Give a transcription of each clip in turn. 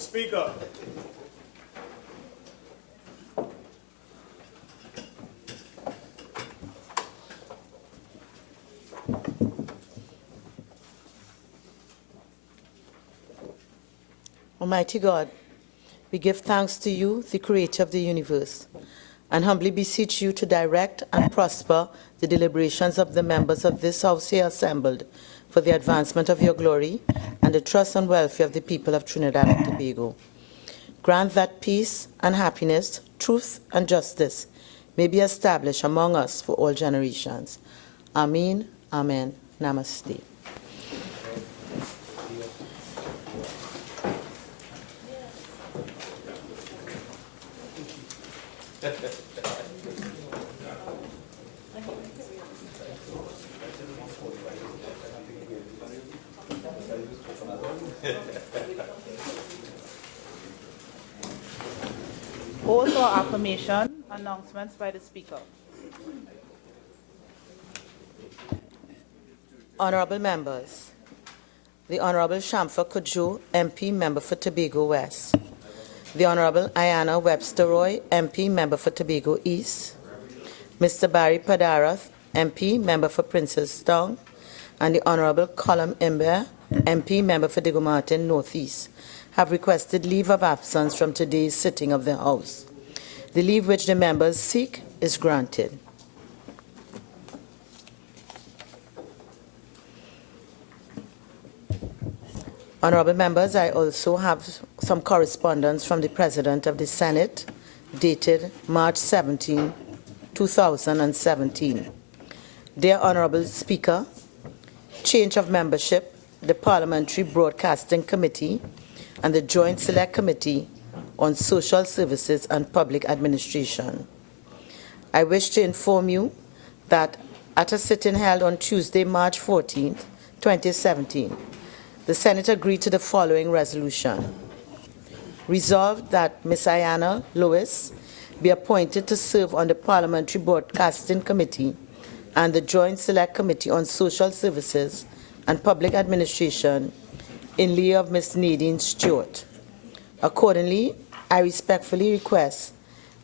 Speaker. Almighty God, we give thanks to you, the creator of the universe, and humbly beseech you to direct and prosper the deliberations of the members of this house here assembled for the advancement of your glory and the trust and welfare of the people of Trinidad and Tobago. Grant that peace and happiness, truth and justice may be established among us for all generations. Amen, amen, namaste. Oath or affirmation, announcements by the Speaker. Honourable members, the Honourable Shamfa Kudjo, MP, member for Tobago West. The Honourable Ayana Webster Roy, MP, member for Tobago East. Mr. Barry Padarath, MP, member for Princestown. And the Honourable Colum Imber, MP, member for Diego Martin North East, have requested leave of absence from today's sitting of the House. The leave which the members seek is granted. Honourable members, I also have some correspondence from the President of the Senate dated March 17, 2017. Dear Honourable Speaker, change of membership, the Parliamentary Broadcasting Committee and the Joint Select Committee on Social Services and Public Administration. I wish to inform you that at a sitting held on Tuesday, March 14, 2017, the Senate agreed to the following resolution. Resolved that Ms. Ayana Lewis be appointed to serve on the Parliamentary Broadcasting Committee and the Joint Select Committee on Social Services and Public Administration in lieu of Ms. Nadine Stuart. Accordingly, I respectfully request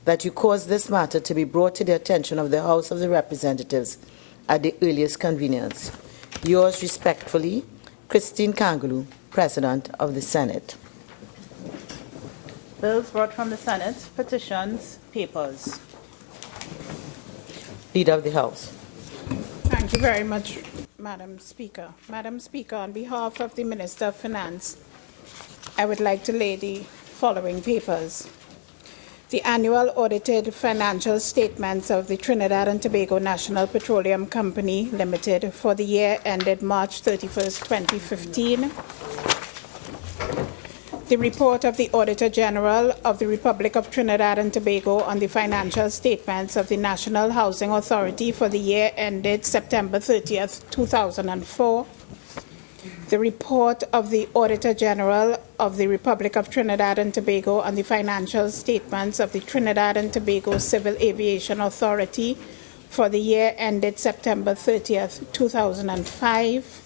that you cause this matter to be brought to the attention of the House of the Representatives at the earliest convenience. Yours respectfully, Christine Kangaloo, President of the Senate. Bills brought from the Senate, petitions, papers. Leader of the House. Thank you very much, Madam Speaker. Madam Speaker, on behalf of the Minister of Finance, I would like to lay the following papers. The annual audited financial statements of the Trinidad and Tobago National Petroleum Company Limited for the year ended March 31st, 2015. The report of the Auditor General of the Republic of Trinidad and Tobago on the financial statements of the National Housing Authority for the year ended September 30th, 2004. The report of the Auditor General of the Republic of Trinidad and Tobago on the financial statements of the Trinidad and Tobago Civil Aviation Authority for the year ended September 30th, 2005.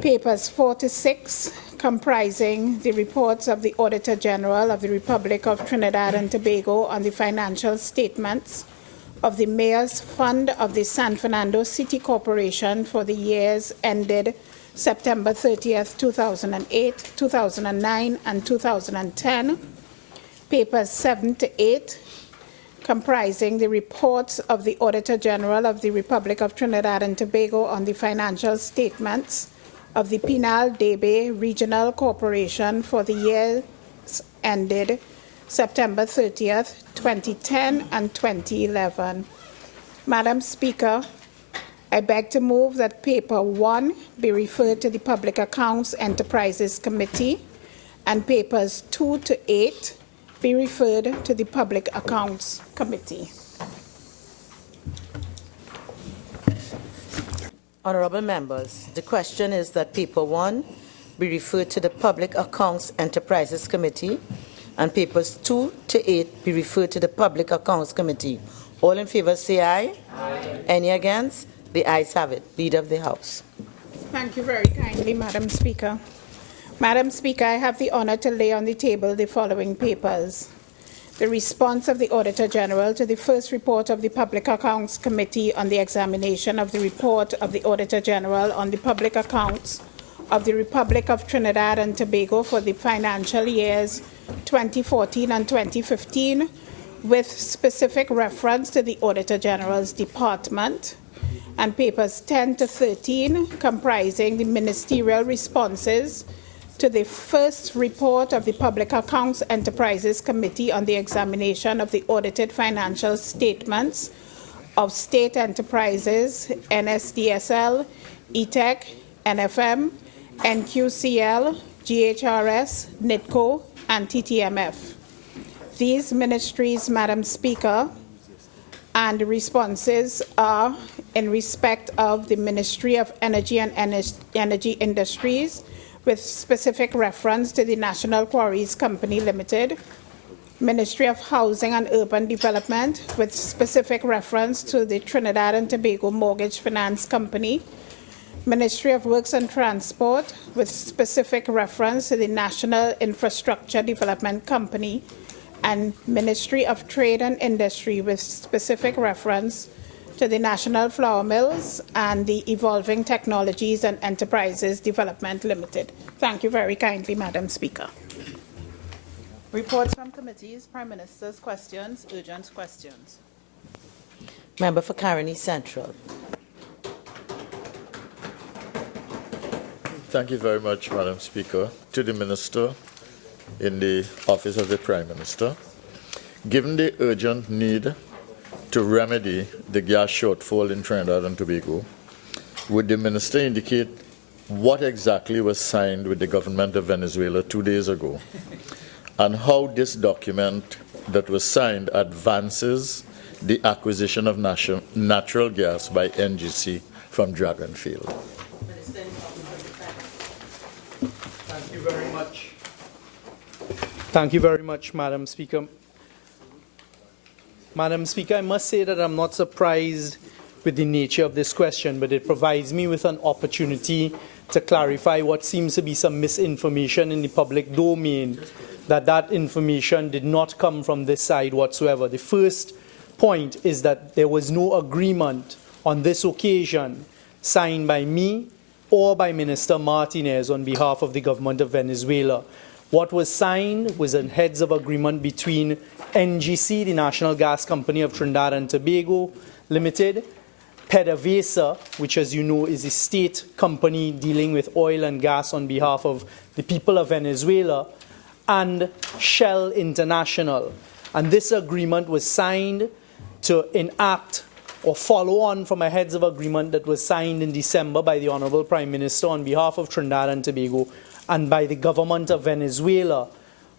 Papers 4 to 6, comprising the reports of the Auditor General of the Republic of Trinidad and Tobago on the financial statements of the Mayor's Fund of the San Fernando City Corporation for the years ended September 30th, 2008, 2009, and 2010. Papers 7 to 8, comprising the reports of the Auditor General of the Republic of Trinidad and Tobago on the financial statements of the Penal Debe Regional Corporation for the years ended September 30th, 2010 and 2011. Madam Speaker, I beg to move that paper 1 be referred to the Public Accounts Enterprises Committee and papers 2 to 8 be referred to the Public Accounts Committee. Honourable members, the question is that paper 1 be referred to the Public Accounts Enterprises Committee and papers 2 to 8 be referred to the Public Accounts Committee. All in favour say aye. Aye. Any against? The ayes have it. Leader of the House. Thank you very kindly, Madam Speaker. Madam Speaker, I have the honor to lay on the table the following papers. The response of the Auditor General to the first report of the Public Accounts Committee on the examination of the report of the Auditor General on the public accounts of the Republic of Trinidad and Tobago for the financial years 2014 and 2015, with specific reference to the Auditor General's department, and papers 10 to 13 comprising the ministerial responses to the first report of the Public Accounts Enterprises Committee on the examination of the audited financial statements of state enterprises, NSDSL, ETEC, NFM, NQCL, GHRS, NITCO, and TTMF. These ministries, Madam Speaker, and the responses are in respect of the Ministry of Energy and Energy Industries, with specific reference to the National Quarries Company Limited, Ministry of Housing and Urban Development, with specific reference to the Trinidad and Tobago Mortgage Finance Company, Ministry of Works and Transport, with specific reference to the National Infrastructure Development Company, and Ministry of Trade and Industry, with specific reference to the National Flour Mills and the Evolving Technologies and Enterprises Development Limited. Thank you very kindly, Madam Speaker. Reports from committees, Prime Minister's questions, urgent questions. Member for Caroni Central. Thank you very much, Madam Speaker. To the Minister in the Office of the Prime Minister, given the urgent need to remedy the gas shortfall in Trinidad and Tobago, would the Minister indicate what exactly was signed with the government of Venezuela 2 days ago, and how this document that was signed advances the acquisition of natural gas by NGC from Dragon Field? Thank you very much. Thank you very much, Madam Speaker. Madam Speaker, I must say that I'm not surprised with the nature of this question, but it provides me with an opportunity to clarify what seems to be some misinformation in the public domain, that information did not come from this side whatsoever. The first point is that there was no agreement on this occasion signed by me or by Minister Martinez on behalf of the government of Venezuela. What was signed was a heads of agreement between NGC, the National Gas Company of Trinidad and Tobago Limited, PDVSA, which, as you know, is a state company dealing with oil and gas on behalf of the people of Venezuela, and Shell International. And this agreement was signed to enact or follow on from a heads of agreement that was signed in December by the Honorable Prime Minister on behalf of Trinidad and Tobago and by the government of Venezuela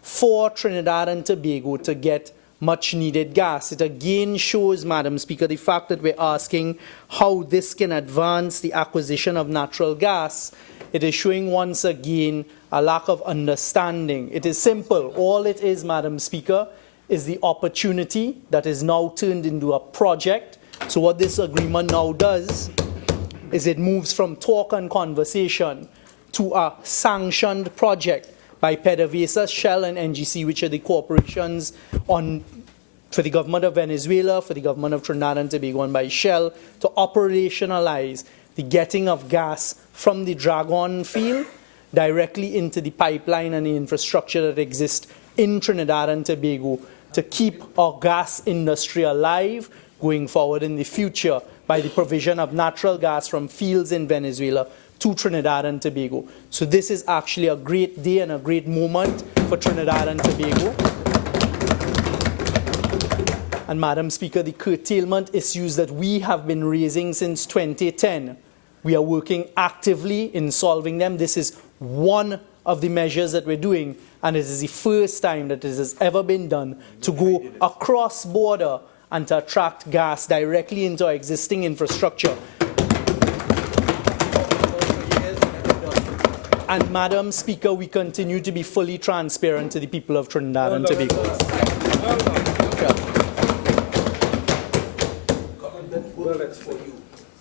for Trinidad and Tobago to get much needed gas. It again shows, Madam Speaker, the fact that we're asking how this can advance the acquisition of natural gas. It is showing once again a lack of understanding. It is simple. All it is, Madam Speaker, is the opportunity that is now turned into a project. So what this agreement now does is it moves from talk and conversation to a sanctioned project by PDVSA, Shell, and NGC, which are the corporations for the government of Venezuela, for the government of Trinidad and Tobago, and by Shell to operationalize the getting of gas from the Dragon field directly into the pipeline and the infrastructure that exists in Trinidad and Tobago to keep our gas industry alive going forward in the future by the provision of natural gas from fields in Venezuela to Trinidad and Tobago. So this is actually a great day and a great moment for Trinidad and Tobago. And Madam Speaker, the curtailment issues that we have been raising since 2010, we are working actively in solving them. This is one of the measures that we're doing, and it is the first time that this has ever been done to go across border and to attract gas directly into our existing infrastructure. And Madam Speaker, we continue to be fully transparent to the people of Trinidad and Tobago.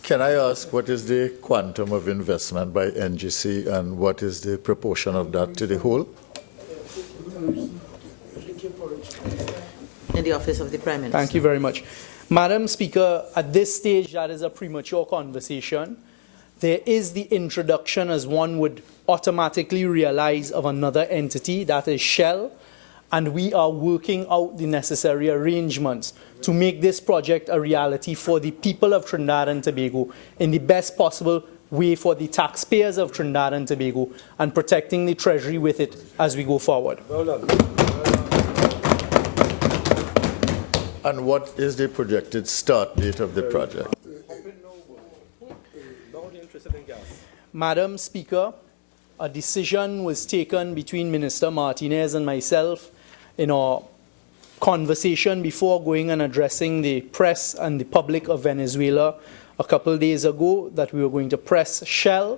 Can I ask what is the quantum of investment by NGC and what is the proportion of that to the whole? In the office of the Prime Minister. Thank you very much. Madam Speaker, at this stage, that is a premature conversation. There is the introduction, as one would automatically realize, of another entity, that is Shell, and we are working out the necessary arrangements to make this project a reality for the people of Trinidad and Tobago in the best possible way for the taxpayers of Trinidad and Tobago, and protecting the Treasury with it as we go forward. Well done. And what is the projected start date of the project? Madam Speaker, a decision was taken between Minister Martinez and myself in our conversation before going and addressing the press and the public of Venezuela a couple of days ago that we were going to press Shell,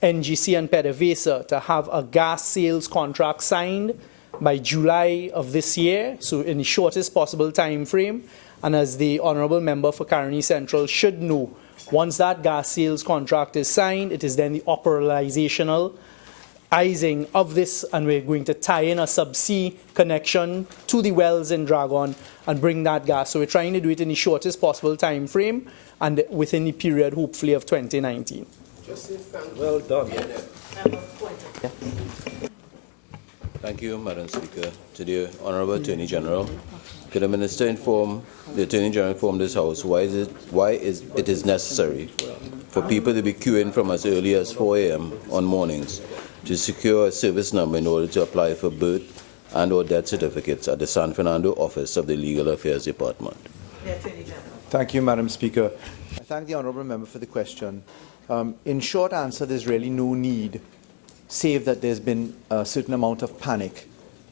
NGC and PDVSA to have a gas sales contract signed by July of this year, so in the shortest possible time frame. And as the Honourable Member for Caroni Central should know, once that gas sales contract is signed, it is then the operationalization of this, and we're going to tie in a subsea connection to the wells in Dragon and bring that gas. So we're trying to do it in the shortest possible time frame and within the period, hopefully, of 2019. Well done. Thank you, Madam Speaker. To the Honourable Attorney General, could the Minister inform the Attorney General inform this House why it is necessary for people to be queuing from as early as 4 a.m. on mornings to secure a service number in order to apply for birth and/or death certificates at the San Fernando office of the Legal Affairs Department? Thank you, Madam Speaker. I thank the Honourable Member for the question. In short answer, there's really no need, save that there's been a certain amount of panic.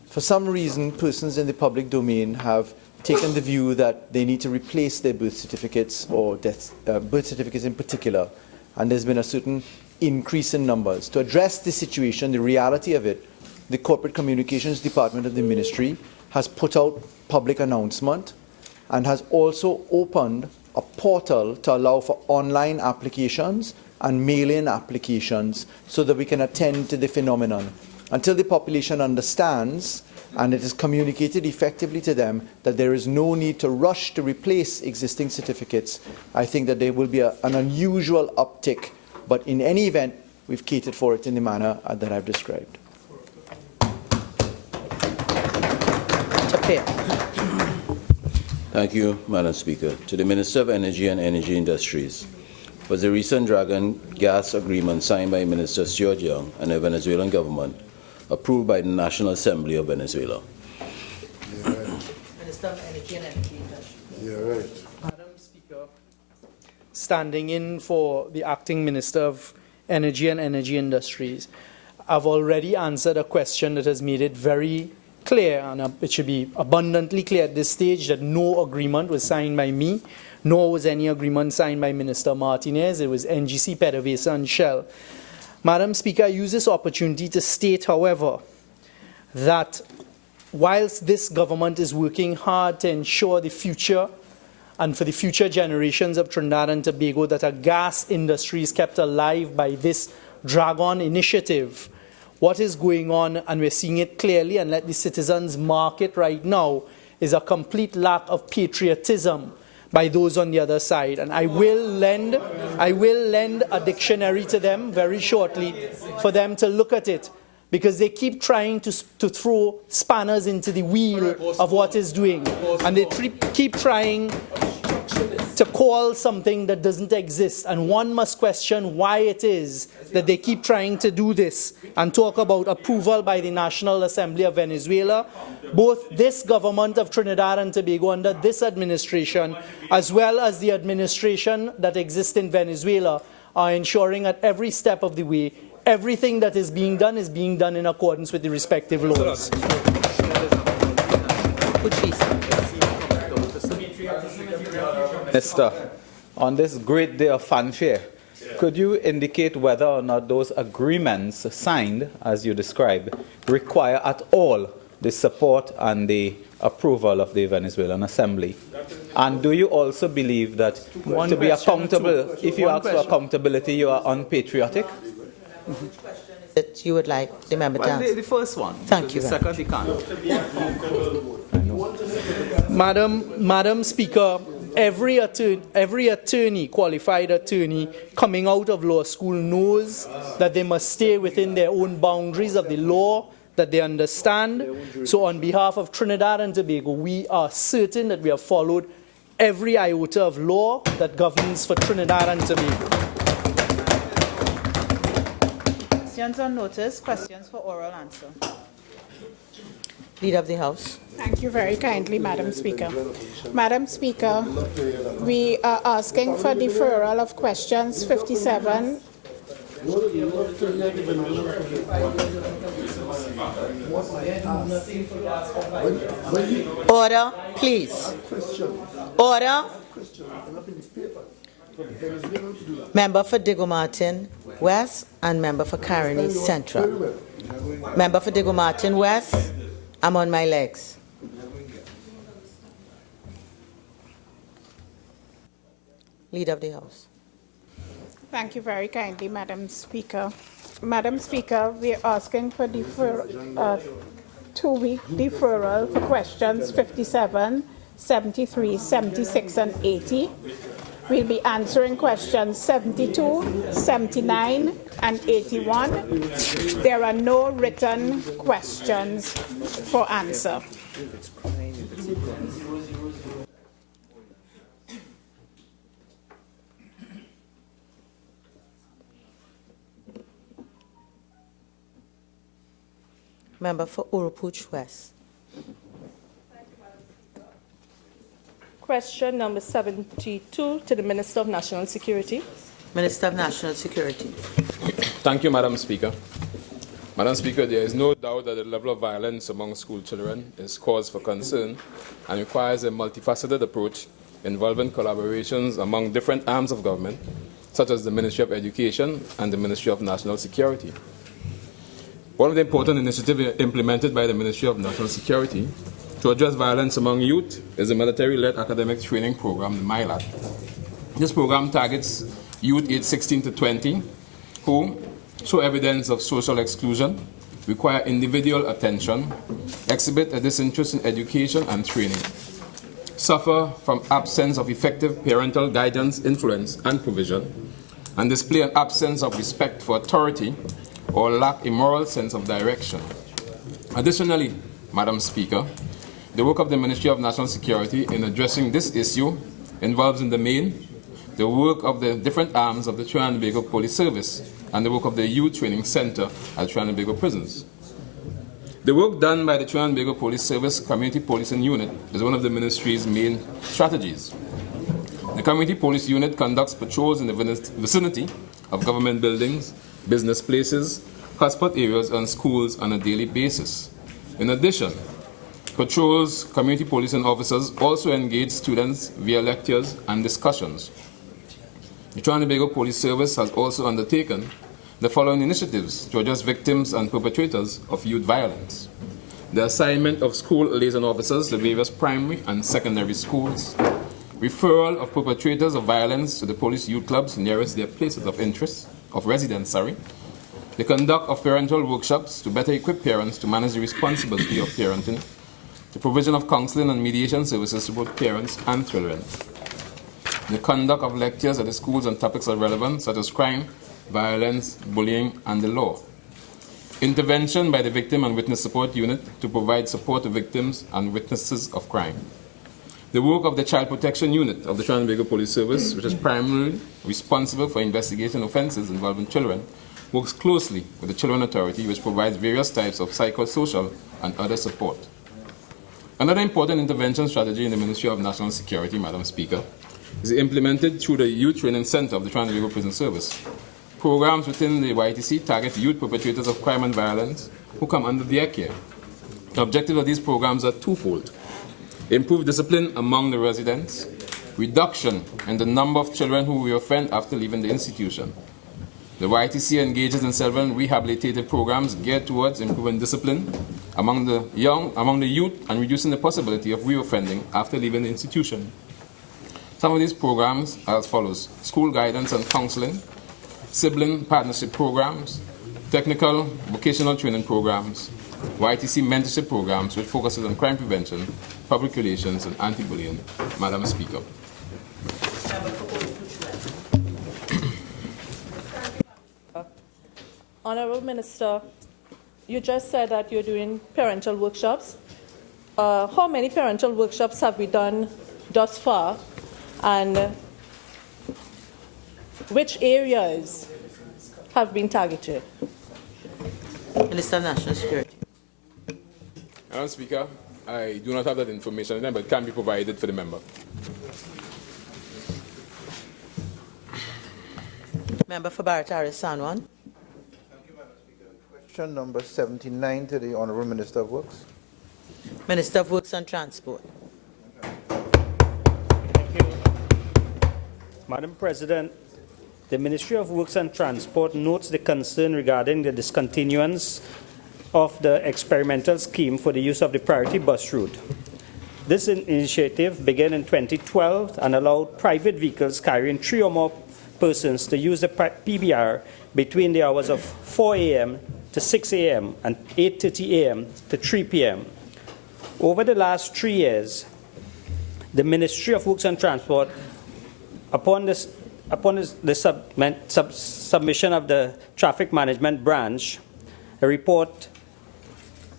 For some reason, persons in the public domain have taken the view that they need to replace their birth certificates or birth certificates in particular, and there's been a certain increase in numbers. To address this situation, the reality of it, the Corporate Communications Department of the Ministry has put out public announcement and has also opened a portal to allow for online applications and mail-in applications so that we can attend to the phenomenon. Until the population understands and it is communicated effectively to them that there is no need to rush to replace existing certificates, I think that there will be an unusual uptick. But in any event, we've catered for it in the manner that I've described. Thank you, Madam Speaker. To the Minister of Energy and Energy Industries, was the recent Dragon gas agreement signed by Minister Stuart and the Venezuelan government approved by the National Assembly of Venezuela? Minister of Energy and Energy Industries. You're right. Madam Speaker, standing in for the Acting Minister of Energy and Energy Industries, I've already answered a question that has made it very clear, and it should be abundantly clear at this stage, that no agreement was signed by me, nor was any agreement signed by Minister Martinez. It was NGC, PDVSA and Shell. Madam Speaker, I use this opportunity to state, however, that whilst this government is working hard to ensure the future and for the future generations of Trinidad and Tobago that our gas industry is kept alive by this Dragon initiative, what is going on, and we're seeing it clearly, and let the citizens mark it right now, is a complete lack of patriotism by those on the other side. And I will lend a dictionary to them very shortly for them to look at it, because they keep trying to throw spanners into the wheel of what is doing. And they keep trying to call something that doesn't exist. And one must question why it is that they keep trying to do this and talk about approval by the National Assembly of Venezuela. Both this government of Trinidad and Tobago under this administration, as well as the administration that exists in Venezuela, are ensuring at every step of the way everything that is being done in accordance with the respective laws. Minister, on this great day of fanfare, could you indicate whether or not those agreements signed, as you described, require at all the support and the approval of the Venezuelan Assembly? And do you also believe that to be accountable, if you ask for accountability, you are unpatriotic? That you would like the member to Well, answer. the first one. Thank you The very second, he can't. Madam Speaker, every attorney, qualified attorney coming out of law school knows that they must stay within their own boundaries of the law that they understand. So on behalf of Trinidad and Tobago, we are certain that we have followed every iota of law that governs for Trinidad and Tobago. Questions on notice, questions for oral answer. Leader of the House. Thank you very kindly, Madam Speaker. Madam Speaker, we are asking for deferral of questions 57. Order, please. Order. Member for Diego Martin West and member for Caroni Central. Member for Diego Martin West, I'm on my legs. Leader of the House. Thank you very kindly, Madam Speaker. Madam Speaker, we are asking for two-week deferral for questions 57, 73, 76, and 80. We'll be answering questions 72, 79, and 81. There are no written questions for answer. Member for Urupuch West. Question number 72 to the Minister of National Security. Minister of National Security. Thank you, Madam Speaker. Madam Speaker, there is no doubt that the level of violence among school children is cause for concern and requires a multifaceted approach involving collaborations among different arms of government, such as the Ministry of Education and the Ministry of National Security. One of the important initiatives implemented by the Ministry of National Security to address violence among youth is the military-led academic training program, the MILAT. This program targets youth aged 16 to 20 who show evidence of social exclusion, require individual attention, exhibit a disinterest in education and training, suffer from absence of effective parental guidance, influence, and provision, and display an absence of respect for authority or lack a moral sense of direction. Additionally, Madam Speaker, the work of the Ministry of National Security in addressing this issue involves in the main the work of the different arms of the Trinidad and Tobago Police Service and the work of the Youth Training Center at Trinidad and Tobago Prisons. The work done by the Trinidad and Tobago Police Service Community Policing Unit is one of the Ministry's main strategies. The Community Police Unit conducts patrols in the vicinity of government buildings, business places, hotspot areas, and schools on a daily basis. In addition, patrols, community policing officers also engage students via lectures and discussions. The Trinidad and Tobago Police Service has also undertaken the following initiatives to address victims and perpetrators of youth violence: the assignment of school liaison officers to various primary and secondary schools, referral of perpetrators of violence to the police youth clubs nearest their places of interest, of residence, the conduct of parental workshops to better equip parents to manage the responsibility of parenting, the provision of counseling and mediation services to both parents and children, the conduct of lectures at the schools on topics of relevance such as crime, violence, bullying, and the law, intervention by the Victim and Witness Support Unit to provide support to victims and witnesses of crime, the work of the Child Protection Unit of the Trinidad and Tobago Police Service, which is primarily responsible for investigating offences involving children, works closely with the Children Authority, which provides various types of psychosocial and other support. Another important intervention strategy in the Ministry of National Security, Madam Speaker, is implemented through the Youth Training Center of the Trinidad and Tobago Prison Service. Programs within the YTC target youth perpetrators of crime and violence who come under their care. The objective of these programs are twofold: improve discipline among the residents, reduction in the number of children who reoffend after leaving the institution. The YTC engages in several rehabilitative programs geared towards improving discipline among the youth and reducing the possibility of reoffending after leaving the institution. Some of these programs are as follows: school guidance and counseling, sibling partnership programs, technical vocational training programs, YTC mentorship programs which focuses on crime prevention, public relations, and anti-bullying. Madam Speaker. Honorable Minister, you just said that you're doing parental workshops. How many parental workshops have we done thus far? And which areas have been targeted? Minister of National Security. Madam Speaker, I do not have that information, but it can be provided for the member. Member for Barataria San Juan. Thank you, Madam Speaker. Question number 79 to the Honourable Minister of Works. Minister of Works and Transport. Thank you. Madam President, the Ministry of Works and Transport notes the concern regarding the discontinuance of the experimental scheme for the use of the priority bus route. This initiative began in 2012 and allowed private vehicles carrying 3 or more persons to use the PBR between the hours of 4 a.m. to 6 a.m. and 8:30 a.m. to 3 p.m. Over the last 3 years, the Ministry of Works and Transport, upon the submission of the Traffic Management Branch, a report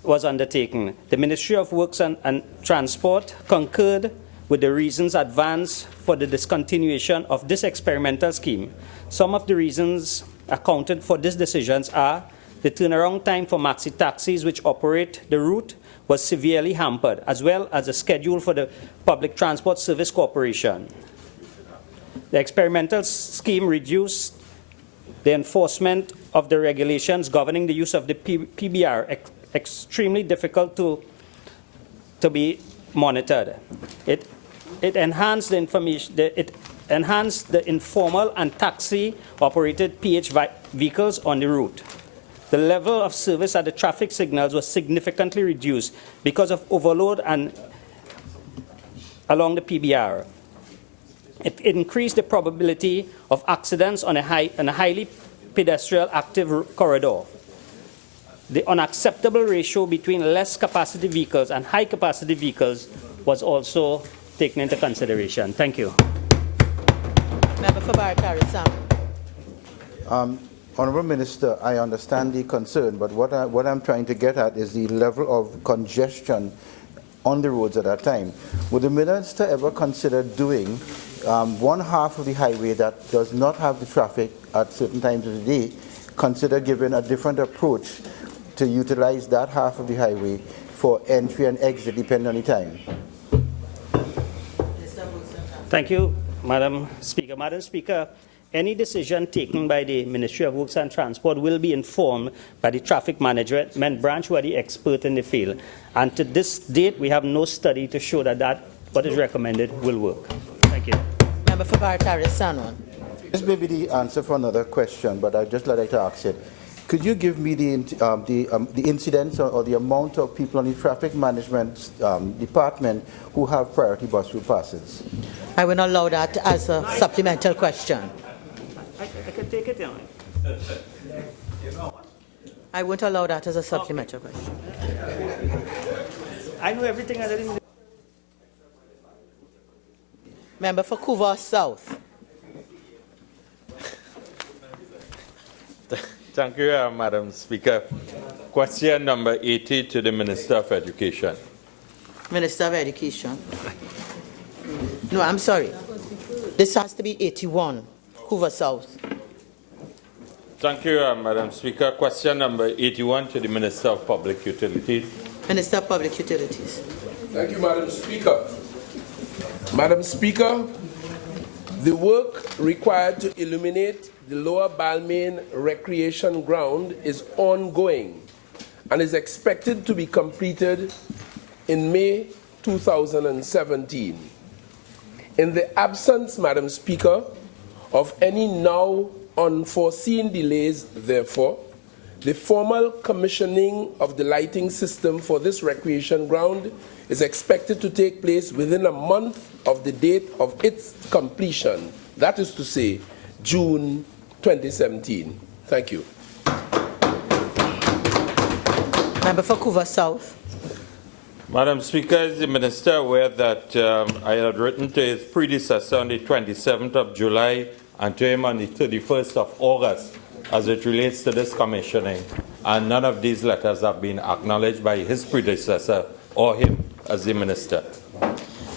was undertaken. The Ministry of Works and Transport concurred with the reasons advanced for the discontinuation of this experimental scheme. Some of the reasons accounted for these decisions are the turnaround time for maxi taxis which operate the route was severely hampered, as well as the schedule for the Public Transport Service Corporation. The experimental scheme reduced the enforcement of the regulations governing the use of the PBR, extremely difficult to be monitored. It enhanced the information. It enhanced the informal and taxi-operated PH vehicles on the route. The level of service at the traffic signals was significantly reduced because of overload and along the PBR. It increased the probability of accidents on a highly pedestrian active corridor. The unacceptable ratio between less capacity vehicles and high capacity vehicles was also taken into consideration. Thank you. Member for Barataria San Juan. Honourable Minister, I understand the concern, but what I'm trying to get at is the level of congestion on the roads at that time. Would the Minister ever consider doing one half of the highway that does not have the traffic at certain times of the day, consider giving a different approach to utilize that half of the highway for entry and exit depending on the time? Thank you, Madam Speaker. Madam Speaker, any decision taken by the Ministry of Works and Transport will be informed by the Traffic Management Branch, who are the expert in the field. And to this date, we have no study to show that what is recommended will work. Thank you. Member for Barataria San Juan. This may be the answer for another question, but I'd just like to ask it. Could you give me the incidence or the amount of people on the traffic management department who have priority bus route passes? I will not allow that as a supplemental question. I can take it down. I won't allow that as a supplemental question. I know everything. I didn't. Member for Couva South. Thank you, Madam Speaker. Question number 80 to the Minister of Education. Minister of Education. No, I'm sorry. This has to be 81, Couva South. Thank you, Madam Speaker. Question number 81 to the Minister of Public Utilities. Minister of Public Utilities. Thank you, Madam Speaker. Madam Speaker, the work required to illuminate the Lower Balmain Recreation Ground is ongoing and is expected to be completed in May 2017. In the absence, Madam Speaker, of any now unforeseen delays, therefore, the formal commissioning of the lighting system for this recreation ground is expected to take place within a month of the date of its completion. That is to say, June 2017. Thank you. Member for Couva South. Madam Speaker, is the Minister aware that I had written to his predecessor on the 27th of July and to him on the 31st of August as it relates to this commissioning, and none of these letters have been acknowledged by his predecessor or him as the Minister?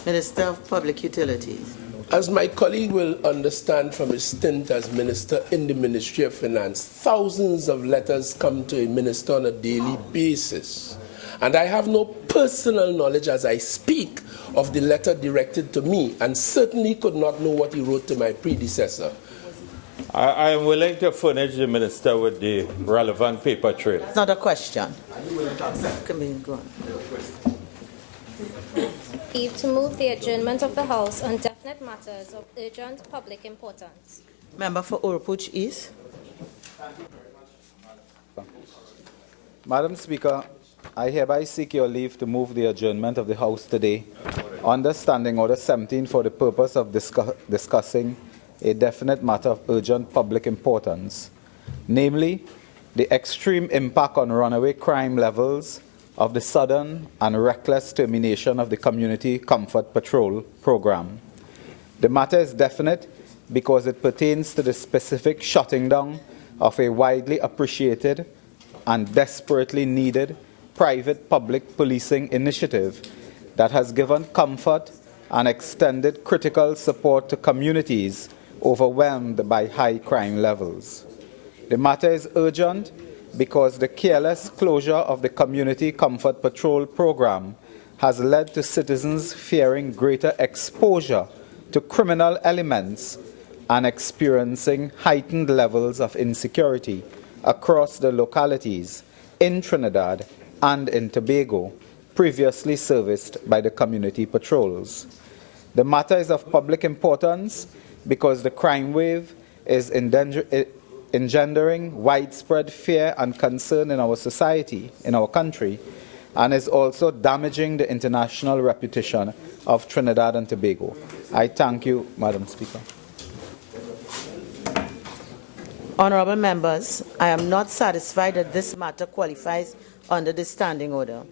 Minister of Public Utilities. As my colleague will understand from his stint as Minister in the Ministry of Finance, thousands of letters come to a minister on a daily basis. And I have no personal knowledge as I speak of the letter directed to me, and certainly could not know what he wrote to my predecessor. I am willing to furnish the Minister with the relevant paper trail. It's not a question. Come in, go on. To move the adjournment of the House on definite matters of urgent public importance. Member for Urupuch East. Madam Speaker, I hereby seek your leave to move the adjournment of the House today under Standing Order 17 for the purpose of discussing a definite matter of urgent public importance, namely the extreme impact on runaway crime levels of the sudden and reckless termination of the Community Comfort Patrol program. The matter is definite because it pertains to the specific shutting down of a widely appreciated and desperately needed private public policing initiative that has given comfort and extended critical support to communities overwhelmed by high crime levels. The matter is urgent because the careless closure of the Community Comfort Patrol program has led to citizens fearing greater exposure to criminal elements and experiencing heightened levels of insecurity across the localities in Trinidad and in Tobago previously serviced by the community patrols. The matter is of public importance because the crime wave is engendering widespread fear and concern in our society, in our country, and is also damaging the international reputation of Trinidad and Tobago. I thank you, Madam Speaker. Honourable members, I am not satisfied that this matter qualifies under the standing order.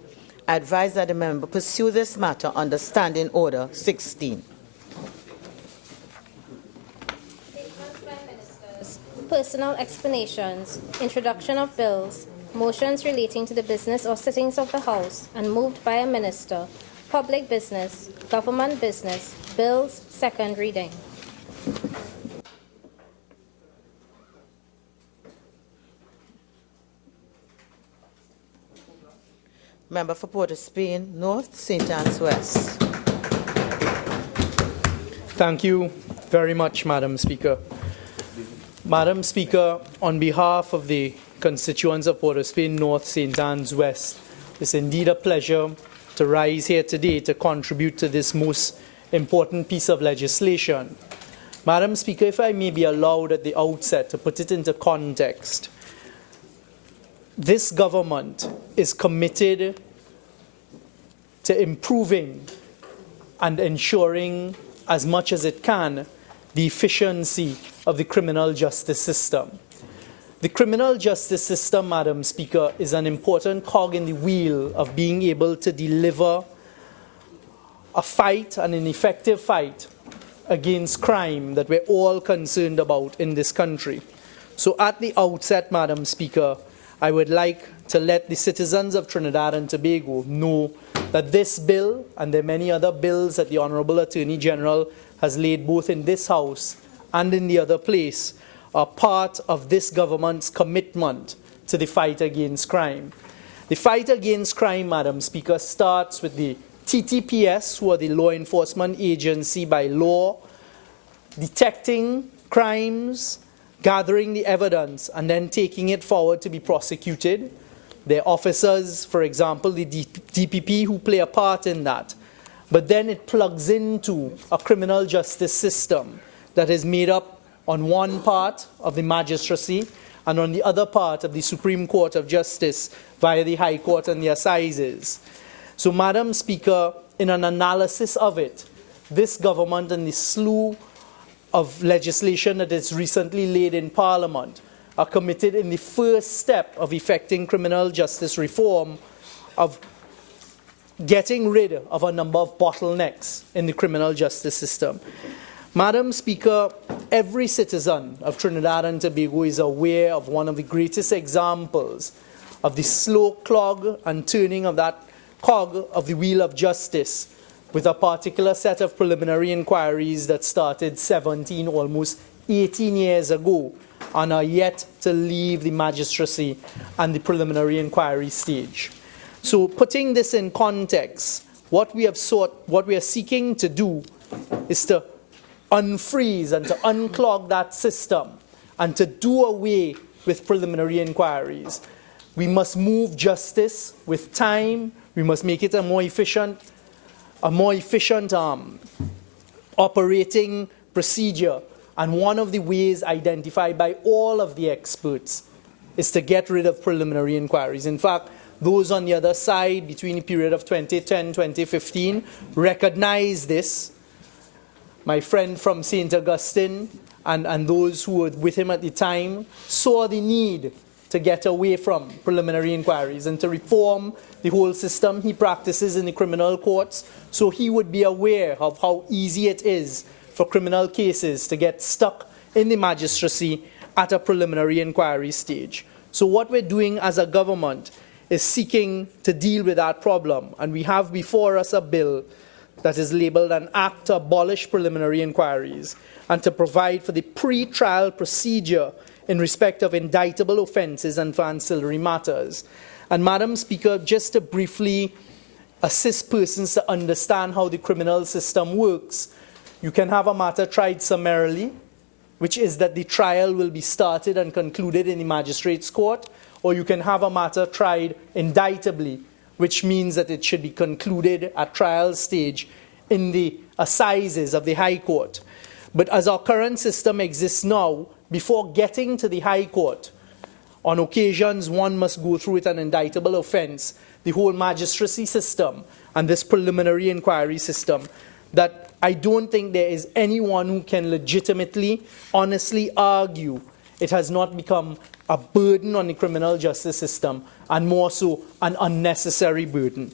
I advise that the member pursue this matter under Standing Order 16. Personal explanations, introduction of bills, motions relating to the business or sittings of the House, and moved by a minister, public business, government business, bills, second reading. Member for Port of Spain North, St. Anne's West. Thank you very much, Madam Speaker. Madam Speaker, on behalf of the constituents of Port of Spain North, St. Anne's West, it's indeed a pleasure to rise here today to contribute to this most important piece of legislation. Madam Speaker, if I may be allowed at the outset to put it into context, this government is committed to improving and ensuring as much as it can the efficiency of the criminal justice system. The criminal justice system, Madam Speaker, is an important cog in the wheel of being able to deliver a fight and an effective fight against crime that we're all concerned about in this country. So at the outset, Madam Speaker, I would like to let the citizens of Trinidad and Tobago know that this bill, and there are many other bills that the Honourable Attorney General has laid both in this House and in the other place, are part of this government's commitment to the fight against crime. The fight against crime, Madam Speaker, starts with the TTPS, who are the law enforcement agency by law, detecting crimes, gathering the evidence, and then taking it forward to be prosecuted. There are officers, for example, the DPP, who play a part in that. But then it plugs into a criminal justice system that is made up on one part of the magistracy and on the other part of the Supreme Court of Justice via the High Court and the Assizes. So, Madam Speaker, in an analysis of it, this government and the slew of legislation that is recently laid in Parliament are committed in the first step of effecting criminal justice reform, of getting rid of a number of bottlenecks in the criminal justice system. Madam Speaker, every citizen of Trinidad and Tobago is aware of one of the greatest examples of the slow clog and turning of that cog of the wheel of justice with a particular set of preliminary inquiries that started 17, almost 18 years ago, and are yet to leave the magistracy and the preliminary inquiry stage. So, putting this in context, what we are seeking to do is to unfreeze and to unclog that system and to do away with preliminary inquiries. We must move justice with time. We must make it a more efficient operating procedure. And one of the ways identified by all of the experts is to get rid of preliminary inquiries. In fact, those on the other side, between the period of 2010-2015, recognize this. My friend from St. Augustine and those who were with him at the time saw the need to get away from preliminary inquiries and to reform the whole system he practices in the criminal courts, so he would be aware of how easy it is for criminal cases to get stuck in the magistracy at a preliminary inquiry stage. So what we're doing as a government is seeking to deal with that problem, and we have before us a bill that is labeled an act to abolish preliminary inquiries and to provide for the pre-trial procedure in respect of indictable offences and for ancillary matters. And Madam Speaker, just to briefly assist persons to understand how the criminal system works, you can have a matter tried summarily, which is that the trial will be started and concluded in the magistrate's court, or you can have a matter tried indictably, which means that it should be concluded at trial stage in the assizes of the High Court. But as our current system exists now, before getting to the High Court, on occasions one must go through with an indictable offence, the whole magistracy system and this preliminary inquiry system, that I don't think there is anyone who can legitimately, honestly argue it has not become a burden on the criminal justice system, and more so an unnecessary burden.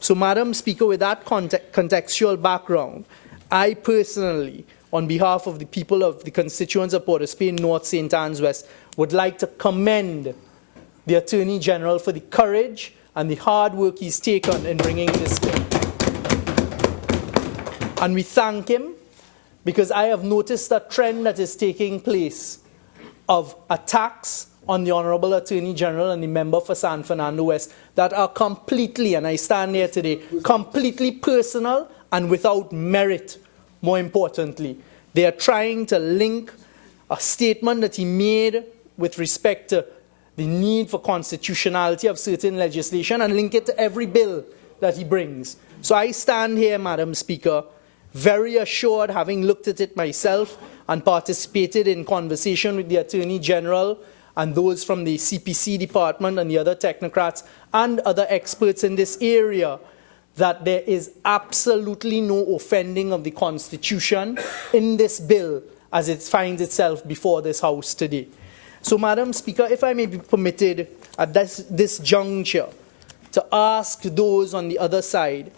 So, Madam Speaker, with that contextual background, I personally, on behalf of the people of the constituents of Port of Spain, North, St. Anne's West, would like to commend the Attorney General for the courage and the hard work he's taken in bringing this bill. And we thank him because I have noticed a trend that is taking place of attacks on the Honorable Attorney General and the member for San Fernando West that are completely, and I stand here today, completely personal and without merit, more importantly. They are trying to link a statement that he made with respect to the need for constitutionality of certain legislation and link it to every bill that he brings. So I stand here, Madam Speaker, very assured, having looked at it myself and participated in conversation with the Attorney General and those from the CPC department and the other technocrats and other experts in this area, that there is absolutely no offending of the Constitution in this bill as it finds itself before this House today. So, Madam Speaker, if I may be permitted at this juncture to ask those on the other side,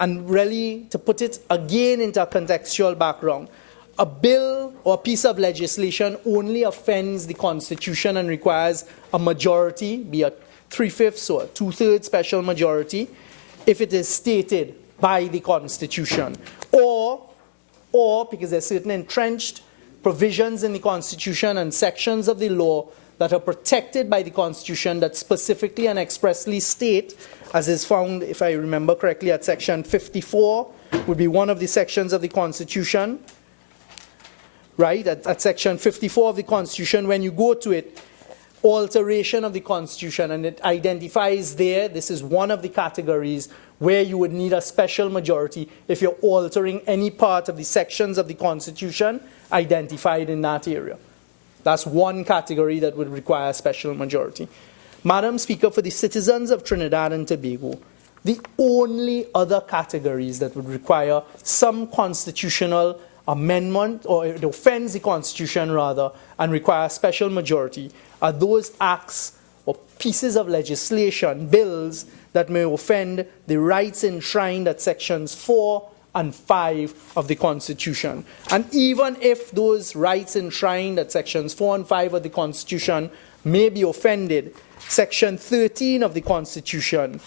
and really to put it again into a contextual background, a bill or a piece of legislation only offends the Constitution and requires a majority, be a 3/5 or a 2/3 special majority, if it is stated by the Constitution, or because there are certain entrenched provisions in the Constitution and sections of the law that are protected by the Constitution that specifically and expressly state, as is found, if I remember correctly, at section 54, would be one of the sections of the Constitution, right? At section 54 of the Constitution, when you go to it, alteration of the Constitution, and it identifies there, this is one of the categories where you would need a special majority if you're altering any part of the sections of the Constitution identified in that area. That's one category that would require a special majority. Madam Speaker, for the citizens of Trinidad and Tobago, the only other categories that would require some constitutional amendment, or it offends the Constitution rather, and require a special majority, are those acts or pieces of legislation, bills, that may offend the rights enshrined at sections 4 and 5 of the Constitution. And even if those rights enshrined at sections 4 and 5 of the Constitution may be offended, Section 13 of the Constitution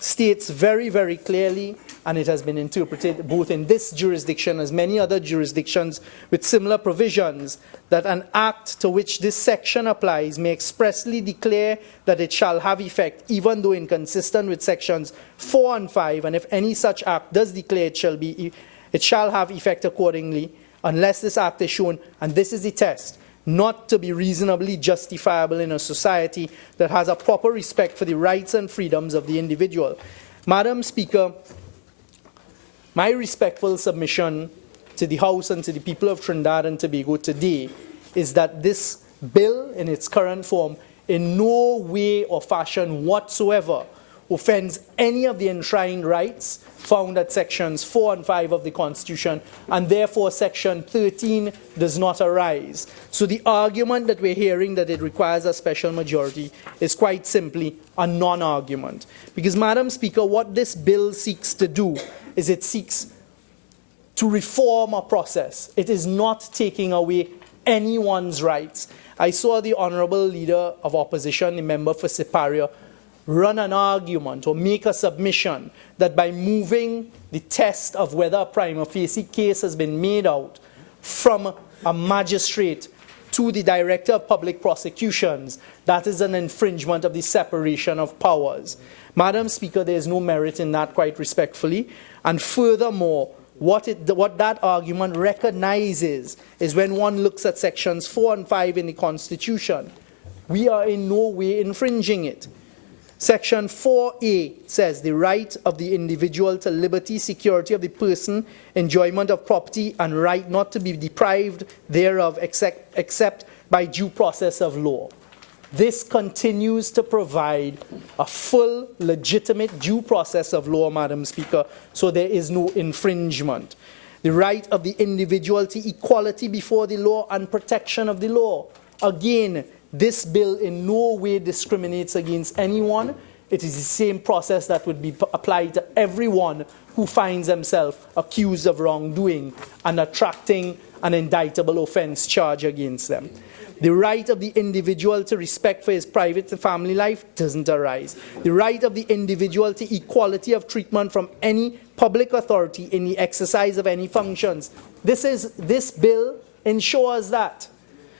states very, very clearly, and it has been interpreted both in this jurisdiction as many other jurisdictions with similar provisions, that an act to which this section applies may expressly declare that it shall have effect, even though inconsistent with sections 4 and 5, and if any such act does declare it shall have effect accordingly, unless this act is shown, and this is the test, not to be reasonably justifiable in a society that has a proper respect for the rights and freedoms of the individual. Madam Speaker, my respectful submission to the House and to the people of Trinidad and Tobago today is that this bill in its current form in no way or fashion whatsoever offends any of the enshrined rights found at sections 4 and 5 of the Constitution, and therefore section 13 does not arise. So the argument that we're hearing that it requires a special majority is quite simply a non-argument. Because, Madam Speaker, what this bill seeks to do is it seeks to reform a process. It is not taking away anyone's rights. I saw the Honourable Leader of Opposition, the member for Siparia, run an argument or make a submission that by moving the test of whether a prima facie case has been made out from a magistrate to the Director of Public Prosecutions, that is an infringement of the separation of powers. Madam Speaker, there is no merit in that, quite respectfully. And furthermore, what that argument recognizes is when one looks at sections 4 and 5 in the Constitution, we are in no way infringing it. Section 4A says the right of the individual to liberty, security of the person, enjoyment of property, and right not to be deprived thereof except by due process of law. This continues to provide a full, legitimate due process of law, Madam Speaker, so there is no infringement. The right of the individual to equality before the law and protection of the law. Again, this bill in no way discriminates against anyone. It is the same process that would be applied to everyone who finds themselves accused of wrongdoing and attracting an indictable offence charge against them. The right of the individual to respect for his private and family life doesn't arise. The right of the individual to equality of treatment from any public authority in the exercise of any functions. This bill ensures that.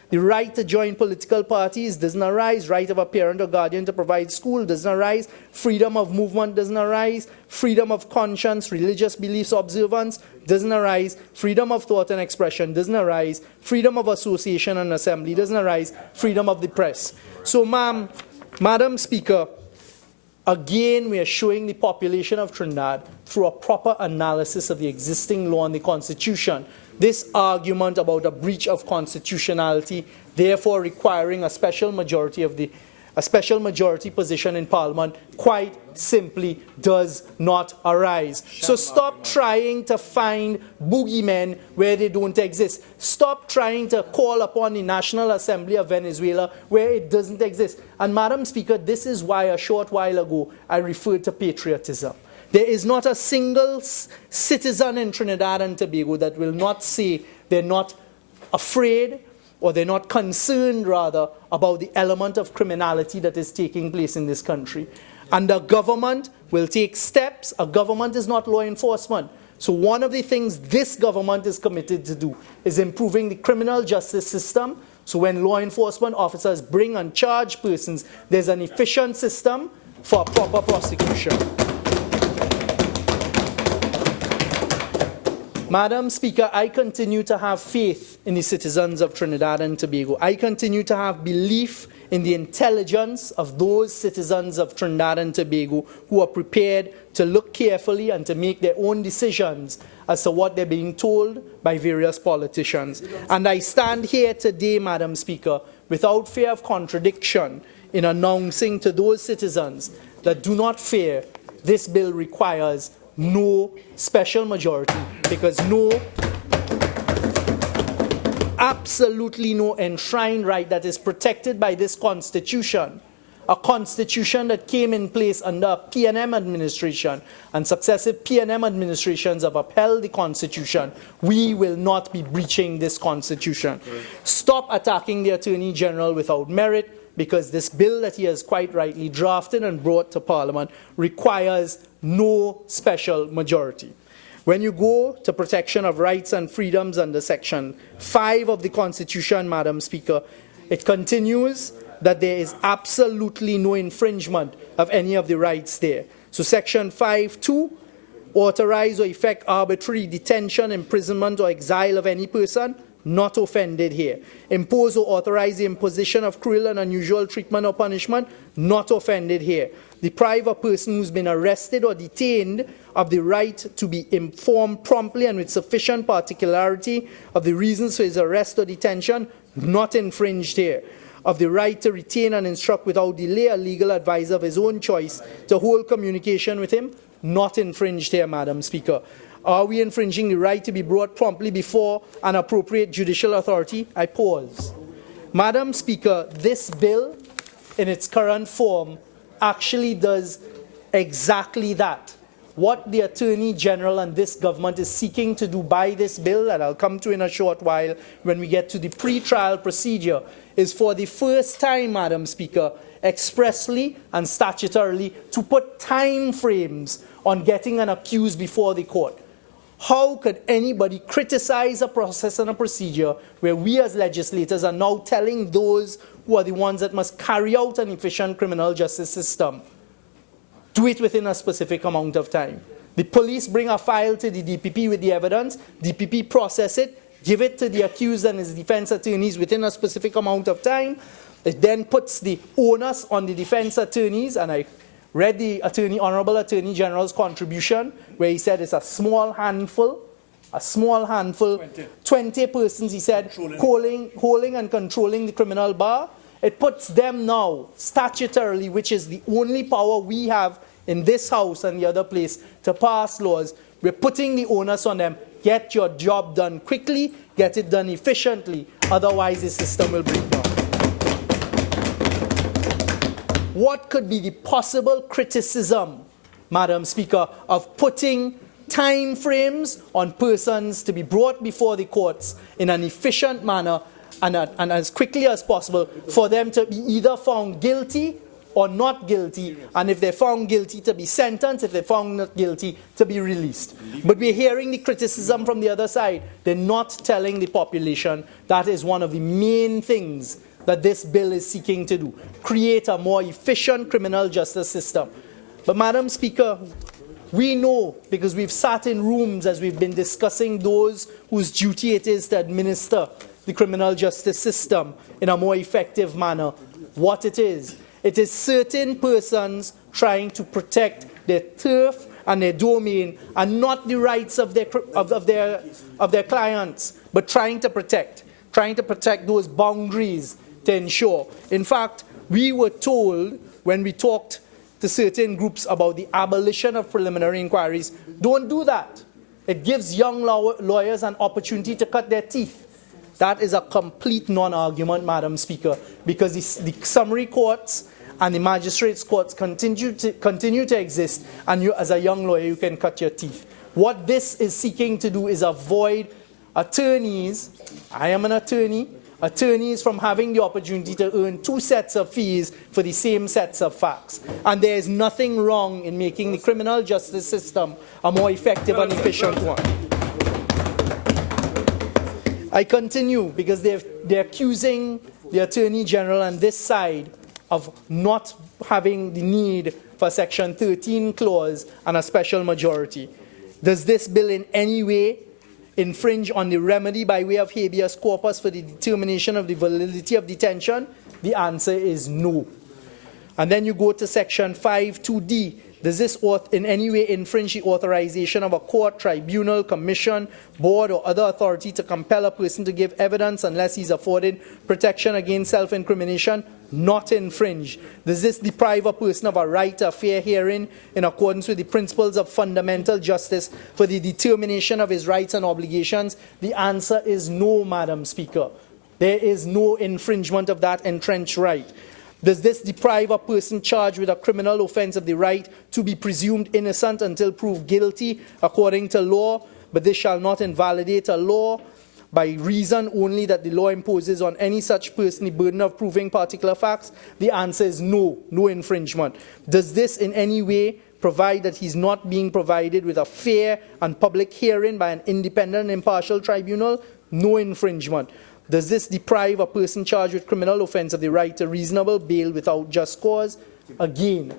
The right to join political parties doesn't arise. Right of a parent or guardian to provide school doesn't arise. Freedom of movement doesn't arise. Freedom of conscience, religious beliefs, observance doesn't arise. Freedom of thought and expression doesn't arise. Freedom of association and assembly doesn't arise. Freedom of the press. So, Madam Speaker, again, we are showing the population of Trinidad through a proper analysis of the existing law and the Constitution. This argument about a breach of constitutionality, therefore requiring a special majority position in Parliament, quite simply does not arise. So stop trying to find boogeymen where they don't exist. Stop trying to call upon the National Assembly of Venezuela where it doesn't exist. And Madam Speaker, this is why a short while ago I referred to patriotism. There is not a single citizen in Trinidad and Tobago that will not say they're not afraid or they're not concerned, rather, about the element of criminality that is taking place in this country. And the government will take steps. A government is not law enforcement. So one of the things this government is committed to do is improving the criminal justice system. So when law enforcement officers bring and charge persons, there's an efficient system for a proper prosecution. Madam Speaker, I continue to have faith in the citizens of Trinidad and Tobago. I continue to have belief in the intelligence of those citizens of Trinidad and Tobago who are prepared to look carefully and to make their own decisions as to what they're being told by various politicians. And I stand here today, Madam Speaker, without fear of contradiction in announcing to those citizens that do not fear, this bill requires no special majority, because absolutely no enshrined right that is protected by this Constitution, a Constitution that came in place under PNM administration, and successive PNM administrations have upheld the Constitution. We will not be breaching this Constitution. Stop attacking the Attorney General without merit, because this bill that he has quite rightly drafted and brought to Parliament requires no special majority. When you go to protection of rights and freedoms under Section 5 of the Constitution, Madam Speaker, it continues that there is absolutely no infringement of any of the rights there. So Section 5(2), authorize or effect arbitrary detention, imprisonment, or exile of any person, not offended here. Impose or authorize the imposition of cruel and unusual treatment or punishment, not offended here. Deprive a person who's been arrested or detained of the right to be informed promptly and with sufficient particularity of the reasons for his arrest or detention, not infringed here. Of the right to retain and instruct without delay a legal advisor of his own choice to hold communication with him, not infringed here, Madam Speaker. Are we infringing the right to be brought promptly before an appropriate judicial authority? I pause. Madam Speaker, this bill, in its current form, actually does exactly that. What the Attorney General and this government is seeking to do by this bill, that I'll come to in a short while when we get to the pre-trial procedure, is for the first time, Madam Speaker, expressly and statutorily to put time frames on getting an accused before the court. How could anybody criticize a process and a procedure where we as legislators are now telling those who are the ones that must carry out an efficient criminal justice system, do it within a specific amount of time? The police bring a file to the DPP with the evidence, DPP process it, give it to the accused and his defense attorneys within a specific amount of time. It then puts the onus on the defense attorneys, and I read the Honorable Attorney General's contribution where he said it's a small handful, 20 persons, he said, holding and controlling the criminal bar. It puts them now, statutorily, which is the only power we have in this House and the other place to pass laws, we're putting the onus on them. Get your job done quickly, get it done efficiently, otherwise the system will break down. What could be the possible criticism, Madam Speaker, of putting time frames on persons to be brought before the courts in an efficient manner and as quickly as possible for them to be either found guilty or not guilty, and if they're found guilty, to be sentenced, if they're found not guilty, to be released? But we're hearing the criticism from the other side. They're not telling the population that is one of the main things that this bill is seeking to do, create a more efficient criminal justice system. But Madam Speaker, we know, because we've sat in rooms as we've been discussing those whose duty it is to administer the criminal justice system in a more effective manner, what it is. It is certain persons trying to protect their turf and their domain, and not the rights of their clients, but trying to protect those boundaries to ensure. In fact, we were told when we talked to certain groups about the abolition of preliminary inquiries, don't do that. It gives young lawyers an opportunity to cut their teeth. That is a complete non-argument, Madam Speaker, because the summary courts and the magistrates' courts continue to exist, and you, as a young lawyer, you can cut your teeth. What this is seeking to do is avoid attorneys, I am an attorney, attorneys from having the opportunity to earn two sets of fees for the same sets of facts. And there is nothing wrong in making the criminal justice system a more effective and efficient one. I continue because they're accusing the Attorney General on this side of not having the need for Section 13 clause and a special majority. Does this bill in any way infringe on the remedy by way of habeas corpus for the determination of the validity of detention? The answer is no. And then you go to section 5(2)(d). Does this in any way infringe the authorization of a court, tribunal, commission, board, or other authority to compel a person to give evidence unless he's afforded protection against self-incrimination? Not infringe. Does this deprive a person of a right to a fair hearing in accordance with the principles of fundamental justice for the determination of his rights and obligations? The answer is no, Madam Speaker. There is no infringement of that entrenched right. Does this deprive a person charged with a criminal offense of the right to be presumed innocent until proved guilty according to law, but this shall not invalidate a law by reason only that the law imposes on any such person the burden of proving particular facts? The answer is no, no infringement. Does this in any way provide that he's not being provided with a fair and public hearing by an independent and impartial tribunal? No infringement. Does this deprive a person charged with criminal offense of the right to reasonable bail without just cause? Again,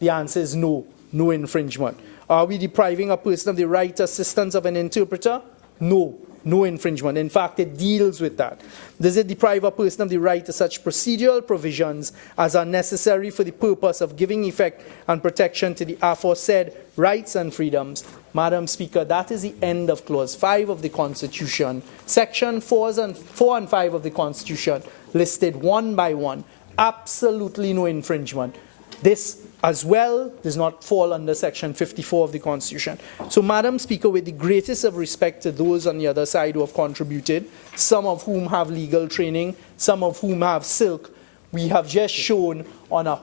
the answer is no, no infringement. Are we depriving a person of the right to assistance of an interpreter? No, no infringement. In fact, it deals with that. Does it deprive a person of the right to such procedural provisions as are necessary for the purpose of giving effect and protection to the aforesaid rights and freedoms? Madam Speaker, that is the end of Clause 5 of the Constitution. Section 4 and 5 of the Constitution, listed one by one. Absolutely no infringement. This as well does not fall under Section 54 of the Constitution. So, Madam Speaker, with the greatest of respect to those on the other side who have contributed, some of whom have legal training, some of whom have silk, we have just shown on a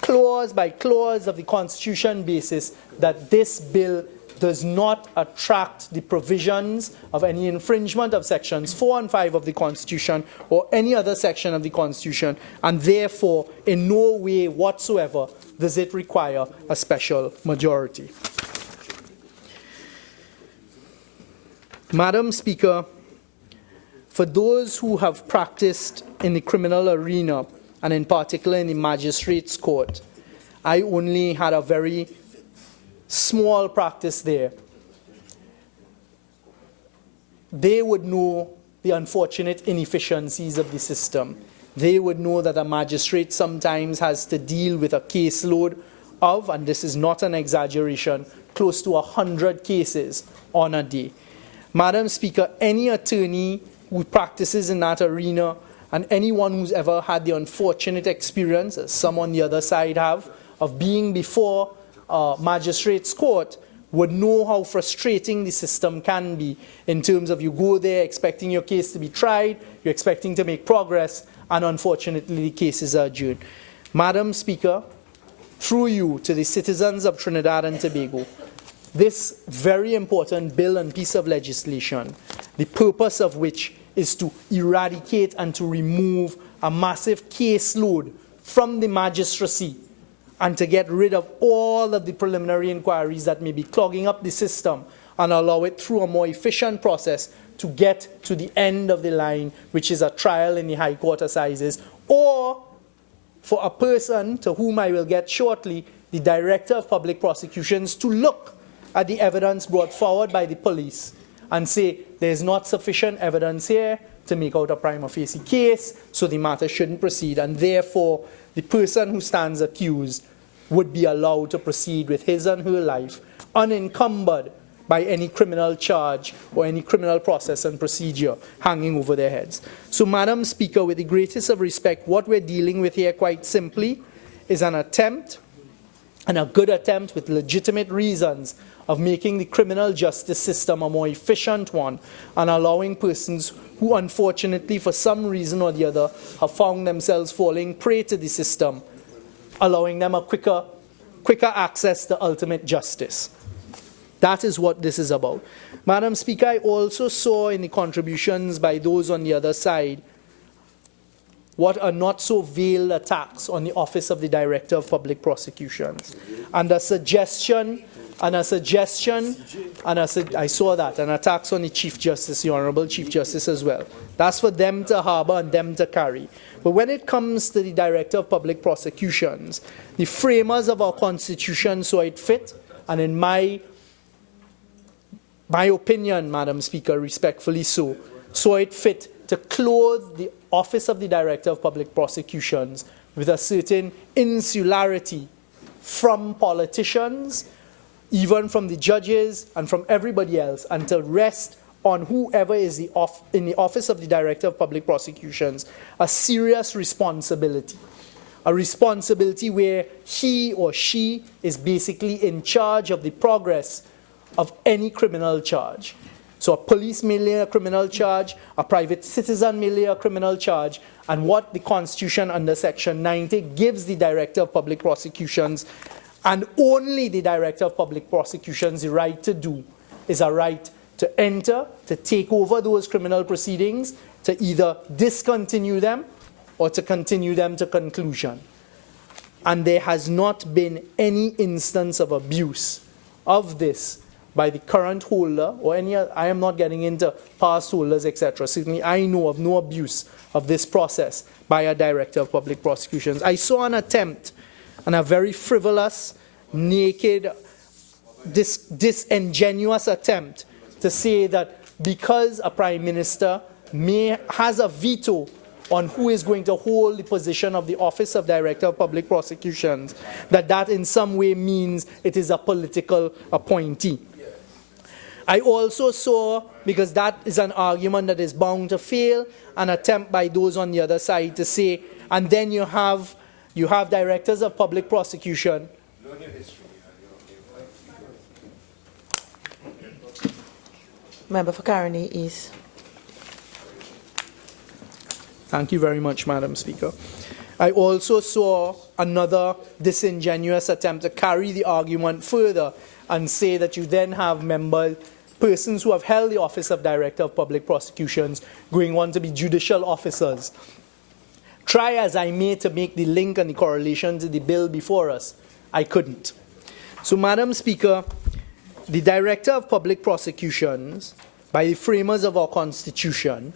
clause by clause of the Constitution basis that this bill does not attract the provisions of any infringement of Sections 4 and 5 of the Constitution or any other section of the Constitution, and therefore in no way whatsoever does it require a special majority. Madam Speaker, for those who have practiced in the criminal arena, and in particular in the magistrates' court, I only had a very small practice there. They would know the unfortunate inefficiencies of the system. They would know that a magistrate sometimes has to deal with a caseload of, and this is not an exaggeration, close to 100 cases on a day. Madam Speaker, any attorney who practices in that arena and anyone who's ever had the unfortunate experience, as some on the other side have, of being before a magistrate's court would know how frustrating the system can be in terms of you go there expecting your case to be tried, you're expecting to make progress, and unfortunately the cases are adjourned. Madam Speaker, through you to the citizens of Trinidad and Tobago, this very important bill and piece of legislation, the purpose of which is to eradicate and to remove a massive caseload from the magistracy and to get rid of all of the preliminary inquiries that may be clogging up the system and allow it through a more efficient process to get to the end of the line, which is a trial in the High Court Assizes, or for a person to whom I will get shortly, the Director of Public Prosecutions, to look at the evidence brought forward by the police and say there's not sufficient evidence here to make out a prima facie case, so the matter shouldn't proceed, and therefore the person who stands accused would be allowed to proceed with his and her life unencumbered by any criminal charge or any criminal process and procedure hanging over their heads. So, Madam Speaker, with the greatest of respect, what we're dealing with here quite simply is an attempt, and a good attempt with legitimate reasons, of making the criminal justice system a more efficient one and allowing persons who unfortunately for some reason or the other have found themselves falling prey to the system, allowing them a quicker access to ultimate justice. That is what this is about. Madam Speaker, I also saw in the contributions by those on the other side what are not so veiled attacks on the Office of the Director of Public Prosecutions, and I saw that, and attacks on the Chief Justice, the Honorable Chief Justice as well. That's for them to harbor and them to carry. But when it comes to the Director of Public Prosecutions, the framers of our Constitution saw it fit, and in my opinion, Madam Speaker, respectfully so, saw it fit to clothe the Office of the Director of Public Prosecutions with a certain insularity from politicians, even from the judges and from everybody else, and to rest on whoever is in the Office of the Director of Public Prosecutions a serious responsibility. A responsibility where he or she is basically in charge of the progress of any criminal charge. So a police may lay a criminal charge, a private citizen may lay a criminal charge, and what the Constitution under Section 90 gives the Director of Public Prosecutions, and only the Director of Public Prosecutions, the right to do is a right to enter, to take over those criminal proceedings, to either discontinue them or to continue them to conclusion. And there has not been any instance of abuse of this by the current holder or any other. I am not getting into past holders, etc. Certainly I know of no abuse of this process by a Director of Public Prosecutions. I saw an attempt, and a very frivolous, naked, disingenuous attempt to say that because a Prime Minister has a veto on who is going to hold the position of the Office of Director of Public Prosecutions, that in some way means it is a political appointee. I also saw, because that is an argument that is bound to fail, an attempt by those on the other side to say, and then you have Directors of Public Prosecution. Member for Caroni East. Thank you very much, Madam Speaker. I also saw another disingenuous attempt to carry the argument further and say that you then have persons who have held the Office of Director of Public Prosecutions going on to be judicial officers. Try as I may to make the link and the correlation to the bill before us, I couldn't. So, Madam Speaker, the Director of Public Prosecutions, by the framers of our Constitution,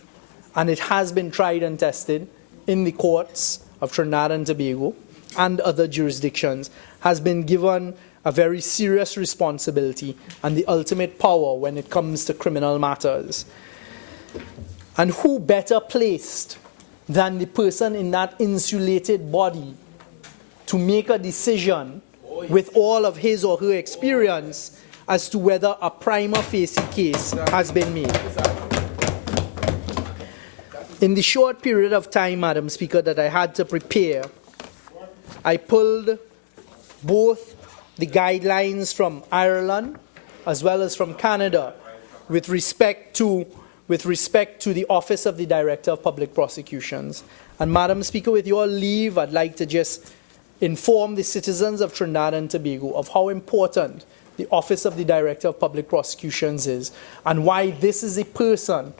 and it has been tried and tested in the courts of Trinidad and Tobago and other jurisdictions, has been given a very serious responsibility and the ultimate power when it comes to criminal matters. And who better placed than the person in that insulated body to make a decision with all of his or her experience as to whether a prima facie case has been made. In the short period of time, Madam Speaker, that I had to prepare, I pulled both the guidelines from Ireland as well as from Canada with respect to the Office of the Director of Public Prosecutions. And Madam Speaker, with your leave, I'd like to just inform the citizens of Trinidad and Tobago of how important the Office of the Director of Public Prosecutions is and why this is a person,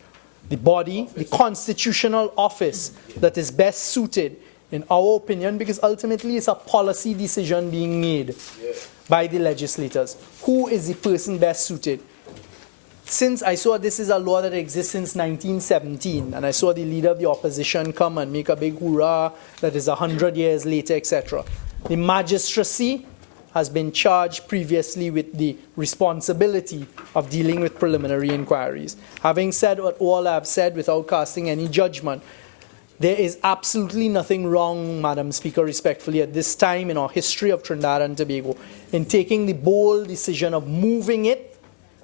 the body, the constitutional office that is best suited, in our opinion, because ultimately it's a policy decision being made by the legislators. Who is the person best suited? Since I saw this is a law that exists since 1917, and I saw the leader of the opposition come and make a big hurrah that is 100 years later, etc. The magistracy has been charged previously with the responsibility of dealing with preliminary inquiries. Having said what all I have said without casting any judgment, there is absolutely nothing wrong, Madam Speaker, respectfully, at this time in our history of Trinidad and Tobago, in taking the bold decision of moving it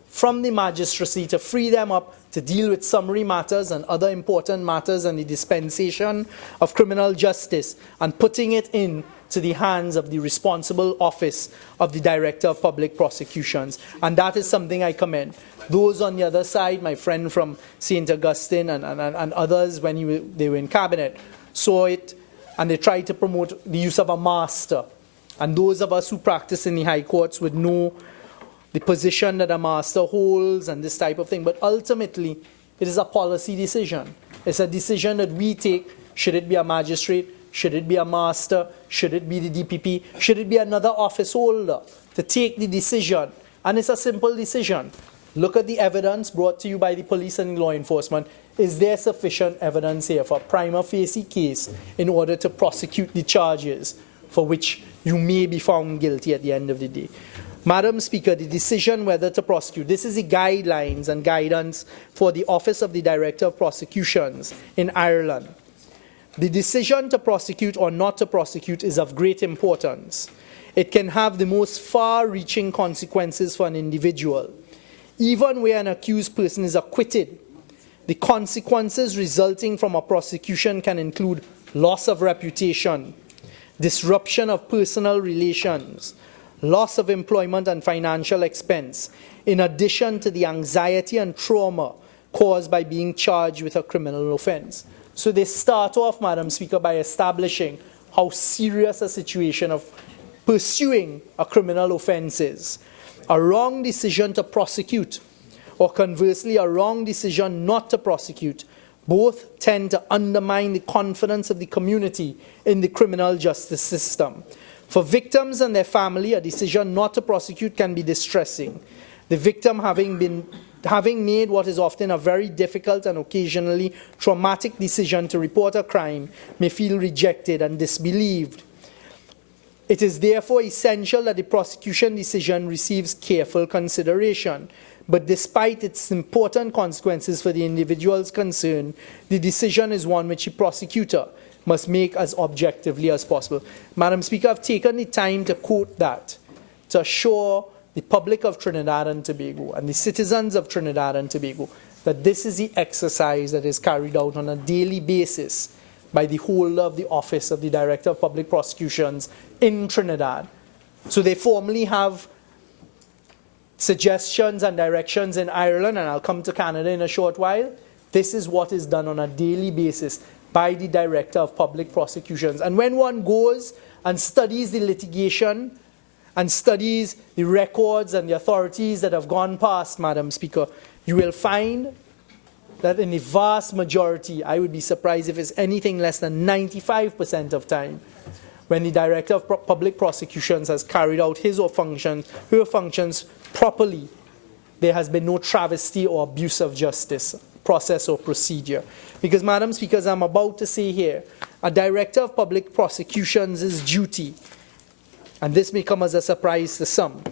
from the magistracy to free them up to deal with summary matters and other important matters and the dispensation of criminal justice, and putting it in to the hands of the responsible office of the Director of Public Prosecutions. And that is something I commend. Those on the other side, my friend from St. Augustine and others, when they were in cabinet, saw it and they tried to promote the use of a master. And those of us who practice in the high courts would know the position that a master holds and this type of thing. But ultimately, it is a policy decision. It's a decision that we take. Should it be a magistrate? Should it be a master? Should it be the DPP? Should it be another office holder to take the decision? And it's a simple decision. Look at the evidence brought to you by the police and law enforcement. Is there sufficient evidence here for a prima facie case in order to prosecute the charges for which you may be found guilty at the end of the day? Madam Speaker, the decision whether to prosecute, this is the guidelines and guidance for the Office of the Director of Prosecutions in Ireland. The decision to prosecute or not to prosecute is of great importance. It can have the most far-reaching consequences for an individual. Even where an accused person is acquitted, the consequences resulting from a prosecution can include loss of reputation, disruption of personal relations, loss of employment and financial expense, in addition to the anxiety and trauma caused by being charged with a criminal offense. So they start off, Madam Speaker, by establishing how serious a situation of pursuing a criminal offense is. A wrong decision to prosecute, or conversely, a wrong decision not to prosecute, both tend to undermine the confidence of the community in the criminal justice system. For victims and their family, a decision not to prosecute can be distressing. The victim having made what is often a very difficult and occasionally traumatic decision to report a crime may feel rejected and disbelieved. It is therefore essential that the prosecution decision receives careful consideration. But despite its important consequences for the individuals concerned, the decision is one which the prosecutor must make as objectively as possible. Madam Speaker, I've taken the time to quote that to assure the public of Trinidad and Tobago and the citizens of Trinidad and Tobago that this is the exercise that is carried out on a daily basis by the holder of the Office of the Director of Public Prosecutions in Trinidad. So they formally have suggestions and directions in Ireland, and I'll come to Canada in a short while. This is what is done on a daily basis by the Director of Public Prosecutions. And when one goes and studies the litigation and studies the records and the authorities that have gone past, Madam Speaker, you will find that in the vast majority, I would be surprised if it's anything less than 95% of time, when the Director of Public Prosecutions has carried out his or her functions properly, there has been no travesty or abuse of justice, process or procedure. Because, Madam Speaker, as I'm about to say here, a Director of Public Prosecutions' duty, and this may come as a surprise to some,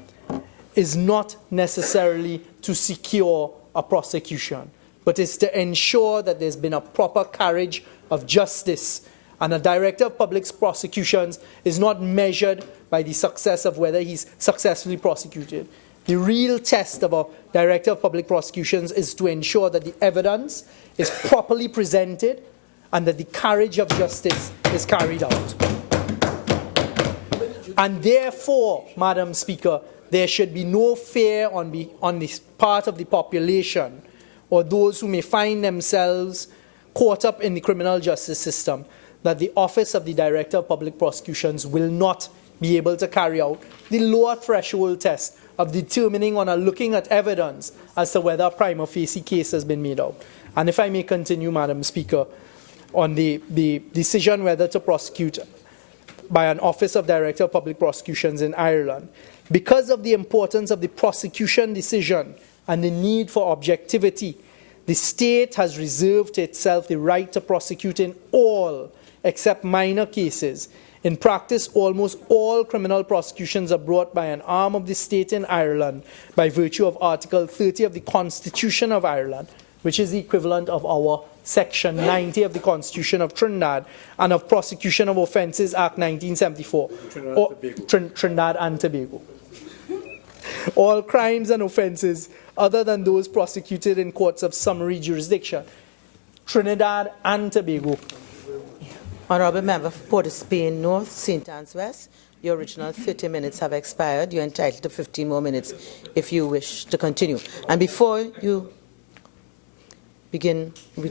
is not necessarily to secure a prosecution, but is to ensure that there's been a proper carriage of justice. And a Director of Public Prosecutions is not measured by the success of whether he's successfully prosecuted. The real test of a Director of Public Prosecutions is to ensure that the evidence is properly presented and that the carriage of justice is carried out. And therefore, Madam Speaker, there should be no fear on the part of the population or those who may find themselves caught up in the criminal justice system that the Office of the Director of Public Prosecutions will not be able to carry out the lower threshold test of determining on a looking at evidence as to whether a prima facie case has been made out. And if I may continue, Madam Speaker, on the decision whether to prosecute by an Office of Director of Public Prosecutions in Ireland, because of the importance of the prosecution decision and the need for objectivity, the state has reserved to itself the right to prosecute in all except minor cases. In practice, almost all criminal prosecutions are brought by an arm of the state in Ireland by virtue of Article 30 of the Constitution of Ireland, which is the equivalent of our Section 90 of the Constitution of Trinidad and of Prosecution of Offences Act 1974. Trinidad and Tobago. All crimes and offences other than those prosecuted in courts of summary jurisdiction. Trinidad and Tobago. Honourable Member for Port of Spain North, St. Anne's West, your original 30 minutes have expired. You're entitled to 15 more minutes if you wish to continue. And before you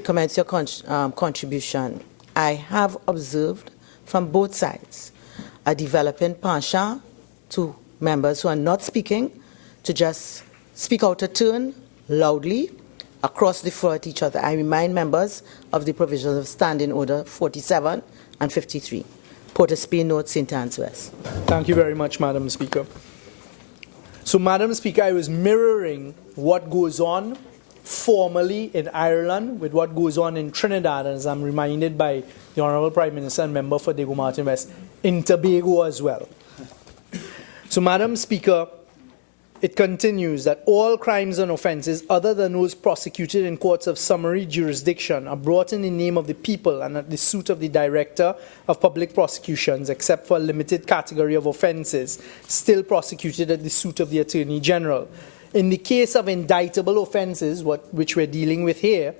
commence your contribution, I have observed from both sides a developing penchant to members who are not speaking to just speak out of turn loudly across the floor at each other. I remind members of the provisions of Standing Order 47 and 53. Port of Spain North, St. Anne's West. Thank you very much, Madam Speaker. So, Madam Speaker, I was mirroring what goes on formally in Ireland with what goes on in Trinidad, as I'm reminded by the Honourable Prime Minister and Member for Dago Martin West, in Tobago as well. So, Madam Speaker, it continues that all crimes and offences other than those prosecuted in courts of summary jurisdiction are brought in the name of the people and at the suit of the Director of Public Prosecutions, except for a limited category of offences still prosecuted at the suit of the Attorney General. In the case of indictable offences, which we're dealing with here,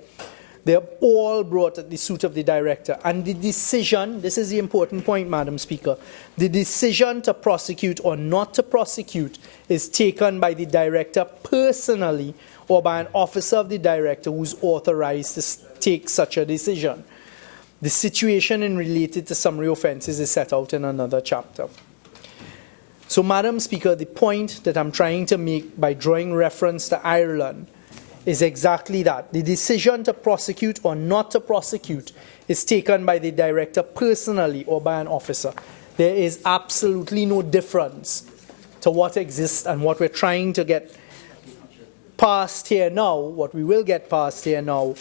they are all brought at the suit of the Director. And the decision, this is the important point, Madam Speaker, the decision to prosecute or not to prosecute is taken by the Director personally or by an officer of the Director who's authorized to take such a decision. The situation in related to summary offences is set out in another chapter. So, Madam Speaker, the point that I'm trying to make by drawing reference to Ireland is exactly that. The decision to prosecute or not to prosecute is taken by the Director personally or by an officer. There is absolutely no difference to what exists and what we're trying to get past here now, what we will get past here now,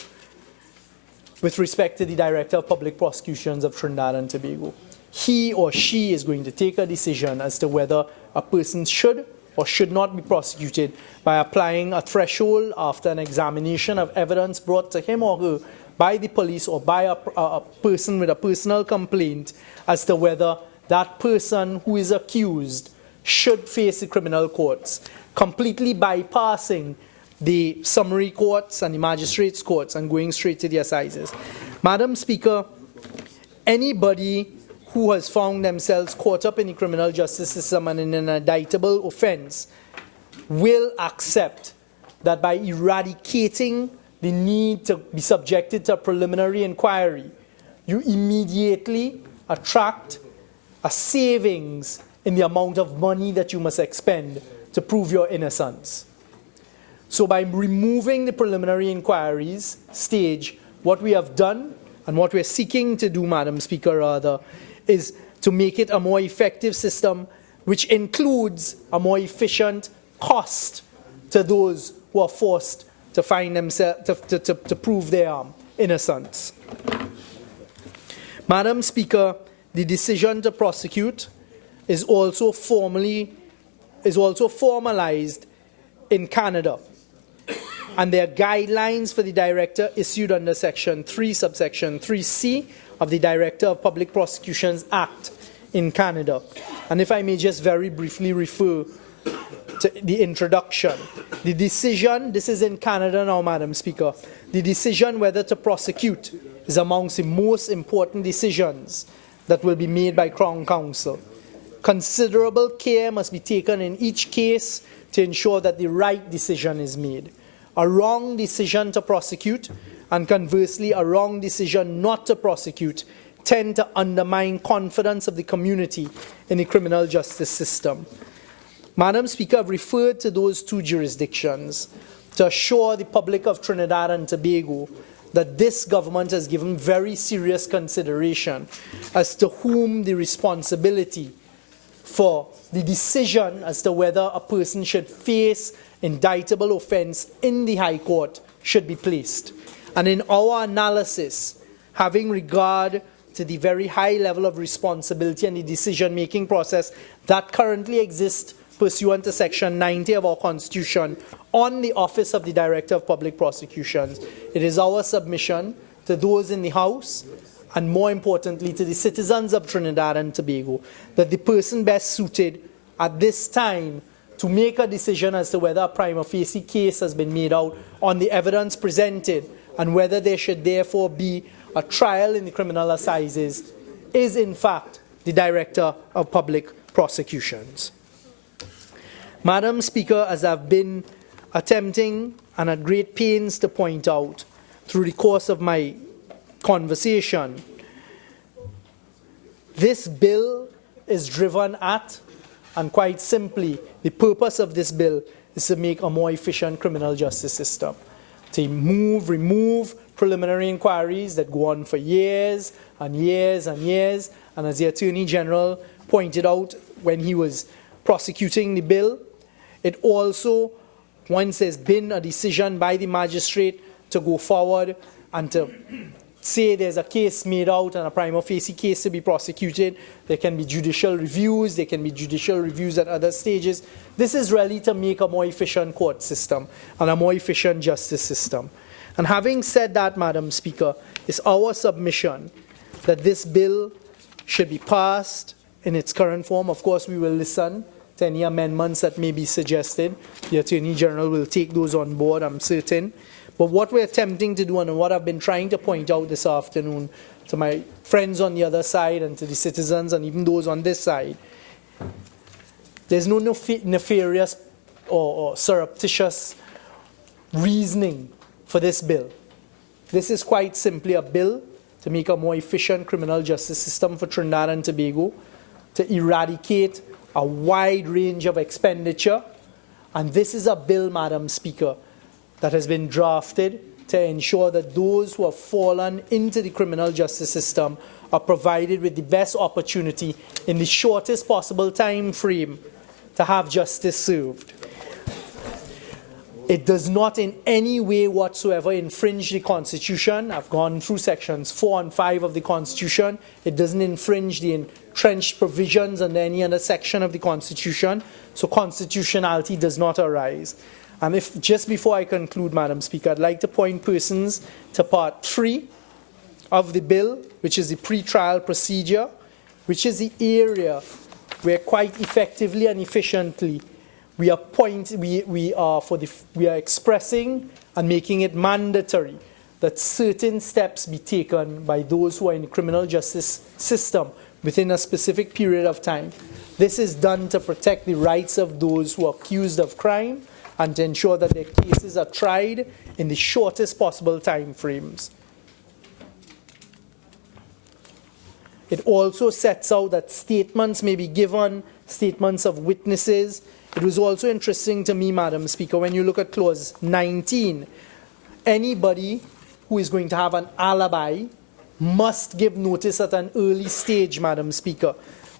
with respect to the Director of Public Prosecutions of Trinidad and Tobago. He or she is going to take a decision as to whether a person should or should not be prosecuted by applying a threshold after an examination of evidence brought to him or her by the police or by a person with a personal complaint as to whether that person who is accused should face the criminal courts, completely bypassing the summary courts and the magistrates' courts and going straight to the assizes. Madam Speaker, anybody who has found themselves caught up in the criminal justice system and in an indictable offence will accept that by eradicating the need to be subjected to a preliminary inquiry, you immediately attract a savings in the amount of money that you must expend to prove your innocence. So by removing the preliminary inquiries stage, what we have done and what we're seeking to do, Madam Speaker, rather, is to make it a more effective system, which includes a more efficient cost to those who are forced to find themselves to prove their innocence. Madam Speaker, the decision to prosecute is also formalized in Canada, and there are guidelines for the Director issued under Section 3, subsection 3C of the Director of Public Prosecutions Act in Canada. And if I may just very briefly refer to the introduction. The decision, this is in Canada now, Madam Speaker, the decision whether to prosecute is amongst the most important decisions that will be made by Crown Counsel. Considerable care must be taken in each case to ensure that the right decision is made. A wrong decision to prosecute and conversely a wrong decision not to prosecute tend to undermine confidence of the community in the criminal justice system. Madam Speaker, I've referred to those two jurisdictions to assure the public of Trinidad and Tobago that this government has given very serious consideration as to whom the responsibility for the decision as to whether a person should face indictable offence in the High Court should be placed. And in our analysis, having regard to the very high level of responsibility and the decision-making process that currently exists pursuant to Section 90 of our Constitution on the Office of the Director of Public Prosecutions, it is our submission to those in the House and more importantly to the citizens of Trinidad and Tobago that the person best suited at this time to make a decision as to whether a prima facie case has been made out on the evidence presented and whether there should therefore be a trial in the criminal assizes is in fact the Director of Public Prosecutions. Madam Speaker, as I've been attempting and at great pains to point out through the course of my conversation, this bill is driven at, and quite simply, the purpose of this bill is to make a more efficient criminal justice system, to remove preliminary inquiries that go on for years and years and years, and as the Attorney General pointed out when he was prosecuting the bill, it also, once there's been a decision by the magistrate to go forward and to say there's a case made out and a prima facie case to be prosecuted. There can be judicial reviews. There can be judicial reviews at other stages. This is really to make a more efficient court system and a more efficient justice system. And having said that, Madam Speaker, it's our submission that this bill should be passed in its current form. Of course, we will listen to any amendments that may be suggested. The Attorney General will take those on board, I'm certain. But what we're attempting to do, and what I've been trying to point out this afternoon to my friends on the other side and to the citizens and even those on this side, there's no nefarious or surreptitious reasoning for this bill. This is quite simply a bill to make a more efficient criminal justice system for Trinidad and Tobago, to eradicate a wide range of expenditure. And this is a bill, Madam Speaker, that has been drafted to ensure that those who have fallen into the criminal justice system are provided with the best opportunity in the shortest possible time frame to have justice served. It does not in any way whatsoever infringe the Constitution. I've gone through sections 4 and 5 of the Constitution. It doesn't infringe the entrenched provisions under any other section of the Constitution. So constitutionality does not arise. And if just before I conclude, Madam Speaker, I'd like to point persons to Part 3 of the bill, which is the pre-trial procedure, which is the area where quite effectively and efficiently we are expressing and making it mandatory that certain steps be taken by those who are in the criminal justice system within a specific period of time. This is done to protect the rights of those who are accused of crime and to ensure that their cases are tried in the shortest possible time frames. It also sets out that statements may be given, statements of witnesses. It was also interesting to me, Madam Speaker, when you look at Clause 19, anybody who is going to have an alibi must give notice at an early stage, Madam Speaker.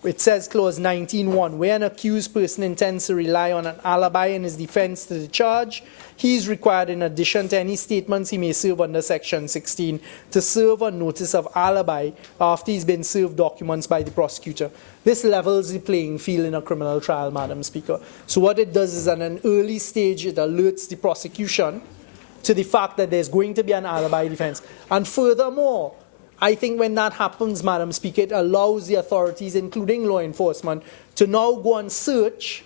It says, Clause 19.1, where an accused person intends to rely on an alibi in his defense to the charge, he is required, in addition to any statements he may serve under Section 16, to serve a notice of alibi after he's been served documents by the prosecutor. This levels the playing field in a criminal trial, Madam Speaker. So what it does is, at an early stage, it alerts the prosecution to the fact that there's going to be an alibi defense. And furthermore, I think when that happens, Madam Speaker, it allows the authorities, including law enforcement, to now go and search,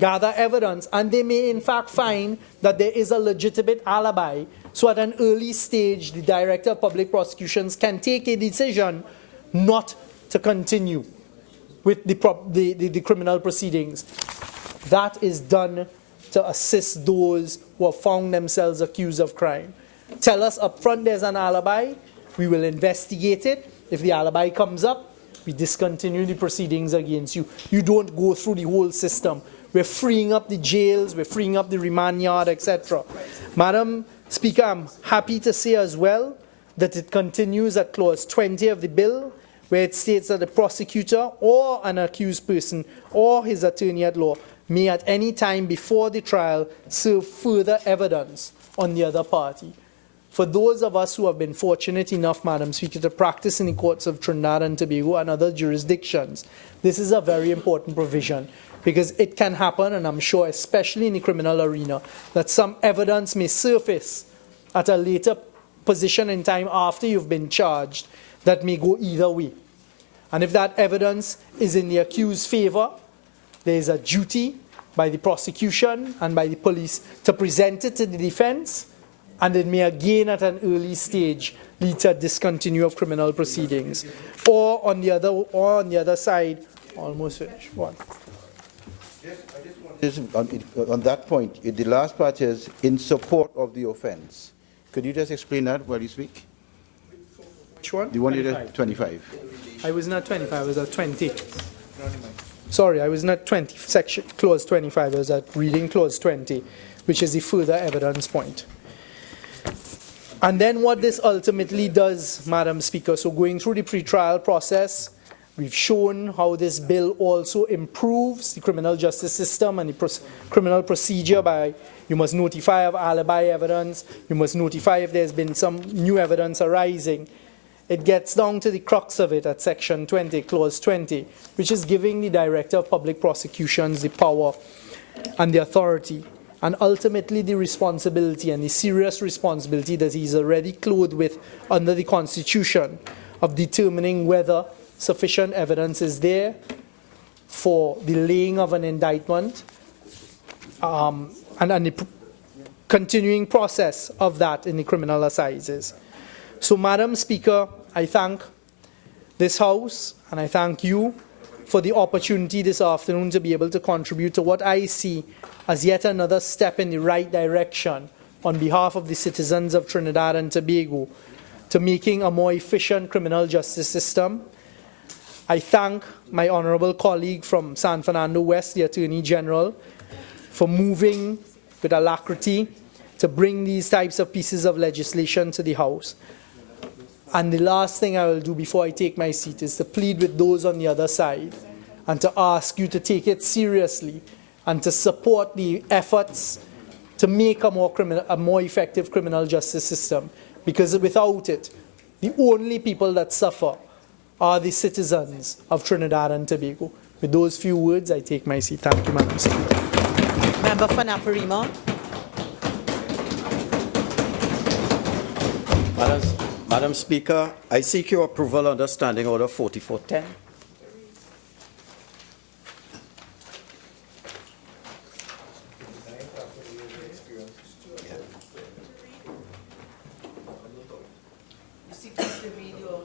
gather evidence, and they may in fact find that there is a legitimate alibi. So at an early stage, the Director of Public Prosecutions can take a decision not to continue with the criminal proceedings. That is done to assist those who have found themselves accused of crime. Tell us up front there's an alibi. We will investigate it. If the alibi comes up, we discontinue the proceedings against you. You don't go through the whole system. We're freeing up the jails, we're freeing up the remand yard, etc. Madam Speaker, I'm happy to say as well that it continues at Clause 20 of the bill, where it states that the prosecutor or an accused person or his attorney at law may at any time before the trial serve further evidence on the other party. For those of us who have been fortunate enough, Madam Speaker, to practice in the courts of Trinidad and Tobago and other jurisdictions, this is a very important provision because it can happen, and I'm sure especially in the criminal arena, that some evidence may surface at a later position in time after you've been charged that may go either way. And if that evidence is in the accused's favor, there is a duty by the prosecution and by the police to present it to the defense, and it may again at an early stage lead to a discontinue of criminal proceedings. Or on the other side, almost finished. One. On that point, the last part is in support of the offense. Could you just explain that while you speak? Which one? The one you did, 25. I was not 25, I was at 20. Sorry, I was not 20, section, clause 25, I was at reading clause 20, which is the further evidence point. And then what this ultimately does, Madam Speaker, so going through the pre-trial process, we've shown how this bill also improves the criminal justice system and the criminal procedure by you must notify of alibi evidence, you must notify if there's been some new evidence arising. it gets down to the crux of it at Section 20, Clause 20, which is giving the Director of Public Prosecutions the power and the authority, and ultimately the responsibility and the serious responsibility that he's already clothed with under the Constitution of determining whether sufficient evidence is there for the laying of an indictment and the continuing process of that in the criminal assizes. So, Madam Speaker, I thank this House and I thank you for the opportunity this afternoon to be able to contribute to what I see as yet another step in the right direction on behalf of the citizens of Trinidad and Tobago to making a more efficient criminal justice system. I thank my honourable colleague from San Fernando West, the Attorney General, for moving with alacrity to bring these types of pieces of legislation to the House. And the last thing I will do before I take my seat is to plead with those on the other side and to ask you to take it seriously and to support the efforts to make a more effective criminal justice system. Because without it, the only people that suffer are the citizens of Trinidad and Tobago. With those few words, I take my seat. Thank you, Madam Speaker. Member for Naparima. Madam Speaker, I seek your approval under Standing Order 4410.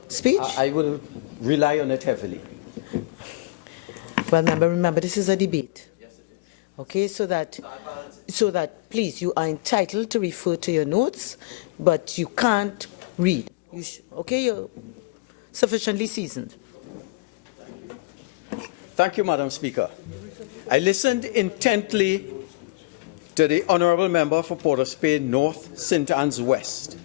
Speech? I will rely on it heavily. Well, remember, this is a debate. Okay, so that please, you are entitled to refer to your notes, but you can't read. Okay, you're sufficiently seasoned. Thank you, Madam Speaker. I listened intently to the Honourable Member for Port of Spain North, St. Anne's West.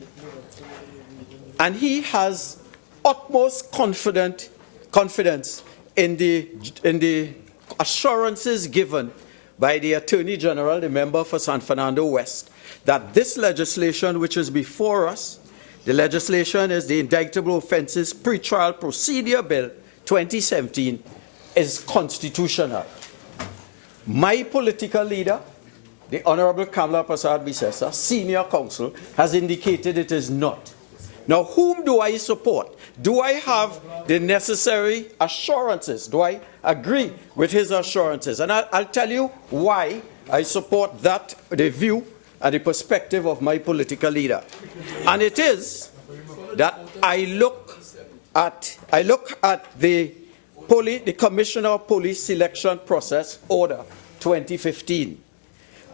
And he has utmost confidence in the assurances given by the Attorney General, the member for San Fernando West, that this legislation which is before us, the legislation is the Indictable Offences Pre-Trial Procedure Bill 2017, is constitutional. My political leader, the Honourable Kamala Prasad Bisesa, Senior Counsel, has indicated it is not. Now, whom do I support? Do I have the necessary assurances? Do I agree with his assurances? And I'll tell you why I support that, the view and the perspective of my political leader. And it is that I look at the Commissioner of Police Selection Process Order 2015.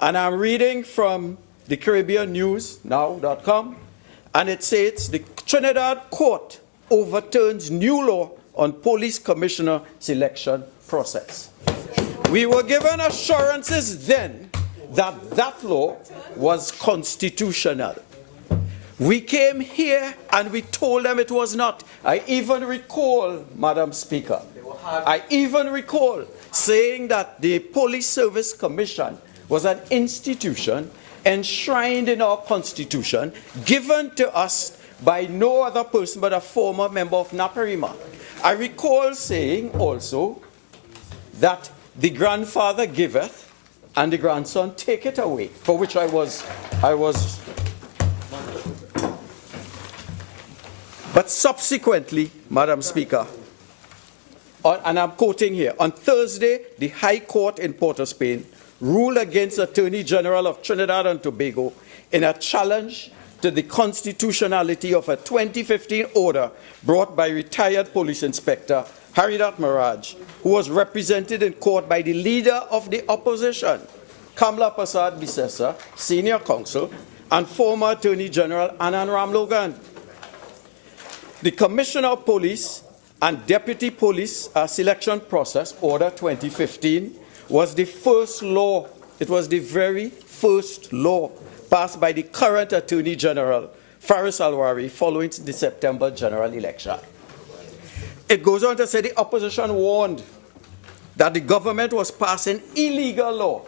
And I'm reading from the Caribbean News now.com. And it says the Trinidad Court overturns new law on police commissioner selection process. We were given assurances then that that law was constitutional. We came here and we told them it was not. I even recall, Madam Speaker, saying that the Police Service Commission was an institution enshrined in our Constitution, given to us by no other person but a former member of Naparima. I recall saying also that the grandfather giveth and the grandson taketh away, for which I was. But subsequently, Madam Speaker, and I'm quoting here, on Thursday, the High Court in Port of Spain ruled against Attorney General of Trinidad and Tobago in a challenge to the constitutionality of a 2015 order brought by retired police inspector Haridat Maraj, who was represented in court by the leader of the opposition, Kamala Prasad Bisesa, senior counsel, and former Attorney General Anand Ramlogan. The Commissioner of Police and Deputy Police Selection Process Order 2015 was the first law, it was the very first law passed by the current Attorney General, Faris Alwari, following the September general election. It goes on to say the opposition warned that the government was passing illegal law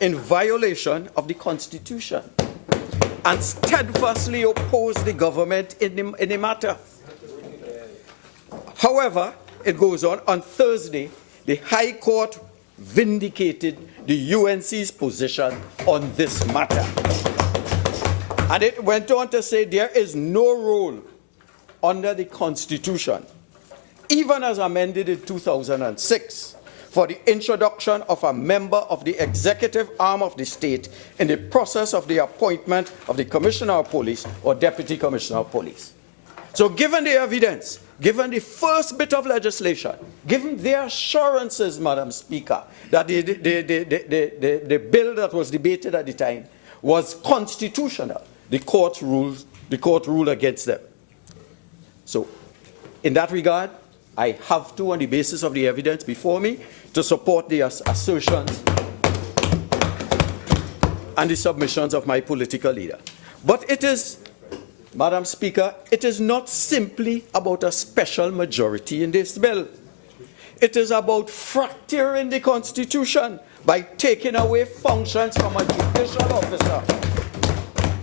in violation of the Constitution and steadfastly opposed the government in the matter. However, it goes on Thursday, the High Court vindicated the UNC's position on this matter. And it went on to say there is no role under the Constitution, even as amended in 2006, for the introduction of a member of the executive arm of the state in the process of the appointment of the Commissioner of Police or Deputy Commissioner of Police. So given the evidence, given the first bit of legislation, given the assurances, Madam Speaker, that the bill that was debated at the time was constitutional, the court ruled against them. So in that regard, I have to, on the basis of the evidence before me, to support the assertions and the submissions of my political leader. But it is, Madam Speaker, it is not simply about a special majority in this bill. It is about fracturing the Constitution by taking away functions from a judicial officer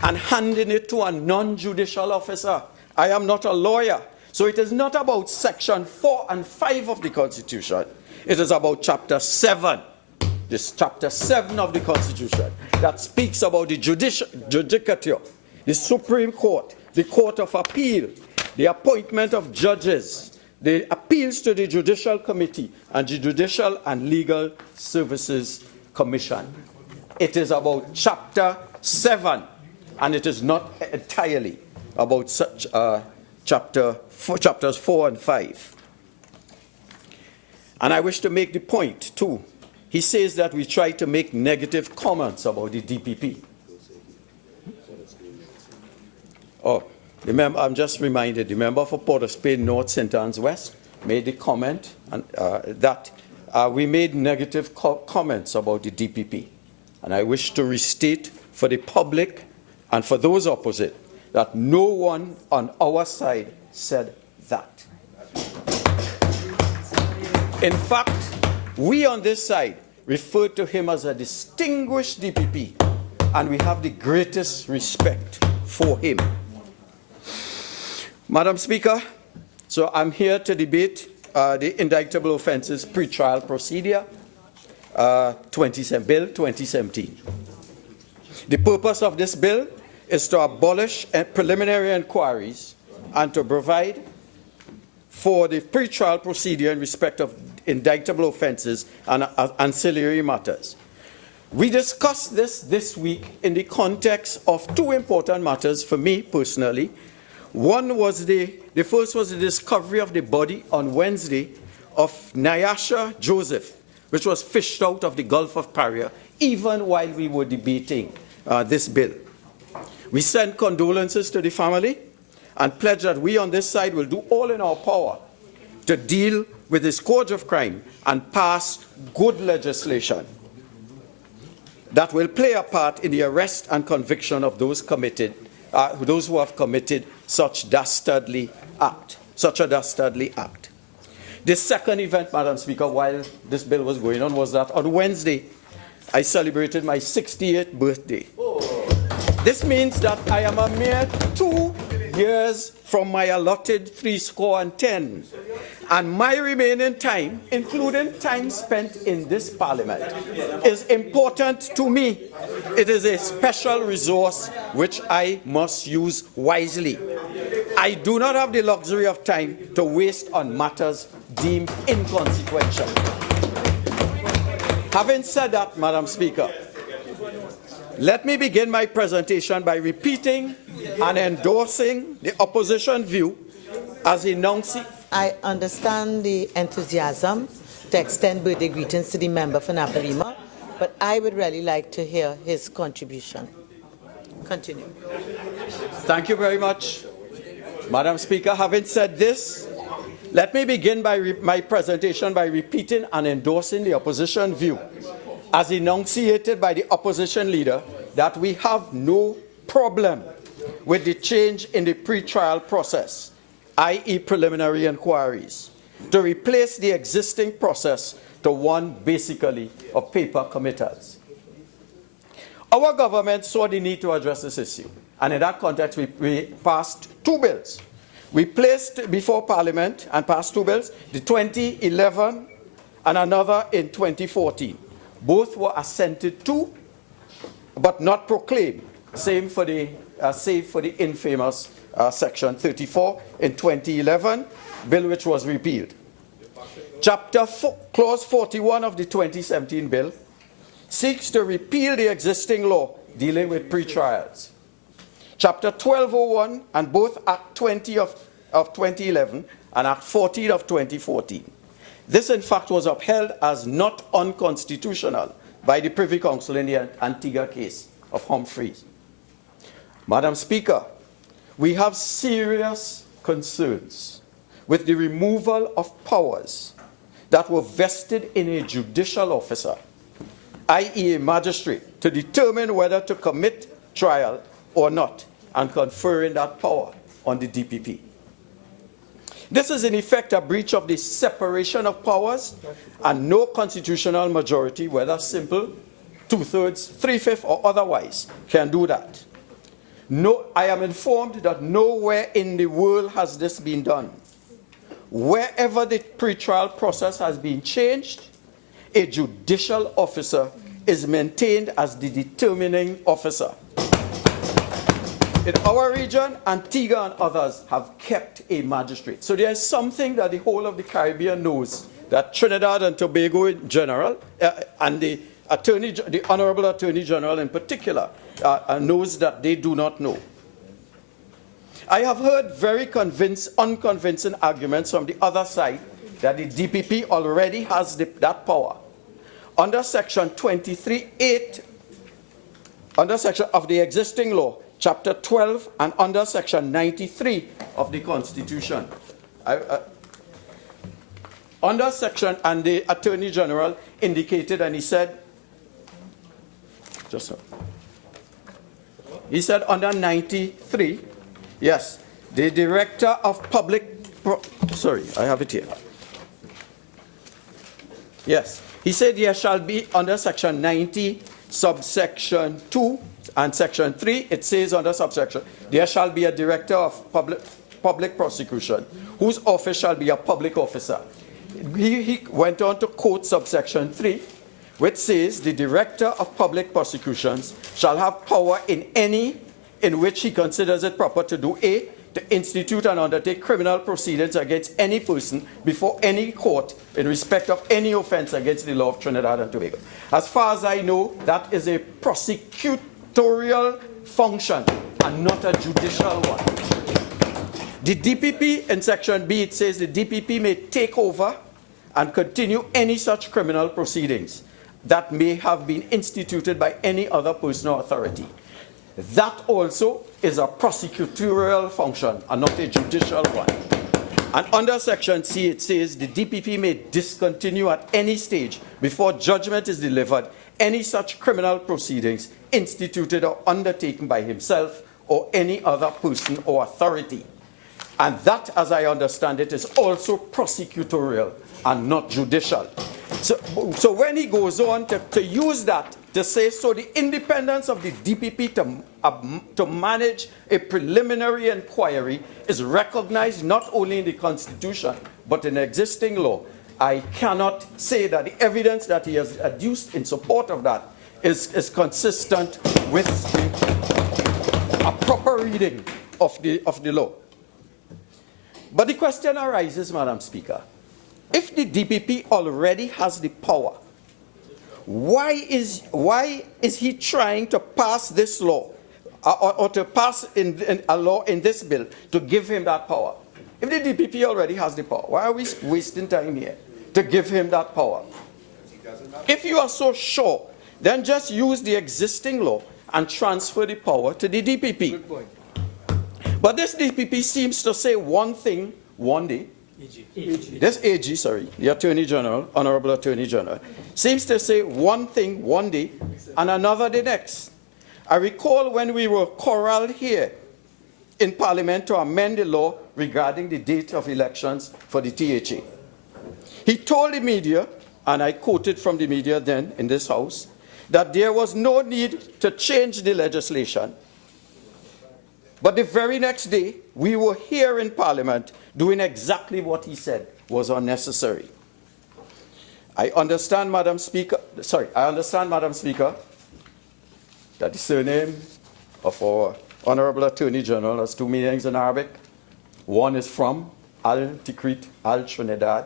and handing it to a non-judicial officer. I am not a lawyer, so it is not about Section 4 and 5 of the Constitution. It is about Chapter 7, this Chapter 7 of the Constitution, that speaks about the judicature, the Supreme Court, the Court of Appeal, the appointment of judges, the appeals to the Judicial Committee, and the Judicial and Legal Services Commission. It is about Chapter 7, and it is not entirely about such chapters 4 and 5. And I wish to make the point, too. He says that we try to make negative comments about the DPP. Oh, remember, I'm just reminded, the member for Port of Spain North, St. Anne's West, made the comment that we made negative comments about the DPP. And I wish to restate for the public and for those opposite that no one on our side said that. In fact, we on this side referred to him as a distinguished DPP, and we have the greatest respect for him. Madam Speaker, so I'm here to debate the Indictable Offences Pre-Trial Procedure, Bill 2017. The purpose of this bill is to abolish preliminary inquiries and to provide for the pre-trial procedure in respect of indictable offences and ancillary matters. We discussed this week in the context of two important matters for me personally. One was the first was the discovery of the body on Wednesday of Nyasha Joseph, which was fished out of the Gulf of Paria, even while we were debating this bill. We sent condolences to the family and pledge that we on this side will do all in our power to deal with this scourge of crime and pass good legislation that will play a part in the arrest and conviction of those who have committed such a dastardly act. The second event, Madam Speaker, while this bill was going on, was that on Wednesday, I celebrated my 68th birthday. This means that I am a mere 2 years from my allotted 70. And my remaining time, including time spent in this parliament, is important to me. It is a special resource which I must use wisely. I do not have the luxury of time to waste on matters deemed inconsequential. Having said that, Madam Speaker, let me begin my presentation by repeating and endorsing the opposition view as enunciated. I understand the enthusiasm to extend birthday greetings to the member for Naparima, but I would really like to hear his contribution. Continue. Thank you very much, Madam Speaker. Having said this, let me begin my presentation by repeating and endorsing the opposition view as enunciated by the opposition leader that we have no problem with the change in the pre-trial process, i.e. preliminary inquiries, to replace the existing process to one basically of paper committals. Our government saw the need to address this issue, and in that context we passed two bills. We placed before Parliament and passed 2 bills, the 2011 and another in 2014. Both were assented to, but not proclaimed. Same for the, save for the infamous Section 34 in 2011, bill which was repealed. Clause 41 of the 2017 bill seeks to repeal the existing law dealing with pre-trials. Chapter 1201 and both Act 20 of 2011 and Act 14 of 2014. This, in fact, was upheld as not unconstitutional by the Privy Council in the Antigua case of Humphreys. Madam Speaker, we have serious concerns with the removal of powers that were vested in a judicial officer, i.e. a magistrate, to determine whether to commit trial or not, and conferring that power on the DPP. This is in effect a breach of the separation of powers, and no constitutional majority, whether simple, 2/3, 3/5, or otherwise, can do that. No, I am informed that nowhere in the world has this been done. Wherever the pre-trial process has been changed, a judicial officer is maintained as the determining officer. In our region, Antigua and others have kept a magistrate. So there is something that the whole of the Caribbean knows, that Trinidad and Tobago in general, and the Honorable Attorney General in particular, knows that they do not know. I have heard very unconvincing arguments from the other side that the DPP already has that power. Under Section 23(8), under section of the existing law, Chapter 12, and under Section 93 of the Constitution. Under Section, and the Attorney General indicated, and he said, he said under 93, yes, the Director of Public, sorry, I have it here. Yes, he said there shall be under Section 90, subsection 2, and Section 3, it says under subsection, there shall be a Director of Public Prosecution, whose office shall be a public officer. He went on to quote subsection 3, which says the Director of Public Prosecutions shall have power in any in which he considers it proper to do A, to institute and undertake criminal proceedings against any person before any court in respect of any offense against the law of Trinidad and Tobago. As far as I know, that is a prosecutorial function and not a judicial one. The DPP, in Section B, it says the DPP may take over and continue any such criminal proceedings that may have been instituted by any other person or authority. That also is a prosecutorial function and not a judicial one. And under Section C, it says the DPP may discontinue at any stage before judgment is delivered any such criminal proceedings instituted or undertaken by himself or any other person or authority. And that, as I understand it, is also prosecutorial and not judicial. So when he goes on to use that to say, so the independence of the DPP to manage a preliminary inquiry is recognized not only in the Constitution, but in existing law, I cannot say that the evidence that he has adduced in support of that is consistent with a proper reading of the law. But the question arises, Madam Speaker, if the DPP already has the power, why is he trying to pass this law or to pass a law in this bill to give him that power? If the DPP already has the power, why are we wasting time here to give him that power? If you are so sure, then just use the existing law and transfer the power to the DPP. Good point. But this DPP seems to say one thing one day. This AG, sorry, the Attorney General, Honorable Attorney General, seems to say one thing one day and another the next. I recall when we were corralled here in Parliament to amend the law regarding the date of elections for the THA. He told the media, and I quoted from the media then in this House, that there was no need to change the legislation But the very next day, we were here in Parliament doing exactly what he said was unnecessary. I understand, Madam Speaker, that the surname of our Honorable Attorney General has two meanings in Arabic. One is from Al-Tikrit, Al-Trinidad,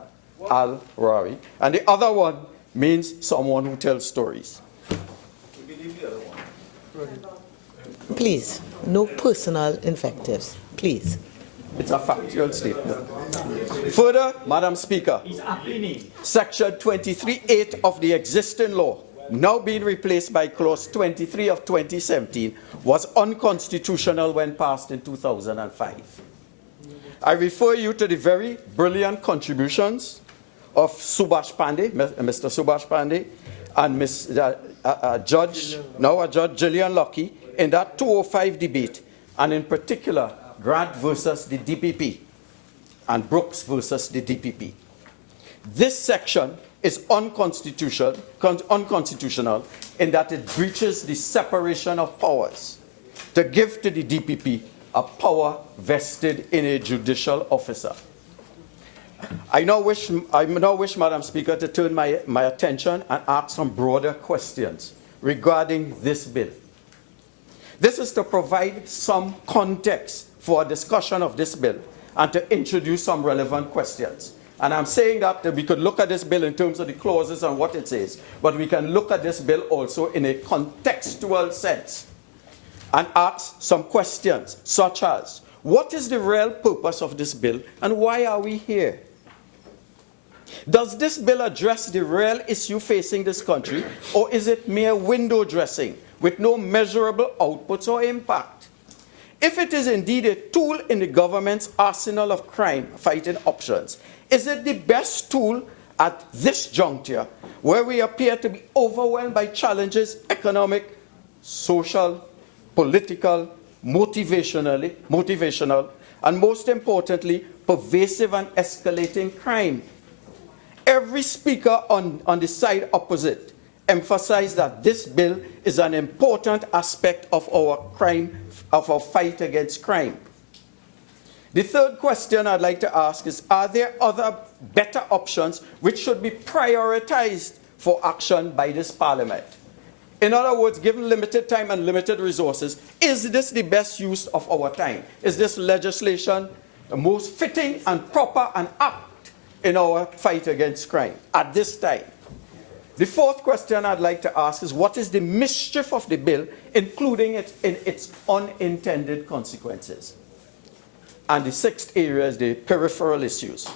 Al-Rawi, and the other one means someone who tells stories. Please, no personal invectives, please. It's a factual statement. Further, Madam Speaker, Section 23(8) of the existing law, now being replaced by Clause 23 of 2017, was unconstitutional when passed in 2005. I refer you to the very brilliant contributions of Subhash Pandey, Mr. Subhash Pandey, and Judge Gillian Locke in that 2005 debate, and in particular, Grande versus the DPP and Brooks versus the DPP. This section is unconstitutional in that it breaches the separation of powers to give to the DPP a power vested in a judicial officer. I now wish, Madam Speaker, to turn my attention and ask some broader questions regarding this bill. This is to provide some context for a discussion of this bill and to introduce some relevant questions. And I'm saying that we could look at this bill in terms of the clauses and what it says, but we can look at this bill also in a contextual sense and ask some questions such as, what is the real purpose of this bill and why are we here? Does this bill address the real issue facing this country, or is it mere window dressing with no measurable outputs or impact? If it is indeed a tool in the government's arsenal of crime-fighting options, is it the best tool at this juncture where we appear to be overwhelmed by challenges, economic, social, political, motivational, and most importantly, pervasive and escalating crime? Every speaker on the side opposite emphasized that this bill is an important aspect of our fight against crime. The third question I'd like to ask is, are there other better options which should be prioritized for action by this Parliament? In other words, given limited time and limited resources, is this the best use of our time? Is this legislation the most fitting and proper and apt in our fight against crime at this time? The fourth question I'd like to ask is, what is the mischief of the bill, including its unintended consequences? And the sixth area is the peripheral issues.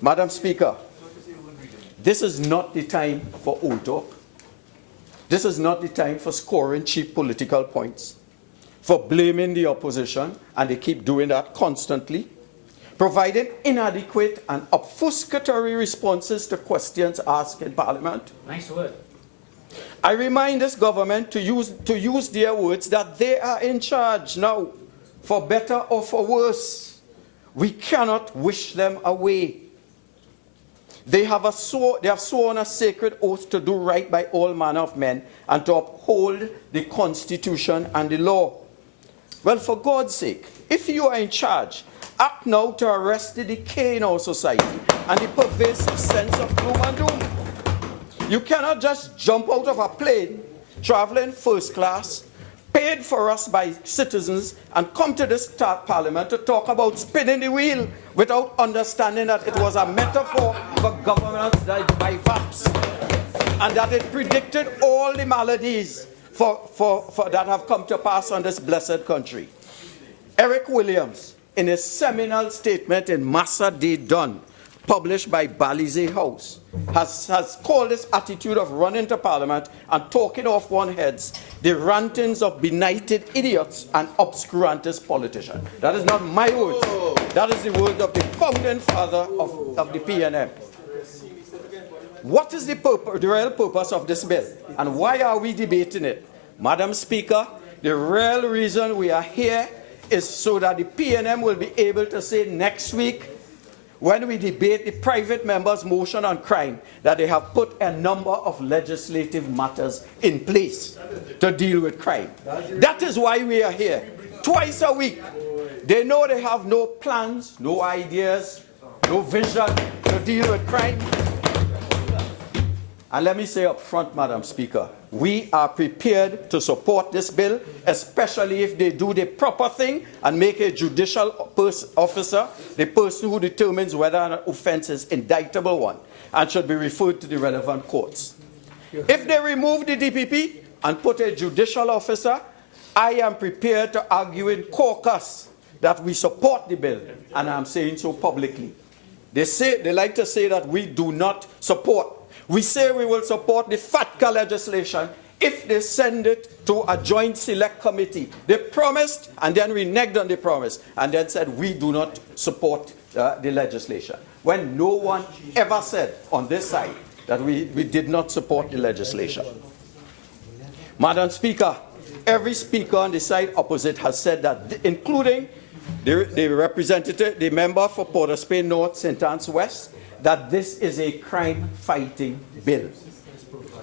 Madam Speaker, this is not the time for old talk. This is not the time for scoring cheap political points, for blaming the opposition, and they keep doing that constantly, providing inadequate and obfuscatory responses to questions asked in Parliament. Nice word. I remind this government to use their words that they are in charge now, for better or for worse. We cannot wish them away. They have sworn a sacred oath to do right by all manner of men and to uphold the Constitution and the law. Well, for God's sake, if you are in charge, act now to arrest the decay in our society and the pervasive sense of gloom and doom. You cannot just jump out of a plane, traveling first class, paid for us by citizens, and come to this Parliament to talk about spinning the wheel without understanding that it was a metaphor for governance by VAPs and that it predicted all the maladies that have come to pass on this blessed country. Eric Williams, in a seminal statement in Massa Day Done, published by Balize House, has called this attitude of running to Parliament and talking off one's heads the rantings of benighted idiots and obscurantist politicians. That is not my words. That is the words of the founding father of the PNM. What is the real purpose of this bill, and why are we debating it? Madam Speaker, the real reason we are here is so that the PNM will be able to say next week, when we debate the private members' motion on crime, that they have put a number of legislative matters in place to deal with crime. That is why we are here. twice a week. They know they have no plans, no ideas, no vision to deal with crime. And let me say up front, Madam Speaker, we are prepared to support this bill, especially if they do the proper thing and make a judicial officer the person who determines whether an offence is indictable one and should be referred to the relevant courts. If they remove the DPP and put a judicial officer, I am prepared to argue in caucus that we support the bill, and I'm saying so publicly. They like to say that we do not support. We say we will support the FATCA legislation if they send it to a joint select committee. They promised, and then reneged on the promise, and then said we do not support the legislation, when no one ever said on this side that we did not support the legislation. Madam Speaker, every speaker on the side opposite has said that, including the representative, the member for Port of Spain North, St. Anne's West, that this is a crime-fighting bill.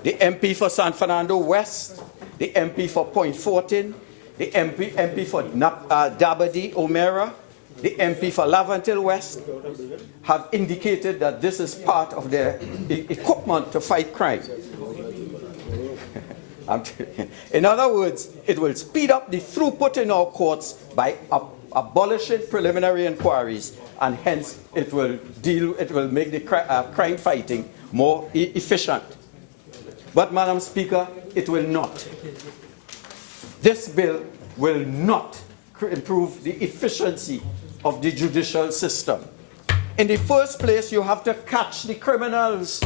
The MP for San Fernando West, the MP for Point Fortin, the MP for Dabadi O'Meara, the MP for Laventille West have indicated that this is part of their equipment to fight crime. In other words, it will speed up the throughput in our courts by abolishing preliminary inquiries, and hence it will make the crime fighting more efficient. But, Madam Speaker, it will not. This bill will not improve the efficiency of the judicial system. In the first place, you have to catch the criminals.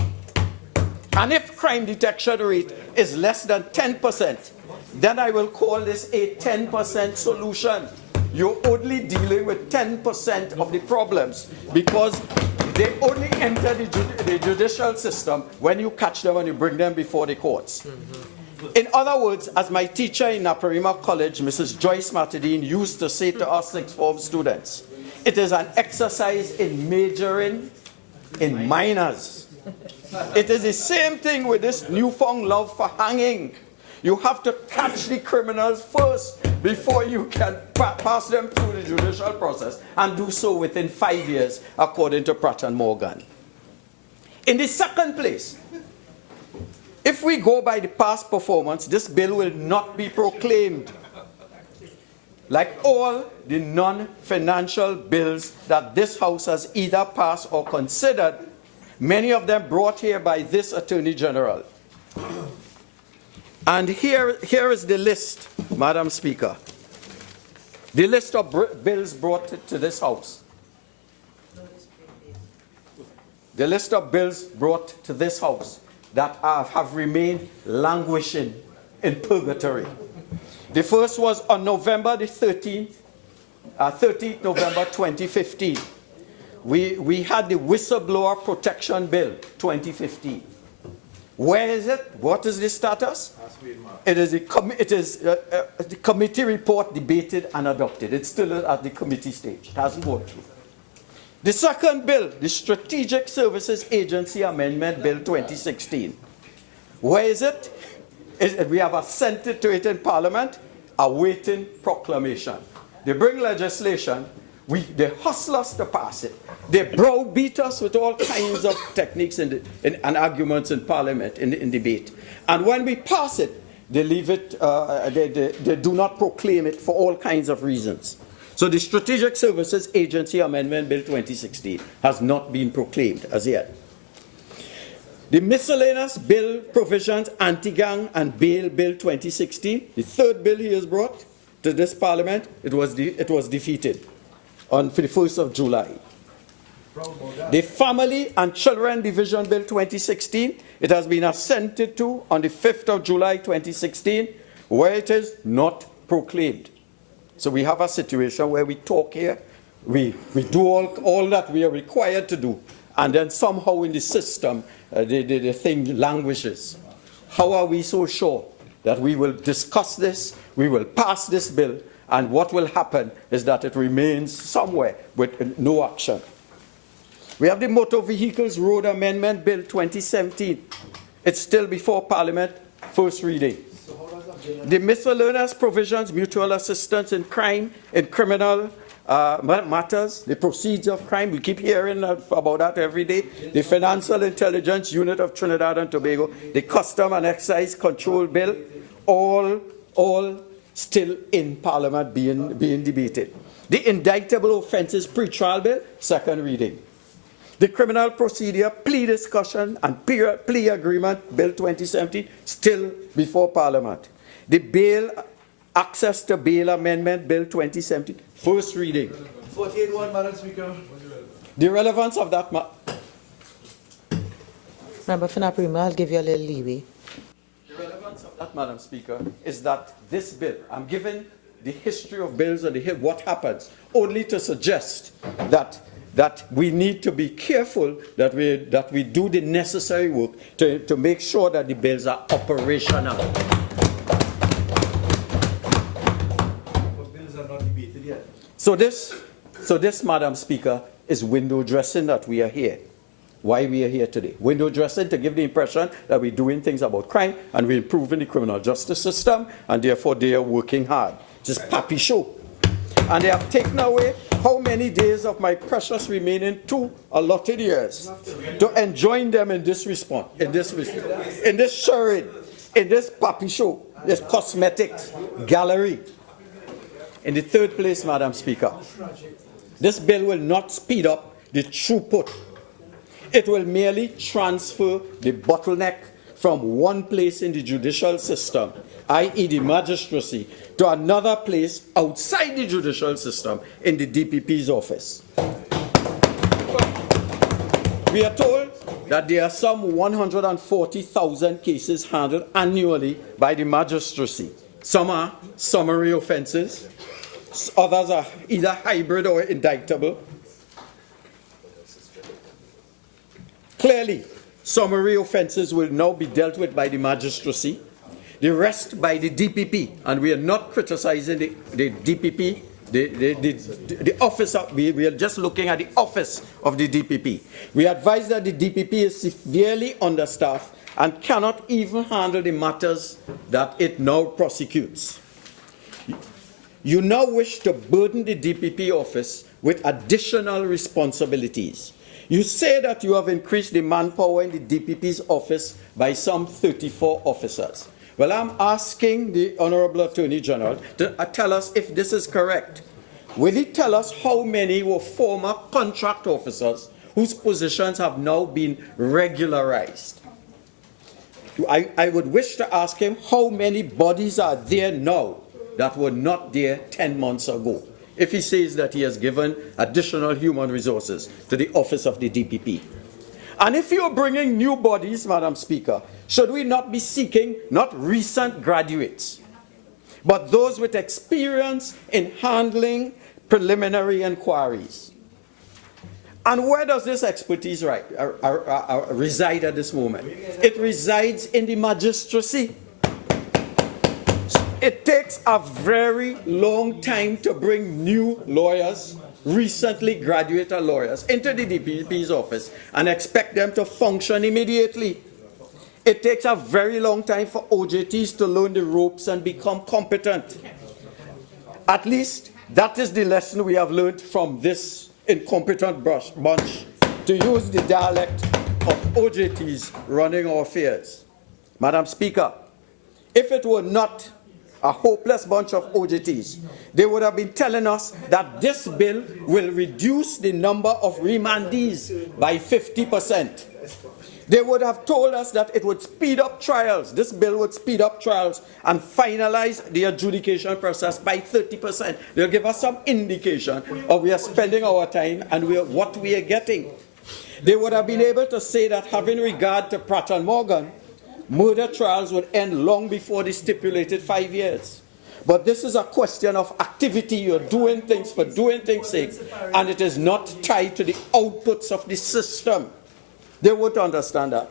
And if crime detection rate is less than 10%, then I will call this a 10% solution. You're only dealing with 10% of the problems because they only enter the judicial system when you catch them and you bring them before the courts. In other words, as my teacher in Naparima College, Mrs. Joyce Martidine, used to say to us sixth form students, it is an exercise in majoring in minors. It is the same thing with this newfound love for hanging. You have to catch the criminals first before you can pass them through the judicial process, and do so within 5 years, according to Pratt and Morgan. In the second place, if we go by the past performance, this bill will not be proclaimed. Like all the non-financial bills that this House has either passed or considered, many of them brought here by this Attorney General. And here is the list, Madam Speaker. The list of bills brought to this House. The list of bills brought to this House that have remained languishing in purgatory. The first was on November the 13th November 2015. We had the Whistleblower Protection Bill 2015. Where is it? What is the status? It is the committee report debated and adopted. It's still at the committee stage. It hasn't gone through. The second bill, the Strategic Services Agency Amendment Bill 2016. Where is it? We have assented to it in Parliament, awaiting proclamation. They bring legislation, they hustle us to pass it. They browbeat us with all kinds of techniques and arguments in Parliament, in debate. And when we pass it, they leave it, they do not proclaim it for all kinds of reasons. So the Strategic Services Agency Amendment Bill 2016 has not been proclaimed as yet. The Miscellaneous Bill Provisions Anti-Gang and Bail Bill 2016, the third bill he has brought to this Parliament, it was defeated on the 1st of July. The Family and Children Division Bill 2016, it has been assented to on the 5th of July 2016, where it is not proclaimed. So we have a situation where we talk here, we do all that we are required to do, and then somehow in the system, the thing languishes. How are we so sure that we will discuss this, we will pass this bill, and what will happen is that it remains somewhere with no action? We have the Motor Vehicles Road Amendment Bill 2017. It's still before Parliament, first reading. The miscellaneous provisions, mutual assistance in crime, in criminal matters, the proceeds of crime, we keep hearing about that every day. The Financial Intelligence Unit of Trinidad and Tobago, the Custom and Excise Control Bill, all still in Parliament being debated. The Indictable Offences Pre-Trial Bill, second reading. The Criminal Procedure Plea Discussion and Plea Agreement Bill 2017, still before Parliament. The Bail Access to Bail Amendment Bill 2017, first reading. 48-1, Madam Speaker. The relevance of that... Member for Naparima, I'll give you a little leeway. The relevance of that, Madam Speaker, is that this bill, I'm giving the history of bills and what happens, only to suggest that we need to be careful that we do the necessary work to make sure that the bills are operational. Bills are not debated yet. So this, Madam Speaker, is window dressing that we are here. Why we are here today. Window dressing to give the impression that we're doing things about crime and we're improving the criminal justice system, and therefore they are working hard. Just pappy show. And they have taken away how many days of my precious remaining 2 allotted years to enjoin them in this response, in this charade, in this pappy show, this cosmetics gallery. In the third place, Madam Speaker, this bill will not speed up the throughput. It will merely transfer the bottleneck from one place in the judicial system, i.e. the magistracy, to another place outside the judicial system in the DPP's office. We are told that there are some 140,000 cases handled annually by the magistracy. Some are summary offences, others are either hybrid or indictable. Clearly, summary offences will now be dealt with by the magistracy, the rest by the DPP, and we are not criticizing the DPP, the office of, we are just looking at the office of the DPP. We advise that the DPP is severely understaffed and cannot even handle the matters that it now prosecutes. You now wish to burden the DPP office with additional responsibilities. You say that you have increased the manpower in the DPP's office by some 34 officers. Well, I'm asking the Honorable Attorney General to tell us if this is correct. Will he tell us how many were former contract officers whose positions have now been regularized? I would wish to ask him how many bodies are there now that were not there 10 months ago, if he says that he has given additional human resources to the office of the DPP. And if you are bringing new bodies, Madam Speaker, should we not be seeking not recent graduates, but those with experience in handling preliminary inquiries? And where does this expertise reside at this moment? It resides in the magistracy. It takes a very long time to bring new lawyers, recently graduated lawyers, into the DPP's office and expect them to function immediately. It takes a very long time for OJTs to learn the ropes and become competent. At least that is the lesson we have learned from this incompetent bunch, to use the dialect of OJTs running our affairs. Madam Speaker, if it were not a hopeless bunch of OJTs, they would have been telling us that this bill will reduce the number of remandees by 50%. They would have told us that it would speed up trials. This bill would speed up trials and finalize the adjudication process by 30%. They'll give us some indication of we are spending our time and what we are getting. They would have been able to say that, having regard to Pratt & Morgan, murder trials would end long before the stipulated 5 years. But this is a question of activity. You're doing things for doing things' sake, and it is not tied to the outputs of the system. They would understand that.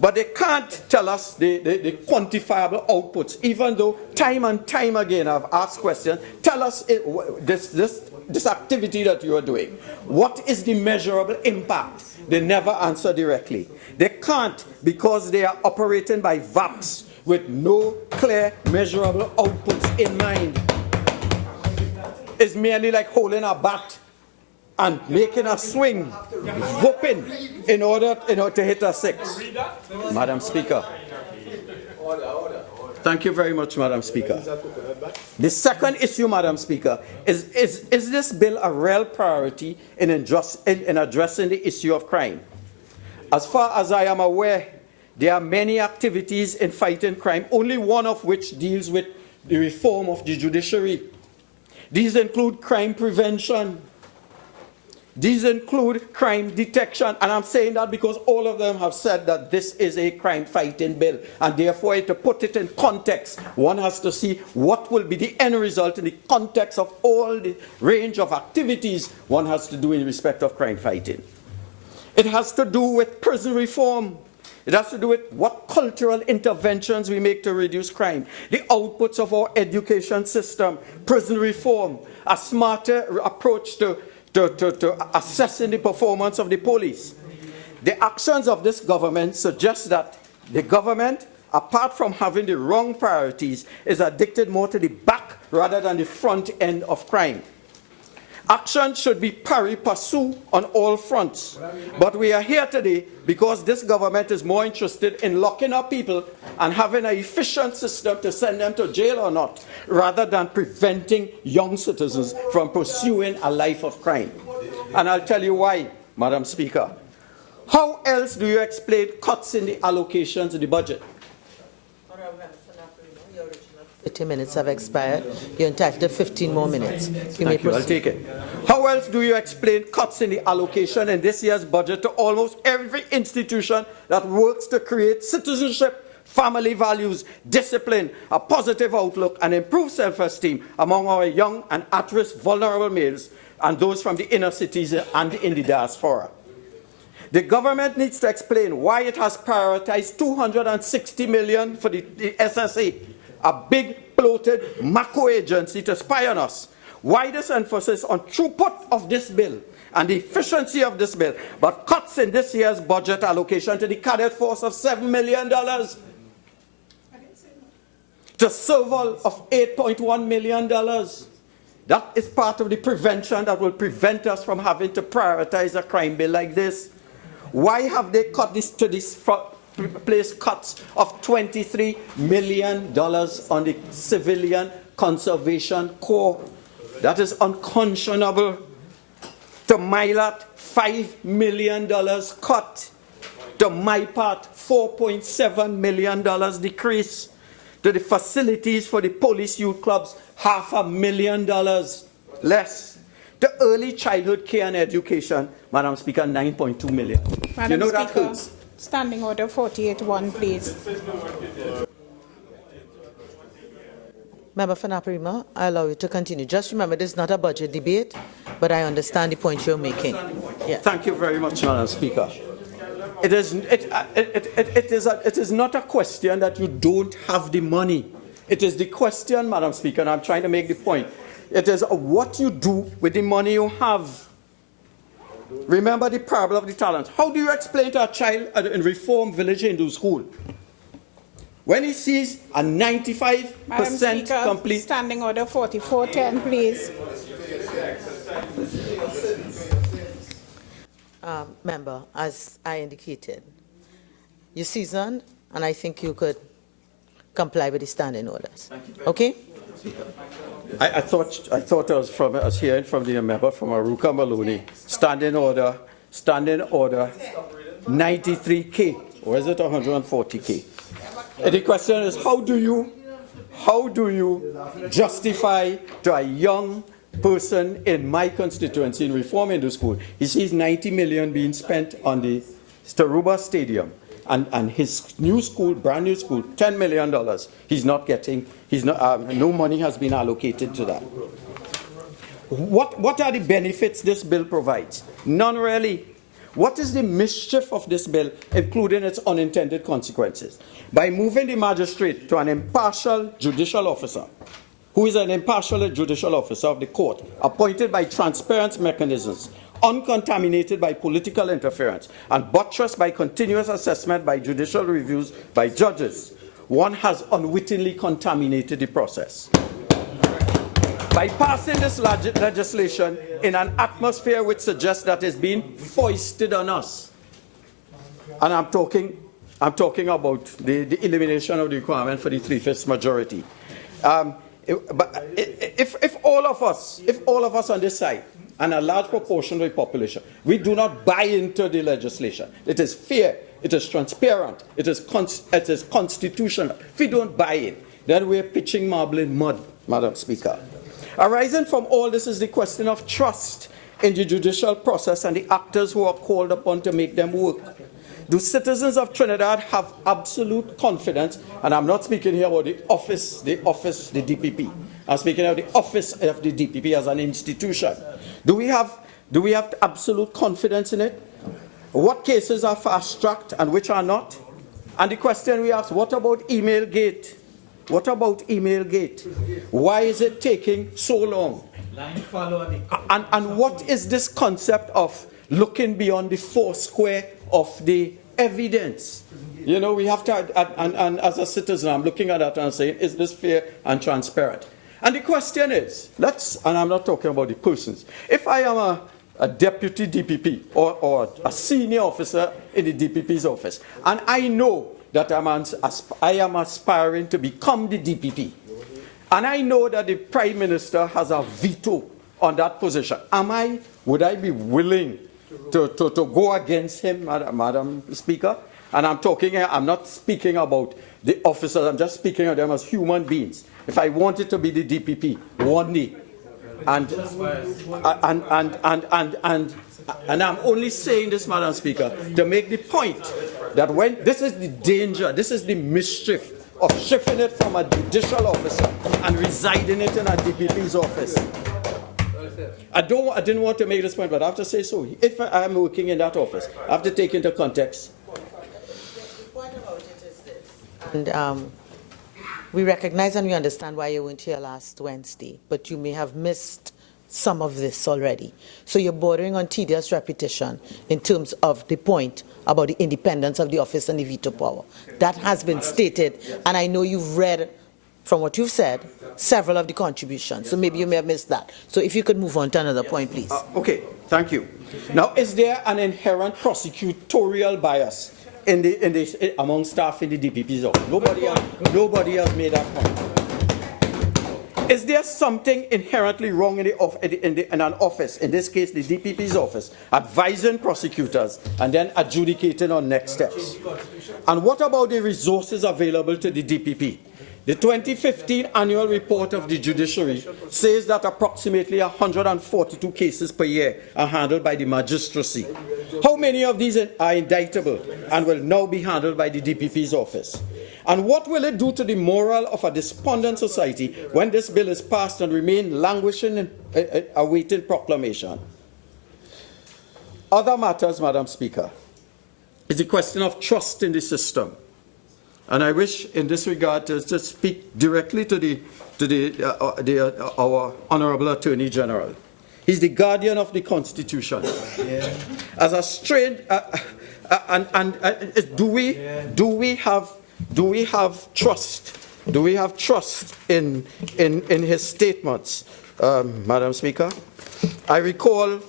But they can't tell us the quantifiable outputs, even though time and time again I've asked questions. Tell us this activity that you are doing. What is the measurable impact? They never answer directly. They can't, because they are operating by VAPs, with no clear, measurable outputs in mind. It's merely like holding a bat and making a swing, whooping in order to hit a six. Madam Speaker. Thank you very much, Madam Speaker. The second issue, Madam Speaker, is this bill a real priority in addressing the issue of crime? As far as I am aware, there are many activities in fighting crime, only one of which deals with the reform of the judiciary. These include crime prevention. These include crime detection, and I'm saying that because all of them have said that this is a crime-fighting bill, and therefore to put it in context, one has to see what will be the end result in the context of all the range of activities one has to do in respect of crime-fighting. It has to do with prison reform. It has to do with what cultural interventions we make to reduce crime, the outputs of our education system, prison reform, a smarter approach to assessing the performance of the police. The actions of this government suggest that the government, apart from having the wrong priorities, is addicted more to the back rather than the front end of crime. Action should be pari passu on all fronts. But we are here today because this government is more interested in locking up people and having an efficient system to send them to jail or not, rather than preventing young citizens from pursuing a life of crime. And I'll tell you why, Madam Speaker. How else do you explain cuts in the allocations in the budget? 30 minutes have expired. You're entitled to 15 more minutes. Thank you. I'll take it. How else do you explain cuts in the allocation in this year's budget to almost every institution that works to create citizenship, family values, discipline, a positive outlook, and improved self-esteem among our young and at-risk vulnerable males and those from the inner cities and in the diaspora? The government needs to explain why it has prioritized $260 million for the SSA, a big bloated macro agency to spy on us. Why this emphasis on throughput of this bill and the efficiency of this bill, but cuts in this year's budget allocation to the cadet force of $7 million, to civil of $8.1 million. That is part of the prevention that will prevent us from having to prioritize a crime bill like this. Why have they cut this to this place cuts of $23 million on the Civilian Conservation Corps? That is unconscionable. To MILAT, $5 million cut. To MIPAT, $4.7 million decrease. To the facilities for the police youth clubs, $500,000 less. To early childhood care and education, Madam Speaker, $9.2 million. Madam you know Speaker, that hurts. Standing Order 48-1, please. Member for Naparima, I allow you to continue. Just remember, this is not a budget debate, but I understand the point you're making. Yeah. Thank you very much, Madam Speaker. It is not a question that you don't have the money. It is the question, Madam Speaker, and I'm trying to make the point. It is what you do with the money you have. Remember the parable of the talents. How do you explain to a child in Reform Village Hindu School when he sees a 95% complete... Standing Order 44-10, please. Member, as I indicated, you seasoned, and I think you could comply with the standing orders. Okay? I thought I was hearing from the member from Aruka Maloney. Standing order, 93K, or is it 140K? And the question is, how do you justify to a young person in my constituency in Reform Hindu School, he sees 90 million being spent on the Staruba Stadium, and his new school, brand new school, $10 million. He's not getting. No money has been allocated to that. What are the benefits this bill provides? None really. What is the mischief of this bill, including its unintended consequences? By moving the magistrate to an impartial judicial officer, who is an impartial judicial officer of the court, appointed by transparent mechanisms, uncontaminated by political interference, and buttressed by continuous assessment by judicial reviews by judges, one has unwittingly contaminated the process. By passing this legislation in an atmosphere which suggests that it's being foisted on us, and I'm talking about the elimination of the requirement for the 3/5 majority. If all of us on this side, and a large proportion of the population, we do not buy into the legislation. It is fair, it is transparent, it is constitutional. If we don't buy it, then we're pitching marble in mud, Madam Speaker. Arising from all this is the question of trust in the judicial process and the actors who are called upon to make them work. Do citizens of Trinidad have absolute confidence? And I'm not speaking here about the DPP. I'm speaking of the office of the DPP as an institution. Do we have absolute confidence in it? What cases are fast-tracked and which are not? And the question we ask, what about email gate? What about email gate? Why is it taking so long? And what is this concept of looking beyond the four square of the evidence? You know, we have to, and as a citizen, I'm looking at that and saying, is this fair and transparent? And the question is, and I'm not talking about the persons, if I am a deputy DPP or a senior officer in the DPP's office, and I know that I am aspiring to become the DPP, and I know that the Prime Minister has a veto on that position, would I be willing to go against him, Madam Speaker? And I'm not speaking about the officers, I'm just speaking of them as human beings. If I wanted to be the DPP one day, and I'm only saying this, Madam Speaker, to make the point that when this is the danger, this is the mischief of shifting it from a judicial officer and residing it in a DPP's office. I didn't want to make this point, but I have to say so. If I am working in that office, I have to take into context. What about it is this? And we recognize and we understand why you weren't here last Wednesday, but you may have missed some of this already. So you're bordering on tedious repetition in terms of the point about the independence of the office and the veto power. That has been stated, and I know you've read, from what you've said, several of the contributions. So maybe you may have missed that. So if you could move on to another point, please. Okay, thank you. Now, is there an inherent prosecutorial bias among staff in the DPP's office? Nobody has made that point. Is there something inherently wrong in an office, in this case the DPP's office, advising prosecutors and then adjudicating on next steps? And what about the resources available to the DPP? The 2015 annual report of the judiciary says that approximately 142 cases per year are handled by the magistracy. How many of these are indictable and will now be handled by the DPP's office? And what will it do to the morale of a despondent society when this bill is passed and remain languishing and awaiting proclamation? Other matters, Madam Speaker, is the question of trust in the system. And I wish, in this regard, to speak directly to our Honourable Attorney General. He's the guardian of the Constitution. Yeah. As a strange, do we have trust? Do we have trust in his statements, Madam Speaker? I recall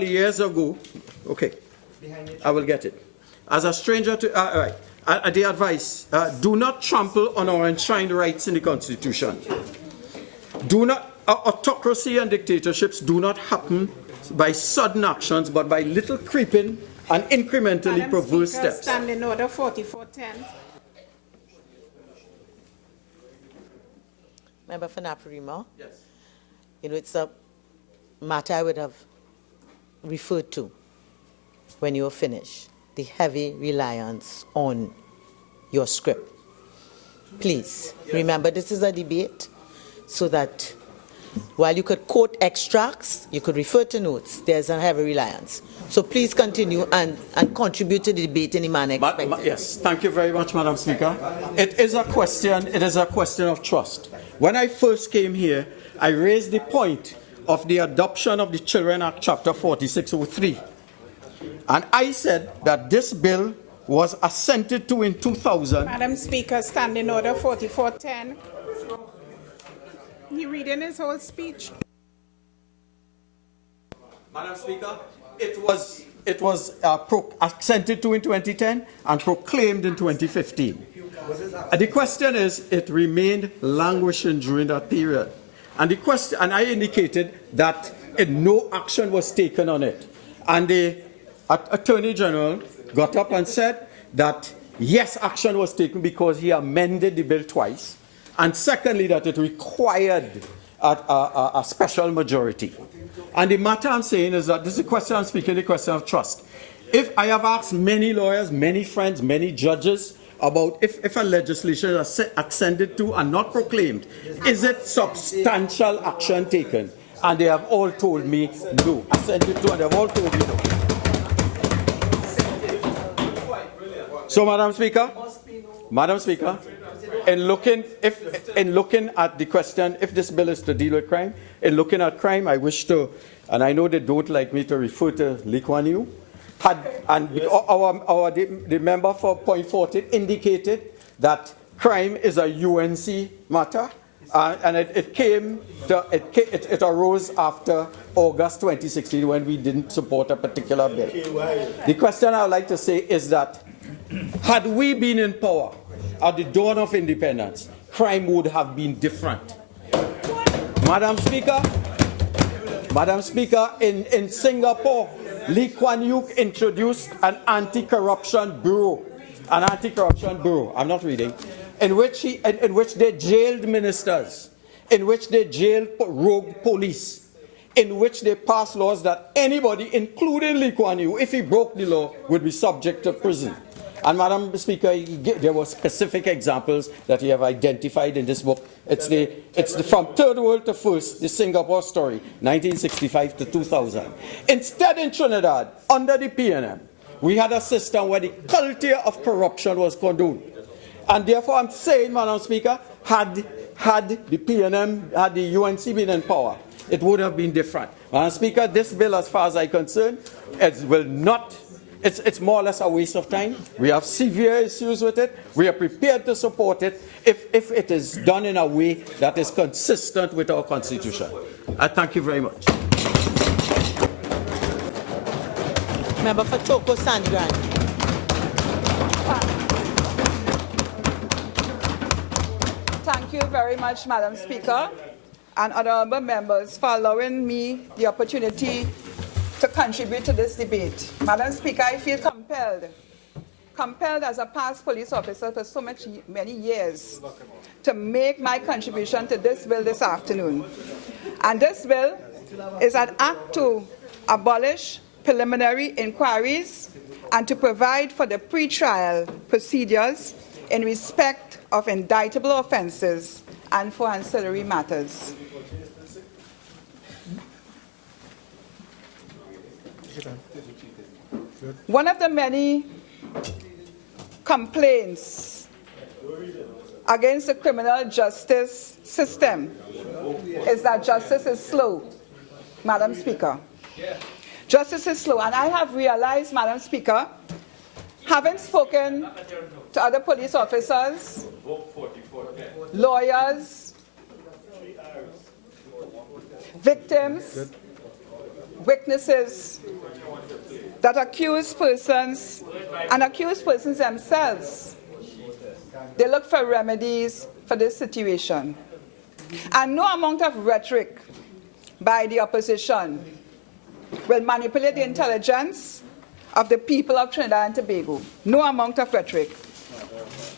years ago. Okay. I will get it. As a stranger to, the advice, do not trample on our enshrined rights in the Constitution. Autocracy and dictatorships do not happen by sudden actions, but by little creeping and incrementally perverse steps. Standing order 4410. Member for Naparima? Yes. You know, it's a matter I would have referred to when you're finished, the heavy reliance on your script. Please, remember this is a debate, so that while you could quote extracts, you could refer to notes, there's a heavy reliance. So please continue and contribute to the debate in the manner expected. Yes, thank you very much, Madam Speaker. It is a question of trust. When I first came here, I raised the point of the adoption of the Children Act, Chapter 4603. And I said that this bill was assented to in 2000. Madam Speaker, Standing Order 4410. He reading his whole speech. Madam Speaker, it was assented to in 2010 and proclaimed in 2015. The question is, it remained languishing during that period. And the question, and I indicated that no action was taken on it. And the Attorney General got up and said that yes, action was taken because he amended the bill twice. And secondly, that it required a special majority. And the matter I'm saying is that this is a question I'm speaking, the question of trust. If I have asked many lawyers, many friends, many judges about if a legislation is assented to and not proclaimed, is it substantial action taken? And they have all told me no. Assented to, and they have all told me no. So, Madam Speaker, in looking at the question, if this bill is to deal with crime, in looking at crime, I wish to, and I know they don't like me to refer to Lee Kuan Yew, the member for point 14 indicated that crime is a UNC matter, and it arose after August 2016 when we didn't support a particular bill. The question I would like to say is that had we been in power at the dawn of independence, crime would have been different. Madam Speaker, in Singapore, Lee Kuan Yew introduced an anti-corruption bureau, I'm not reading, in which they jailed ministers, in which they jailed rogue police, in which they passed laws that anybody, including Lee Kuan Yew, if he broke the law, would be subject to prison. And Madam Speaker, there were specific examples that you have identified in this book. It's from third world to first, the Singapore story, 1965 to 2000. Instead, in Trinidad, under the PNM, we had a system where the culture of corruption was condoned. And therefore, I'm saying, Madam Speaker, had the PNM, had the UNC been in power, it would have been different. Madam Speaker, this bill, as far as I'm concerned, it's more or less a waste of time. We have severe issues with it. We are prepared to support it if it is done in a way that is consistent with our Constitution. I thank you very much. Member for Toco, Sangre. Thank you very much, Madam Speaker, and honourable members, for allowing me the opportunity to contribute to this debate. Madam Speaker, I feel compelled as a past police officer for so many years to make my contribution to this bill this afternoon. And this bill is an act to abolish preliminary inquiries and to provide for the pre-trial procedures in respect of indictable offences and for ancillary matters. One of the many complaints against the criminal justice system is that justice is slow, Madam Speaker. Justice is slow, and I have realized, Madam Speaker, having spoken to other police officers, lawyers, victims, witnesses, that accused persons and accused persons themselves, they look for remedies for this situation. And no amount of rhetoric by the opposition will manipulate the intelligence of the people of Trinidad and Tobago. No amount of rhetoric.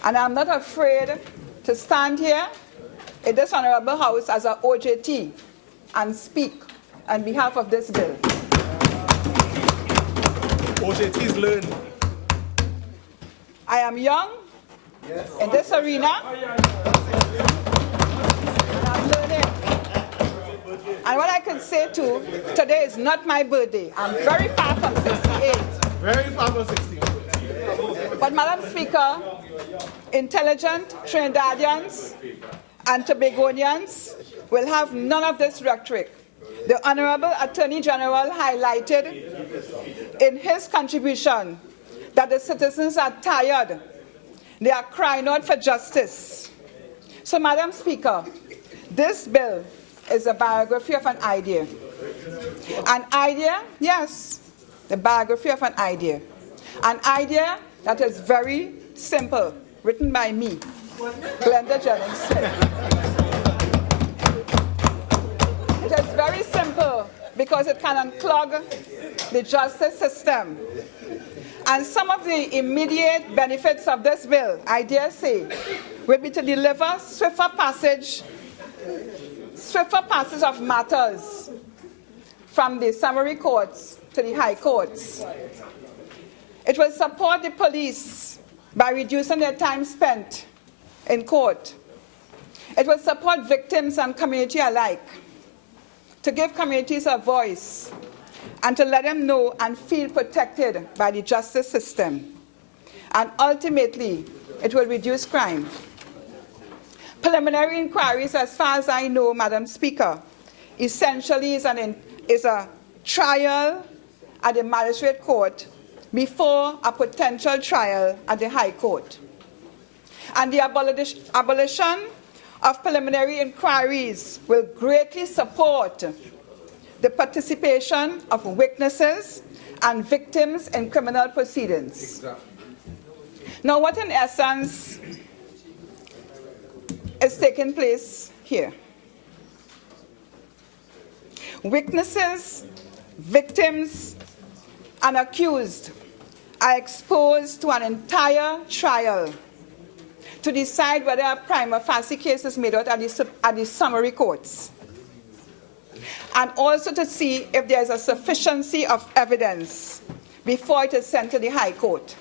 And I'm not afraid to stand here in this honorable house as an OJT and speak on behalf of this bill. OJTs learn. I am young in this arena, and I'm learning. And what I can say too, today is not my birthday. I'm very far from 68. Very far from 68. But Madam Speaker, intelligent Trinidadians and Tobagonians will have none of this rhetoric The Honorable Attorney General highlighted in his contribution that the citizens are tired. They are crying out for justice. So, Madam Speaker, this bill is a biography of an idea. An idea, yes, the biography of an idea. An idea that is very simple, written by me, Glenda Jennings-Smith. It is very simple because it can unclog the justice system. And some of the immediate benefits of this bill, I dare say, will be to deliver swifter passage of matters from the summary courts to the high courts. It will support the police by reducing their time spent in court. It will support victims and community alike, to give communities a voice and to let them know and feel protected by the justice system. And ultimately, it will reduce crime. Preliminary inquiries, as far as I know, Madam Speaker, essentially is a trial at the magistrate court before a potential trial at the High Court. And the abolition of preliminary inquiries will greatly support the participation of witnesses and victims in criminal proceedings. Now, what in essence is taking place here? Witnesses, victims, and accused are exposed to an entire trial to decide whether a prima facie case is made out at the summary courts, and also to see if there is a sufficiency of evidence before it is sent to the High Court.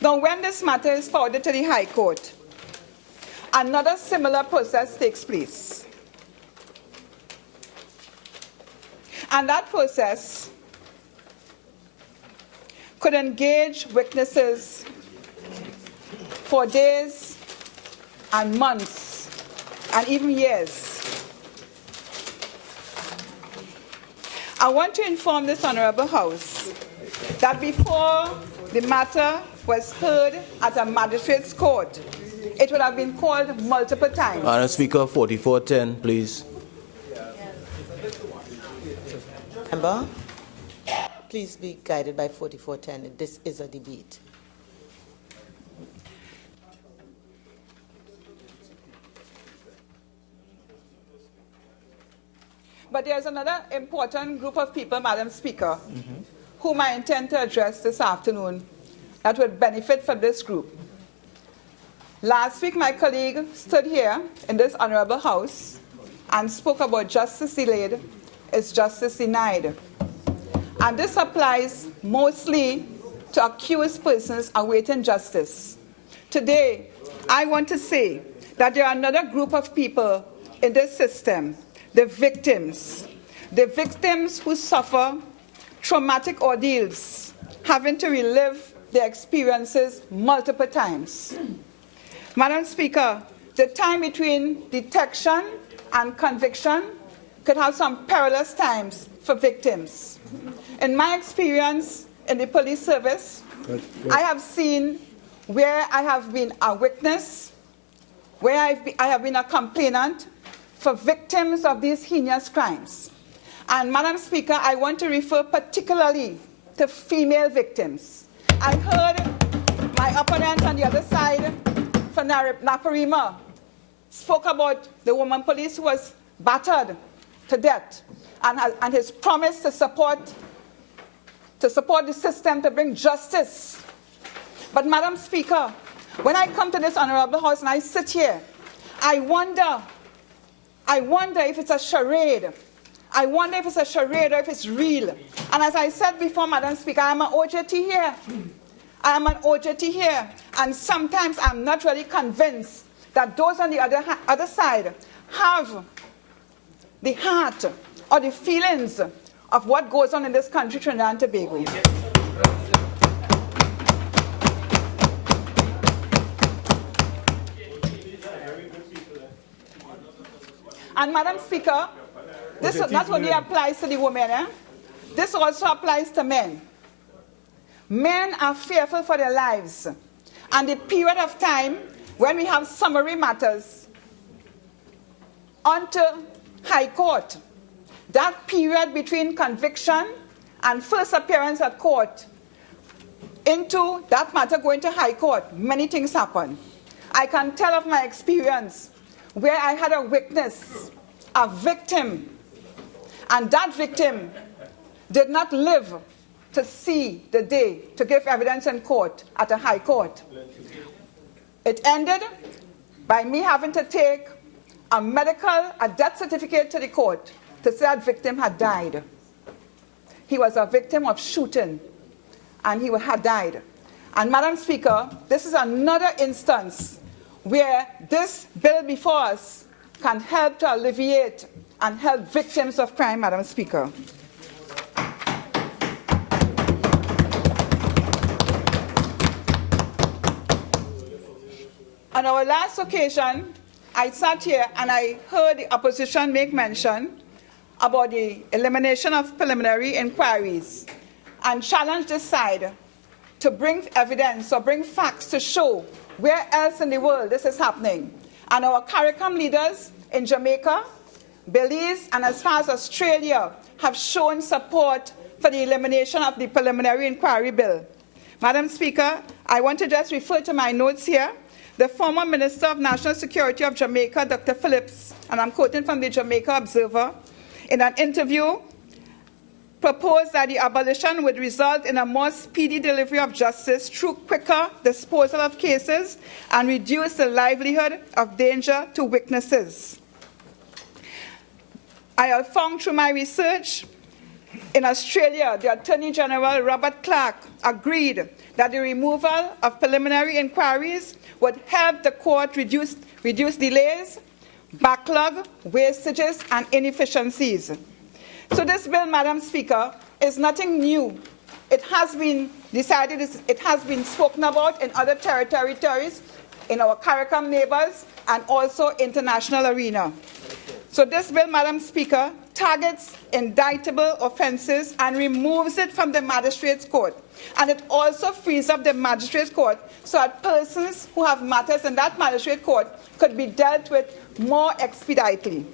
Now, when this matter is forwarded to the High Court, another similar process takes place. And that process could engage witnesses for days and months and even years. I want to inform this Honorable House that before the matter was heard at a magistrate's court, it would have been called multiple times. Madam Speaker, 4410, please. Member, please be guided by 4410. This is a debate. But there's another important group of people, Madam Speaker, whom I intend to address this afternoon that would benefit from this group. Last week, my colleague stood here in this Honorable House and spoke about justice delayed is justice denied. And this applies mostly to accused persons awaiting justice. Today, I want to say that there are another group of people in this system, the victims who suffer traumatic ordeals, having to relive their experiences multiple times. Madam Speaker, the time between detection and conviction could have some perilous times for victims. In my experience in the police service, I have seen where I have been a witness, where I have been a complainant for victims of these heinous crimes. And Madam Speaker, I want to refer particularly to female victims. I heard my opponent on the other side from Naparima spoke about the woman police who was battered to death and his promise to support the system to bring justice. But Madam Speaker, when I come to this Honorable House and I sit here, I wonder if it's a charade. I wonder if it's a charade or if it's real. And as I said before, Madam Speaker, I am an OJT here. I am an OJT here. And sometimes I'm not really convinced that those on the other side have the heart or the feelings of what goes on in this country, Trinidad and Tobago. And Madam Speaker, This not only applies to the women, this also applies to men. Men are fearful for their lives. And the period of time when we have summary matters onto High Court, that period between conviction and first appearance at court into that matter going to High Court, many things happen. I can tell of my experience where I had a witness, a victim, and that victim did not live to see the day to give evidence in court at a High Court. It ended by me having to take a death certificate to the court to say that victim had died. He was a victim of shooting, and he had died. And Madam Speaker, this is another instance where this bill before us can help to alleviate and help victims of crime, Madam Speaker. On our last occasion, I sat here and I heard the opposition make mention about the elimination of preliminary inquiries and challenge this side to bring evidence or bring facts to show where else in the world this is happening. And our CARICOM leaders in Jamaica, Belize, and as far as Australia have shown support for the elimination of the preliminary inquiry bill. Madam Speaker, I want to just refer to my notes here. The former Minister of National Security of Jamaica, Dr. Phillips, and I'm quoting from the Jamaica Observer, in an interview, proposed that the abolition would result in a more speedy delivery of justice through quicker disposal of cases and reduce the livelihood of danger to witnesses. I have found through my research in Australia, the Attorney General, Robert Clark, agreed that the removal of preliminary inquiries would help the court reduce delays, backlog, wastages, and inefficiencies. So this bill, Madam Speaker, is nothing new. It has been decided, it has been spoken about in other territories, in our CARICOM neighbors, and also international arena. So this bill, Madam Speaker, targets indictable offences and removes it from the magistrate's court. And it also frees up the magistrate's court so that persons who have matters in that magistrate court could be dealt with more expeditiously.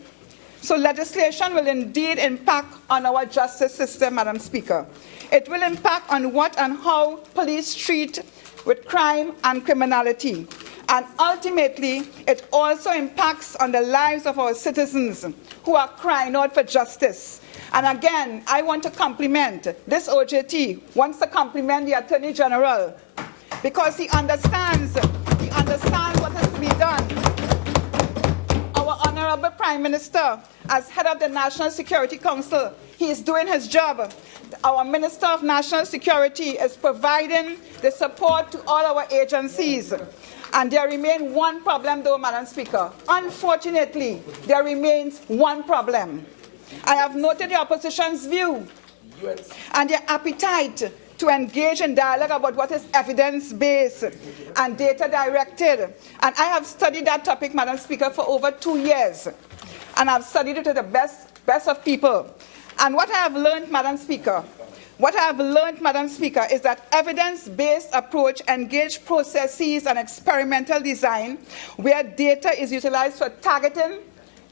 So legislation will indeed impact on our justice system, Madam Speaker. It will impact on what and how police treat with crime and criminality. And ultimately, it also impacts on the lives of our citizens who are crying out for justice. And again, I want to compliment this OJT, wants to compliment the Attorney General, because he understands what has to be done. Our Honorable Prime Minister, as head of the National Security Council, he is doing his job. Our Minister of National Security is providing the support to all our agencies. And there remains one problem, though, Madam Speaker. Unfortunately, there remains one problem. I have noted the opposition's view and their appetite to engage in dialogue about what is evidence-based and data-directed. And I have studied that topic, Madam Speaker, for over 2 years. And I've studied it to the best of people. And what I have learned, Madam Speaker, is that evidence-based approach engage processes and experimental design where data is utilized for targeting,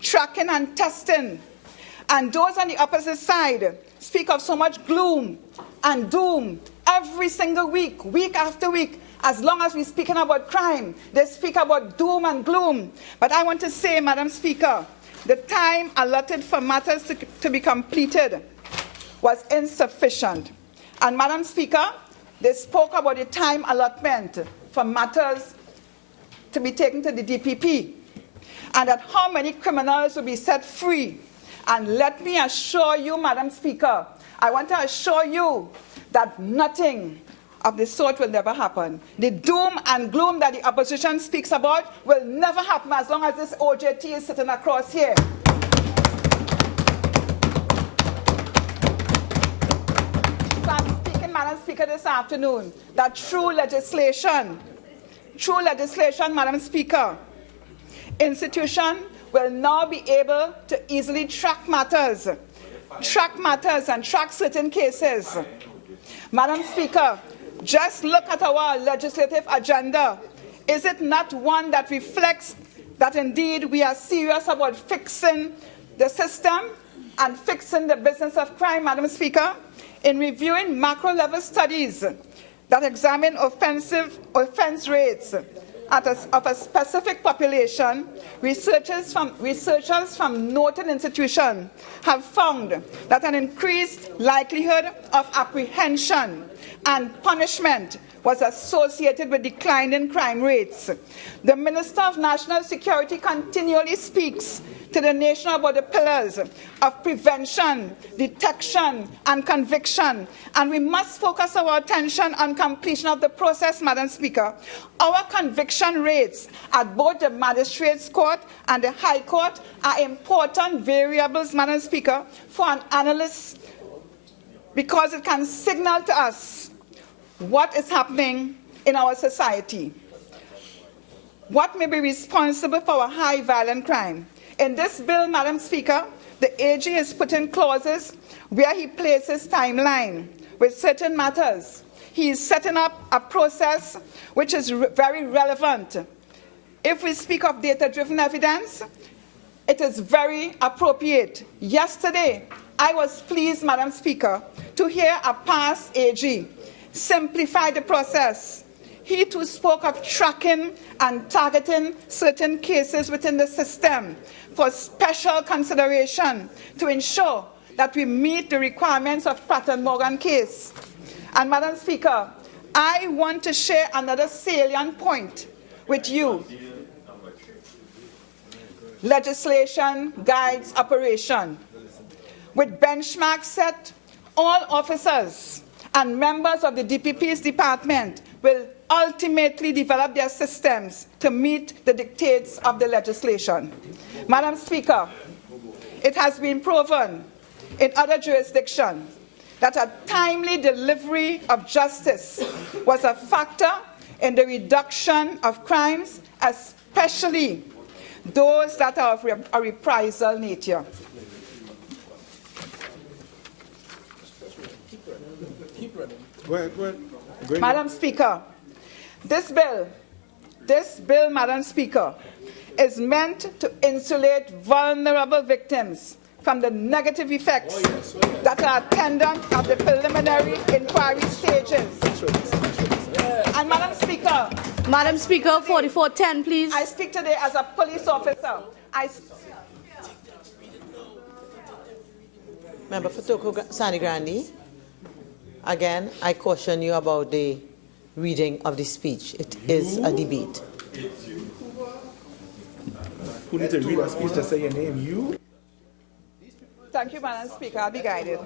tracking, and testing. And those on the opposite side speak of so much gloom and doom every single week, week after week. As long as we're speaking about crime, they speak about doom and gloom. But I want to say, Madam Speaker, the time allotted for matters to be completed was insufficient. And Madam Speaker, they spoke about the time allotment for matters to be taken to the DPP, and that how many criminals will be set free. And let me assure you, Madam Speaker, I want to assure you that nothing of the sort will never happen. The doom and gloom that the opposition speaks about will never happen as long as this OJT is sitting across here. So I'm speaking, Madam Speaker, this afternoon, that through legislation, Madam Speaker, institutions will now be able to easily track matters and track certain cases. Madam Speaker, just look at our legislative agenda. Is it not one that reflects that indeed we are serious about fixing the system and fixing the business of crime, Madam Speaker? In reviewing macro-level studies that examine offense rates of a specific population, researchers from noted institutions have found that an increased likelihood of apprehension and punishment was associated with declining crime rates. The Minister of National Security continually speaks to the nation about the pillars of prevention, detection, and conviction, and we must focus our attention on completion of the process, Madam Speaker. Our conviction rates at both the Magistrates' Court and the High Court are important variables, Madam Speaker, for an analyst, because it can signal to us what is happening in our society, what may be responsible for a high violent crime. In this bill, Madam Speaker, the AG is putting clauses where he places timeline with certain matters. He is setting up a process which is very relevant. If we speak of data-driven evidence, it is very appropriate. Yesterday, I was pleased, Madam Speaker, to hear a past AG simplify the process. He too spoke of tracking and targeting certain cases within the system for special consideration to ensure that we meet the requirements of Pratt & Morgan case. And Madam Speaker, I want to share another salient point with you. Legislation guides operation. With benchmarks set, all officers and members of the DPP's department will ultimately develop their systems to meet the dictates of the legislation. Madam Speaker, it has been proven in other jurisdictions that a timely delivery of justice was a factor in the reduction of crimes, especially those that are of a reprisal nature. Go ahead. Madam Speaker, this bill, Madam Speaker, is meant to insulate vulnerable victims from the negative effects that are attendant of the preliminary inquiry stages. And Madam Speaker, 4410, please. I speak today as a police officer. Member for Toco, Sangre, Grande. Again, I caution you about the reading of the speech. It is a debate. Who needs to read a speech to say your name? You? Thank you, Madam Speaker. I'll be guided.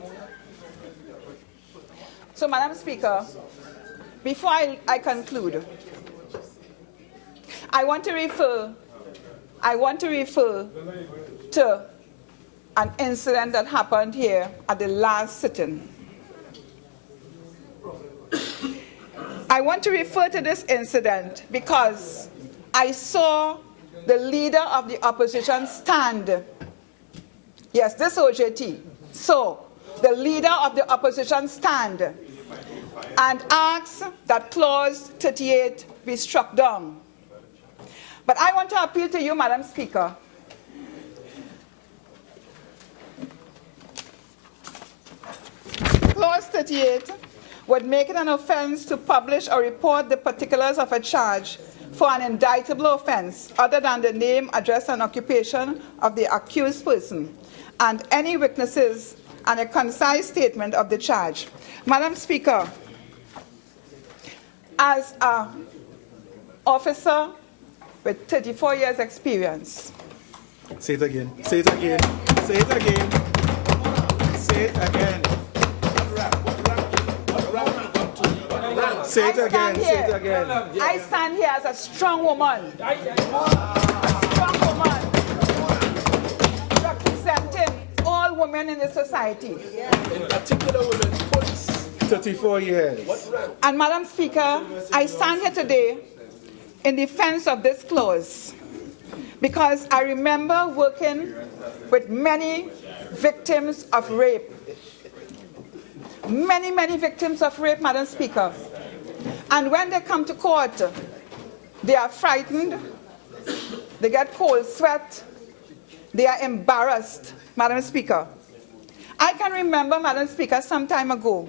So, Madam Speaker, before I conclude, I want to refer to an incident that happened here at the last sitting. I want to refer to this incident because I saw the leader of the opposition stand. Yes, this OJT. So, the leader of the opposition stand and ask that clause 38 be struck down. But I want to appeal to you, Madam Speaker. Clause 38 would make it an offense to publish or report the particulars of a charge for an indictable offense other than the name, address, and occupation of the accused person, and any witnesses and a concise statement of the charge. Madam Speaker, as an officer with 34 years experience. Say it again. Say it again. Say it again. Say it again. Say it again. Say it again. I stand here as a strong woman. A strong woman representing all women in the society. In particular, women police. 34 years. And Madam Speaker, I stand here today in defense of this clause because I remember working with many victims of rape. Many, many victims of rape, Madam Speaker. And when they come to court, they are frightened, they get cold sweat, they are embarrassed, Madam Speaker. I can remember, Madam Speaker, some time ago,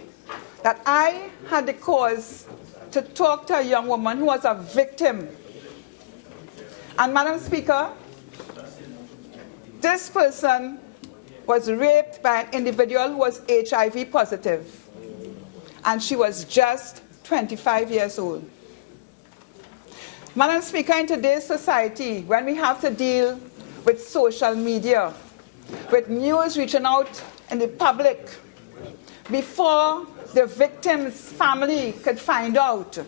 that I had the cause to talk to a young woman who was a victim. And Madam Speaker, this person was raped by an individual who was HIV positive. And she was just 25 years old. Madam Speaker, in today's society, when we have to deal with social media, with news reaching out in the public, before the victim's family could find out,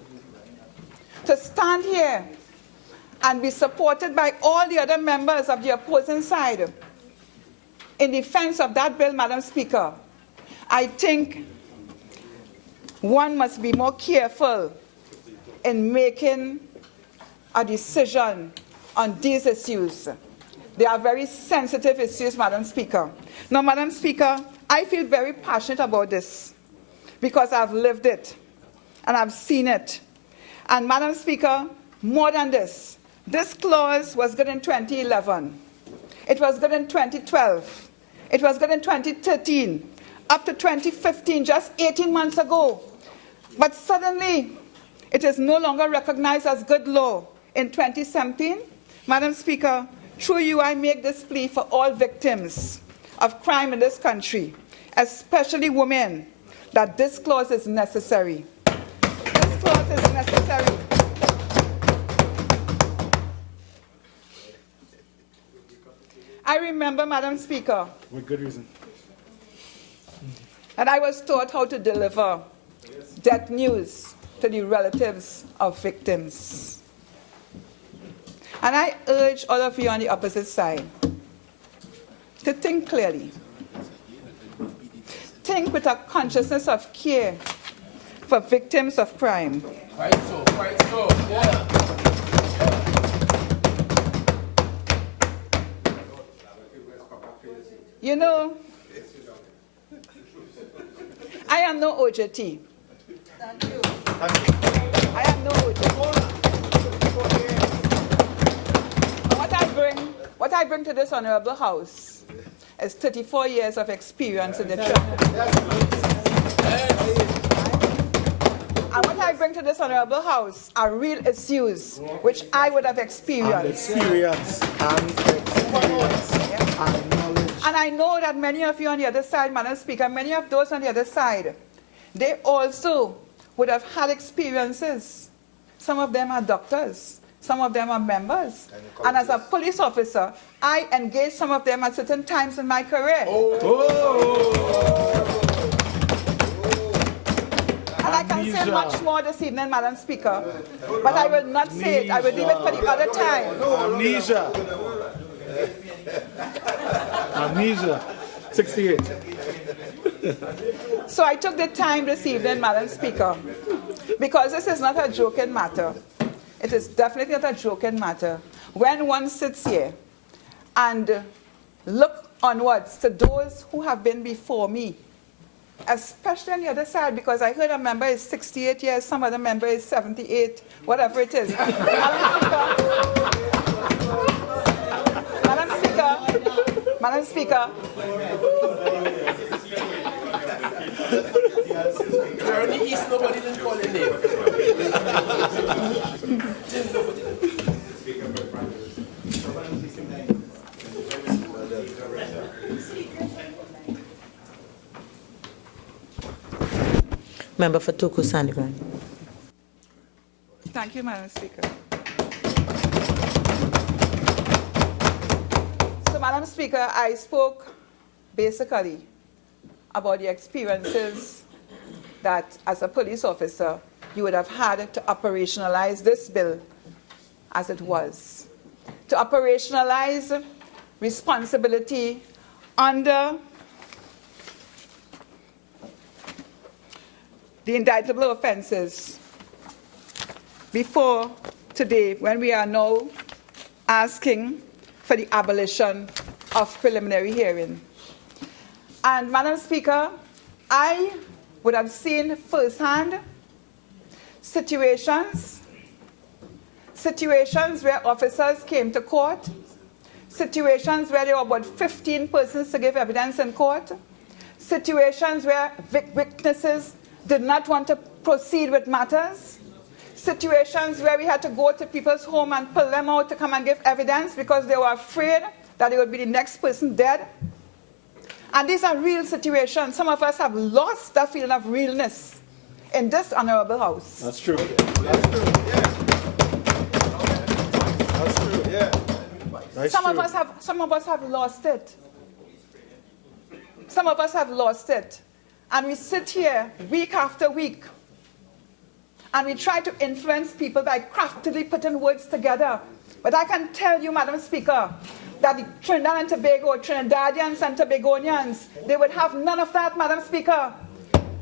to stand here and be supported by all the other members of the opposing side in defense of that bill, Madam Speaker, I think one must be more careful in making a decision on these issues. They are very sensitive issues, Madam Speaker. Now, Madam Speaker, I feel very passionate about this because I've lived it and I've seen it. And Madam Speaker, more than this clause was good in 2011. It was good in 2012. It was good in 2013, up to 2015, just 18 months ago. But suddenly, it is no longer recognized as good law. In 2017, Madam Speaker, through you, I make this plea for all victims of crime in this country, especially women, that this clause is necessary. This clause is necessary. I remember, Madam Speaker, with good reason, that I was taught how to deliver death news to the relatives of victims. And I urge all of you on the opposite side to think clearly. Think with a consciousness of care for victims of crime. Quite so, yeah. You know, I am no OJT. Thank you. I am no OJT. What I bring to this honorable house is 34 years of experience in the church. And what I bring to this honorable house are real issues which I would have experienced. And I know that many of you on the other side, Madam Speaker, many of those on the other side, they also would have had experiences. Some of them are doctors. Some of them are members. And as a police officer, I engage some of them at certain times in my career. And I can say much more this evening, Madam Speaker, but I will not say it. I will leave it for the other time. Amnesia. 68. So I took the time this evening, Madam Speaker, because this is not a joking matter. It is definitely not a joking matter. When one sits here and look onwards to those who have been before me, especially on the other side, because I heard a member is 68 years, some other member is 78, whatever it is. Madam Speaker, Journey East, nobody didn't call your name. Member for Toco, Sangre. Thank you, Madam Speaker. So, Madam Speaker, I spoke basically about the experiences that, as a police officer, you would have had to operationalize this bill as it was. To operationalize responsibility under the indictable offences before today, when we are now asking for the abolition of preliminary hearing. And Madam Speaker, I would have seen firsthand situations where officers came to court, situations where there were about 15 persons to give evidence in court, situations where witnesses did not want to proceed with matters, situations where we had to go to people's home and pull them out to come and give evidence because they were afraid that they would be the next person dead. And these are real situations. Some of us have lost that feeling of realness in this honorable house. That's true. That's true. Yeah. That's true. Yeah. That's Some true. of us have lost it. Some of us have lost it. And we sit here week after week and we try to influence people by craftily putting words together. But I can tell you, Madam Speaker, that the Trinidad and Tobago, Trinidadians and Tobagonians, they would have none of that, Madam Speaker,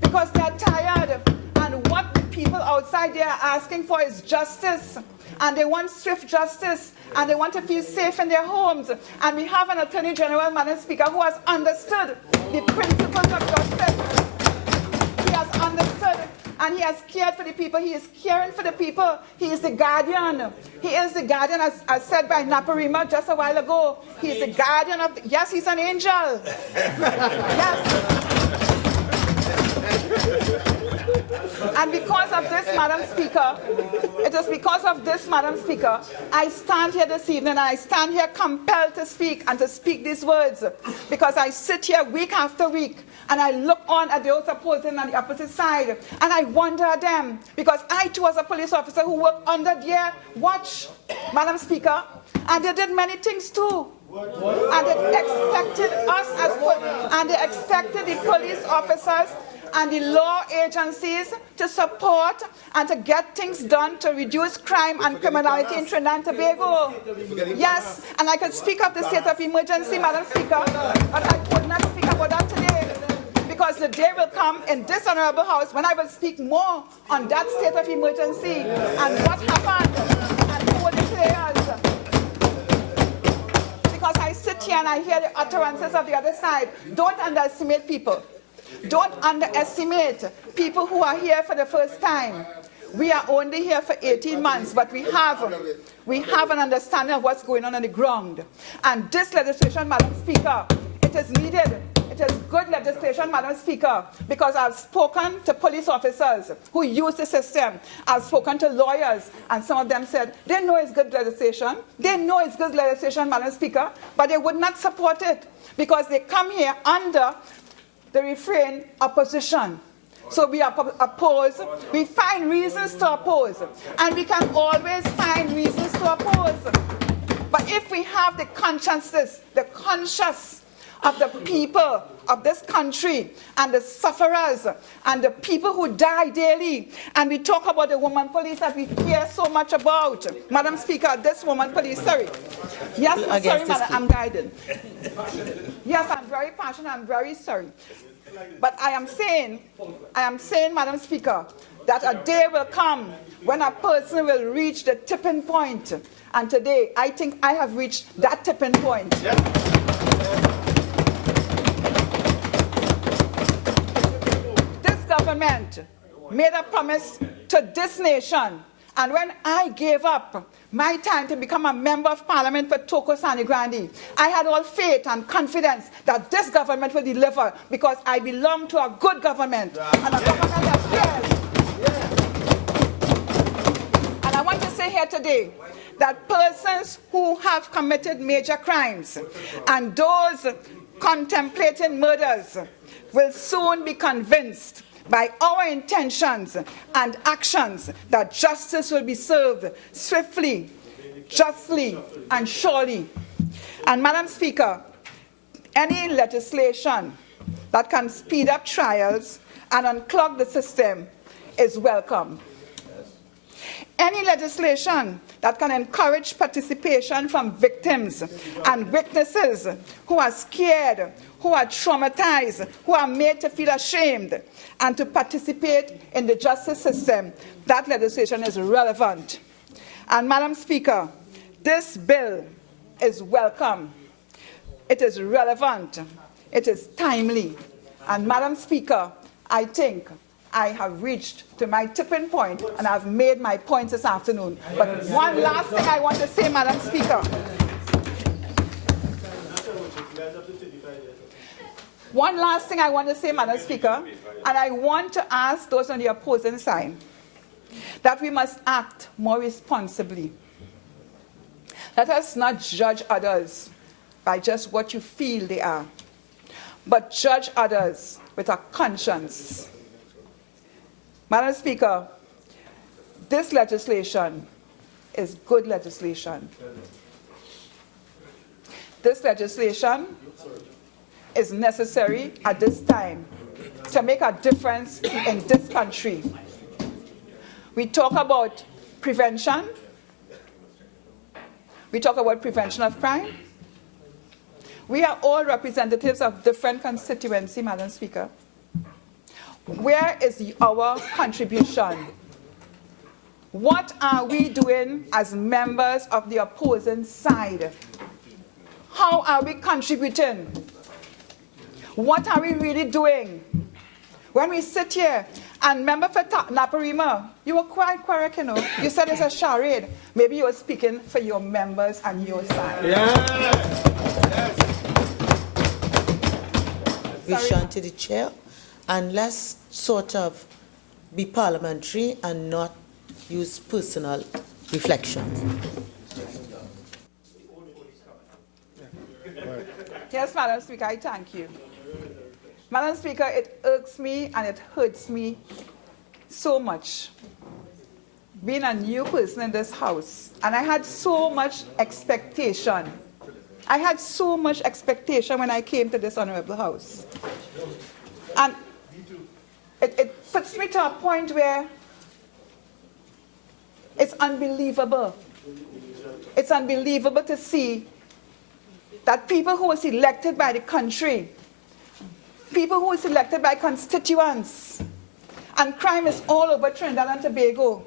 because they're tired. And what the people outside there are asking for is justice. And they want swift justice. And they want to feel safe in their homes. And we have an Attorney General, Madam Speaker, who has understood the principles of justice. He has understood and he has cared for the people. He is caring for the people. He is the guardian. He is the guardian, as said by Naparima just a while ago. He is the guardian of yes, he's an angel. Yes. And because of this, Madam Speaker, it is because of this, Madam Speaker, I stand here this evening and I stand here compelled to speak and to speak these words because I sit here week after week and I look on at those opposing on the opposite side and I wonder at them because I too was a police officer who worked under their watch, Madam Speaker, and they did many things too. And they expected us and they expected the police officers and the law agencies to support and to get things done to reduce crime and criminality in Trinidad and Tobago. Yes, and I could speak of the state of emergency, Madam Speaker, but I could not speak about that today because the day will come in this honorable house when I will speak more on that state of emergency and what happened and who were the players. Because I sit here and I hear the utterances of the other side. Don't underestimate people. Don't underestimate people who are here for the first time. We are only here for 18 months, but we have an understanding of what's going on the ground. And this legislation, Madam Speaker, it is needed. It is good legislation, Madam Speaker, because I've spoken to police officers who use the system. I've spoken to lawyers, and some of them said they know it's good legislation. They know it's good legislation, Madam Speaker, but they would not support it because they come here under the refrain opposition. So we oppose, we find reasons to oppose, and we can always find reasons to oppose. But if we have the conscience of the people of this country and the sufferers and the people who die daily, and we talk about the woman police that we care so much about. Madam Speaker, this woman police, sorry. Yes, I'm sorry, Madam, I'm guided. Yes, I'm very passionate, I'm very sorry. But I am saying, Madam Speaker, that a day will come when a person will reach the tipping point. And today, I think I have reached that tipping point. Yeah. This government made a promise to this nation. And when I gave up my time to become a member of parliament for Toco, Grande, I had all faith and confidence that this government will deliver because I belong to a good government and a government that cares. And I want to say here today that persons who have committed major crimes and those contemplating murders will soon be convinced by our intentions and actions that justice will be served swiftly, justly, and surely. And Madam Speaker, any legislation that can speed up trials and unclog the system is welcome. Any legislation that can encourage participation from victims and witnesses who are scared, who are traumatized, who are made to feel ashamed, and to participate in the justice system, that legislation is relevant. And Madam Speaker, this bill is welcome. It is relevant. It is timely. And Madam Speaker, I think I have reached to my tipping point and I've made my points this afternoon. But one last thing I want to say, Madam Speaker. One last thing I want to say, Madam Speaker, and I want to ask those on the opposing side that we must act more responsibly. Let us not judge others by just what you feel they are, but judge others with a conscience. Madam Speaker, this legislation is good legislation. This legislation is necessary at this time to make a difference in this country. We talk about prevention. We talk about prevention of crime. We are all representatives of different constituencies, Madam Speaker. Where is our contribution? What are we doing as members of the opposing side? How are we contributing? What are we really doing? When we sit here, and member for Naparima, you were quite correct, you know. You said it's a charade. Maybe you were speaking for your members and your side. Yes. Vision to the chair, and let's sort of be parliamentary and not use personal reflections. Yes, Madam Speaker, I thank you. Madam Speaker, it irks me and it hurts me so much being a new person in this House. And I had so much expectation. I had so much expectation when I came to this honorable House. And it puts me to a point where it's unbelievable. It's unbelievable to see that people who was elected by the country, people who was elected by constituents, and crime is all over Trinidad and Tobago.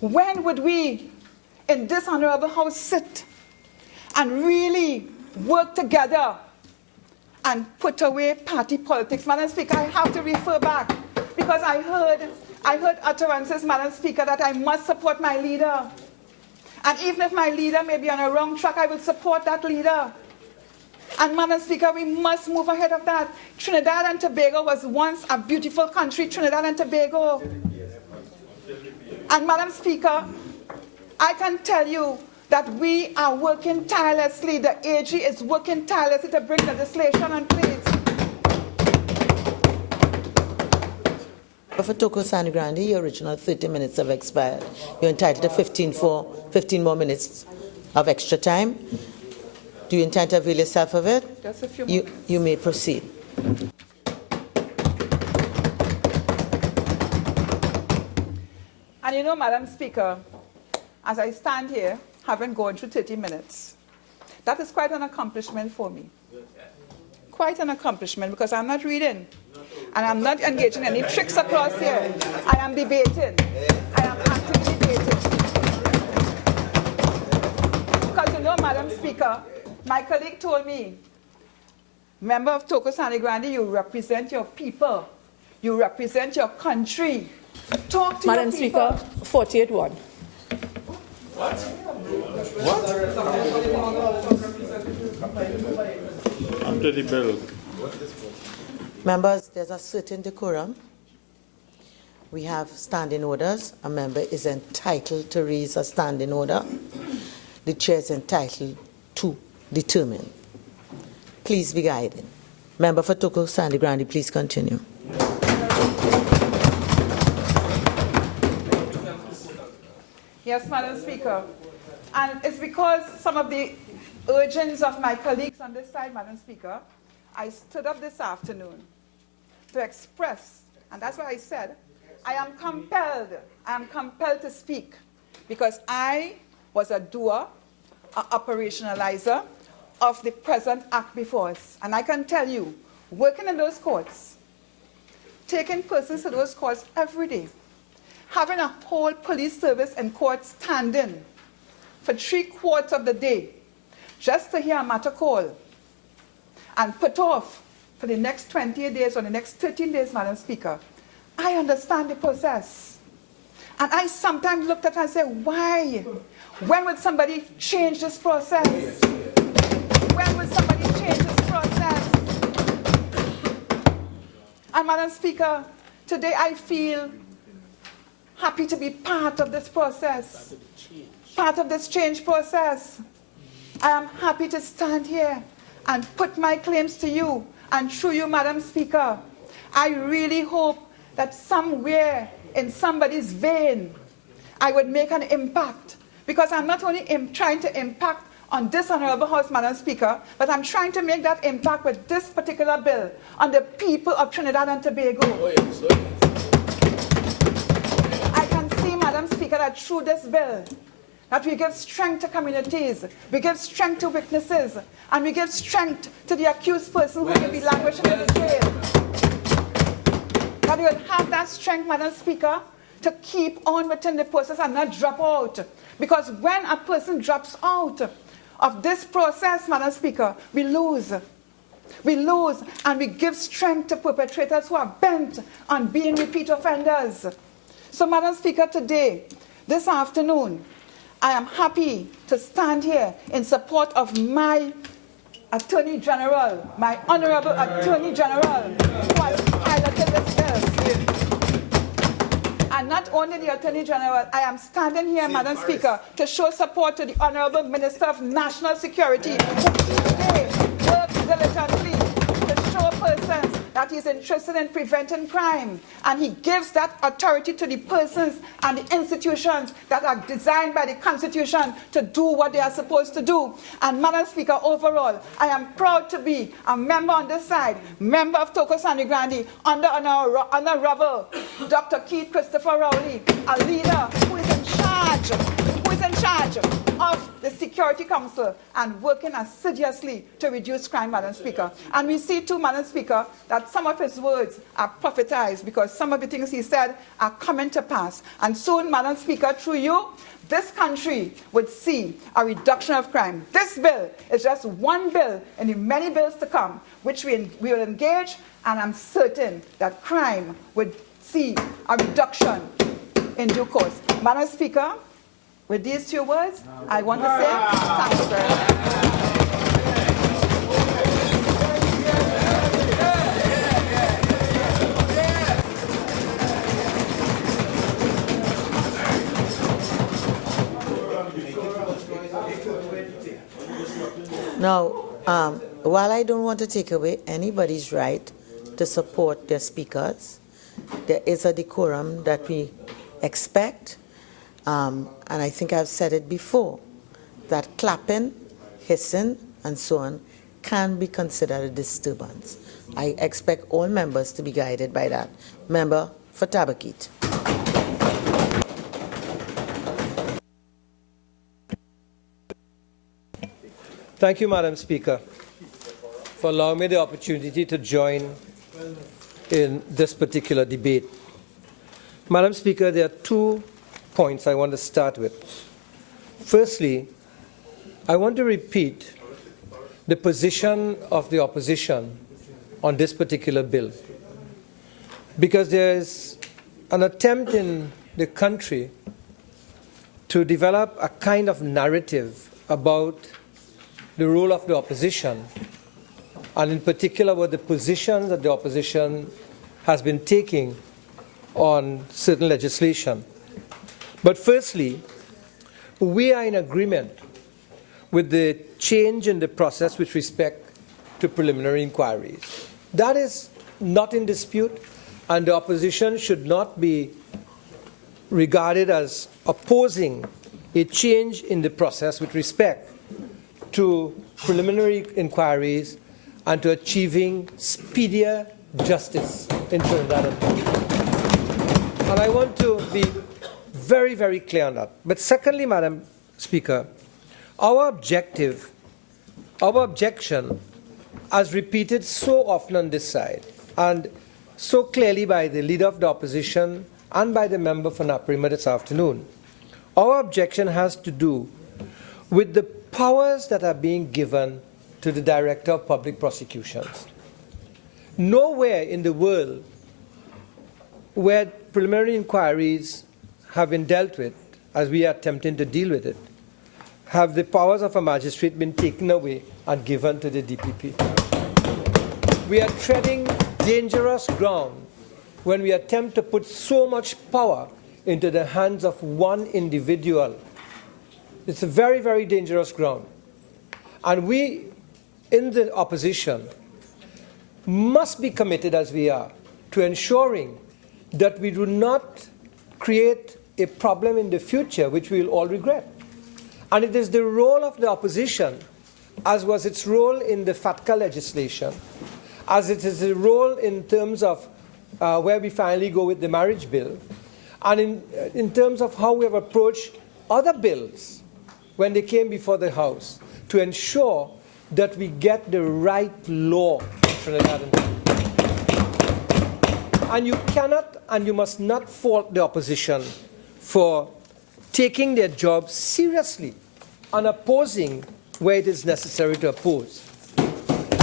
When would we in this honorable House sit and really work together and put away party politics? Madam Speaker, I have to refer back because I heard utterances, Madam Speaker, that I must support my leader. And even if my leader may be on a wrong track, I will support that leader. And Madam Speaker, we must move ahead of that. Trinidad and Tobago was once a beautiful country, Trinidad and Tobago. And Madam Speaker, I can tell you that we are working tirelessly. The AG is working tirelessly to bring legislation on place. For Toco San Grande, your original 30 minutes have expired. You're entitled to 15 more minutes of extra time. Do you intend to avail yourself of it? Just a few moments. You may proceed. And you know, Madam Speaker, as I stand here, having gone through 30 minutes, that is quite an accomplishment for me. Quite an accomplishment, because I'm not reading. And I'm not engaging in any tricks across here. I am debating. I am actively debating. Because you know, Madam Speaker, my colleague told me, member of Toco San Grande, you represent your people. You represent your country. Talk to Madam your people. Speaker, 48-1. What? Under the bill. Members, there's a certain decorum. We have standing orders. A member is entitled to raise a standing order. The chair is entitled to determine. Please be guided. Member for Toco San Grande, please continue. Yes, Madam Speaker. And it's because some of the urgings of my colleagues on this side, Madam Speaker, I stood up this afternoon to express, and that's what I said, I am compelled to speak because I was a doer, an operationalizer of the present act before us. And I can tell you, working in those courts, taking persons to those courts every day, having a whole police service in court standing for 3/4 of the day just to hear a matter call and put off for the next 28 days or the next 13 days, Madam Speaker, I understand the process. And I sometimes looked at it and said, why? When would somebody change this process? When would somebody change this process? And Madam Speaker, today I feel happy to be part of this process, part of this change process. I am happy to stand here and put my claims to you, and through you, Madam Speaker, I really hope that somewhere in somebody's vein, I would make an impact. Because I'm not only trying to impact on this Honorable House, Madam Speaker, but I'm trying to make that impact with this particular bill on the people of Trinidad and Tobago. I can see, Madam Speaker, that through this bill, that we give strength to communities, we give strength to witnesses, and we give strength to the accused person who may be languishing in the jail. That we will have that strength, Madam Speaker, to keep on within the process and not drop out. Because when a person drops out of this process, Madam Speaker, we lose. We lose, and we give strength to perpetrators who are bent on being repeat offenders. So, Madam Speaker, today, this afternoon, I am happy to stand here in support of my Attorney General, my Honorable Attorney General, who has piloted this bill. And not only the Attorney General, I am standing here, Madam Speaker, to show support to the Honorable Minister of National Security, who today works diligently to show persons that he's interested in preventing crime. And he gives that authority to the persons and the institutions that are designed by the Constitution to do what they are supposed to do. And Madam Speaker, overall, I am proud to be a member on this side, member of Toco Sangre Grande, under Honorable Dr. Keith Christopher Rowley, a leader who is in charge of the Security Council and working assiduously to reduce crime, Madam Speaker. And we see too, Madam Speaker, that some of his words are prophetized because some of the things he said are coming to pass. And soon, Madam Speaker, through you, this country would see a reduction of crime. This bill is just one bill in the many bills to come, which we will engage, and I'm certain that crime would see a reduction in due course. Madam Speaker, with these 2 words, I want to say thank you very much. Now, while I don't want to take away anybody's right to support their speakers, there is a decorum that we expect. And I think I've said it before, that clapping, hissing, and so on can be considered a disturbance. I expect all members to be guided by that. Member for Tabaquite. Thank you, Madam Speaker, for allowing me the opportunity to join in this particular debate. Madam Speaker, there are 2 points I want to start with. Firstly, I want to repeat the position of the opposition on this particular bill, because there is an attempt in the country to develop a kind of narrative about the role of the opposition, and in particular what the positions that the opposition has been taking on certain legislation. But firstly, we are in agreement with the change in the process with respect to preliminary inquiries. That is not in dispute, and the opposition should not be regarded as opposing a change in the process with respect to preliminary inquiries and to achieving speedier justice in Trinidad and Tobago. And I want to be very, very clear on that. But secondly, Madam Speaker, our objection, as repeated so often on this side, and so clearly by the Leader of the Opposition and by the member for Naparima this afternoon. Our objection has to do with the powers that are being given to the Director of Public Prosecutions. Nowhere in the world where preliminary inquiries have been dealt with, as we are attempting to deal with it, have the powers of a magistrate been taken away and given to the DPP. We are treading dangerous ground when we attempt to put so much power into the hands of one individual. It's a very, very dangerous ground. And we, in the opposition, must be committed, as we are, to ensuring that we do not create a problem in the future which we will all regret. And it is the role of the opposition, as was its role in the FATCA legislation, as it is the role in terms of where we finally go with the marriage bill, and in terms of how we have approached other bills when they came before the House, to ensure that we get the right law in Trinidad and Tobago. And you cannot and you must not fault the opposition for taking their job seriously and opposing where it is necessary to oppose.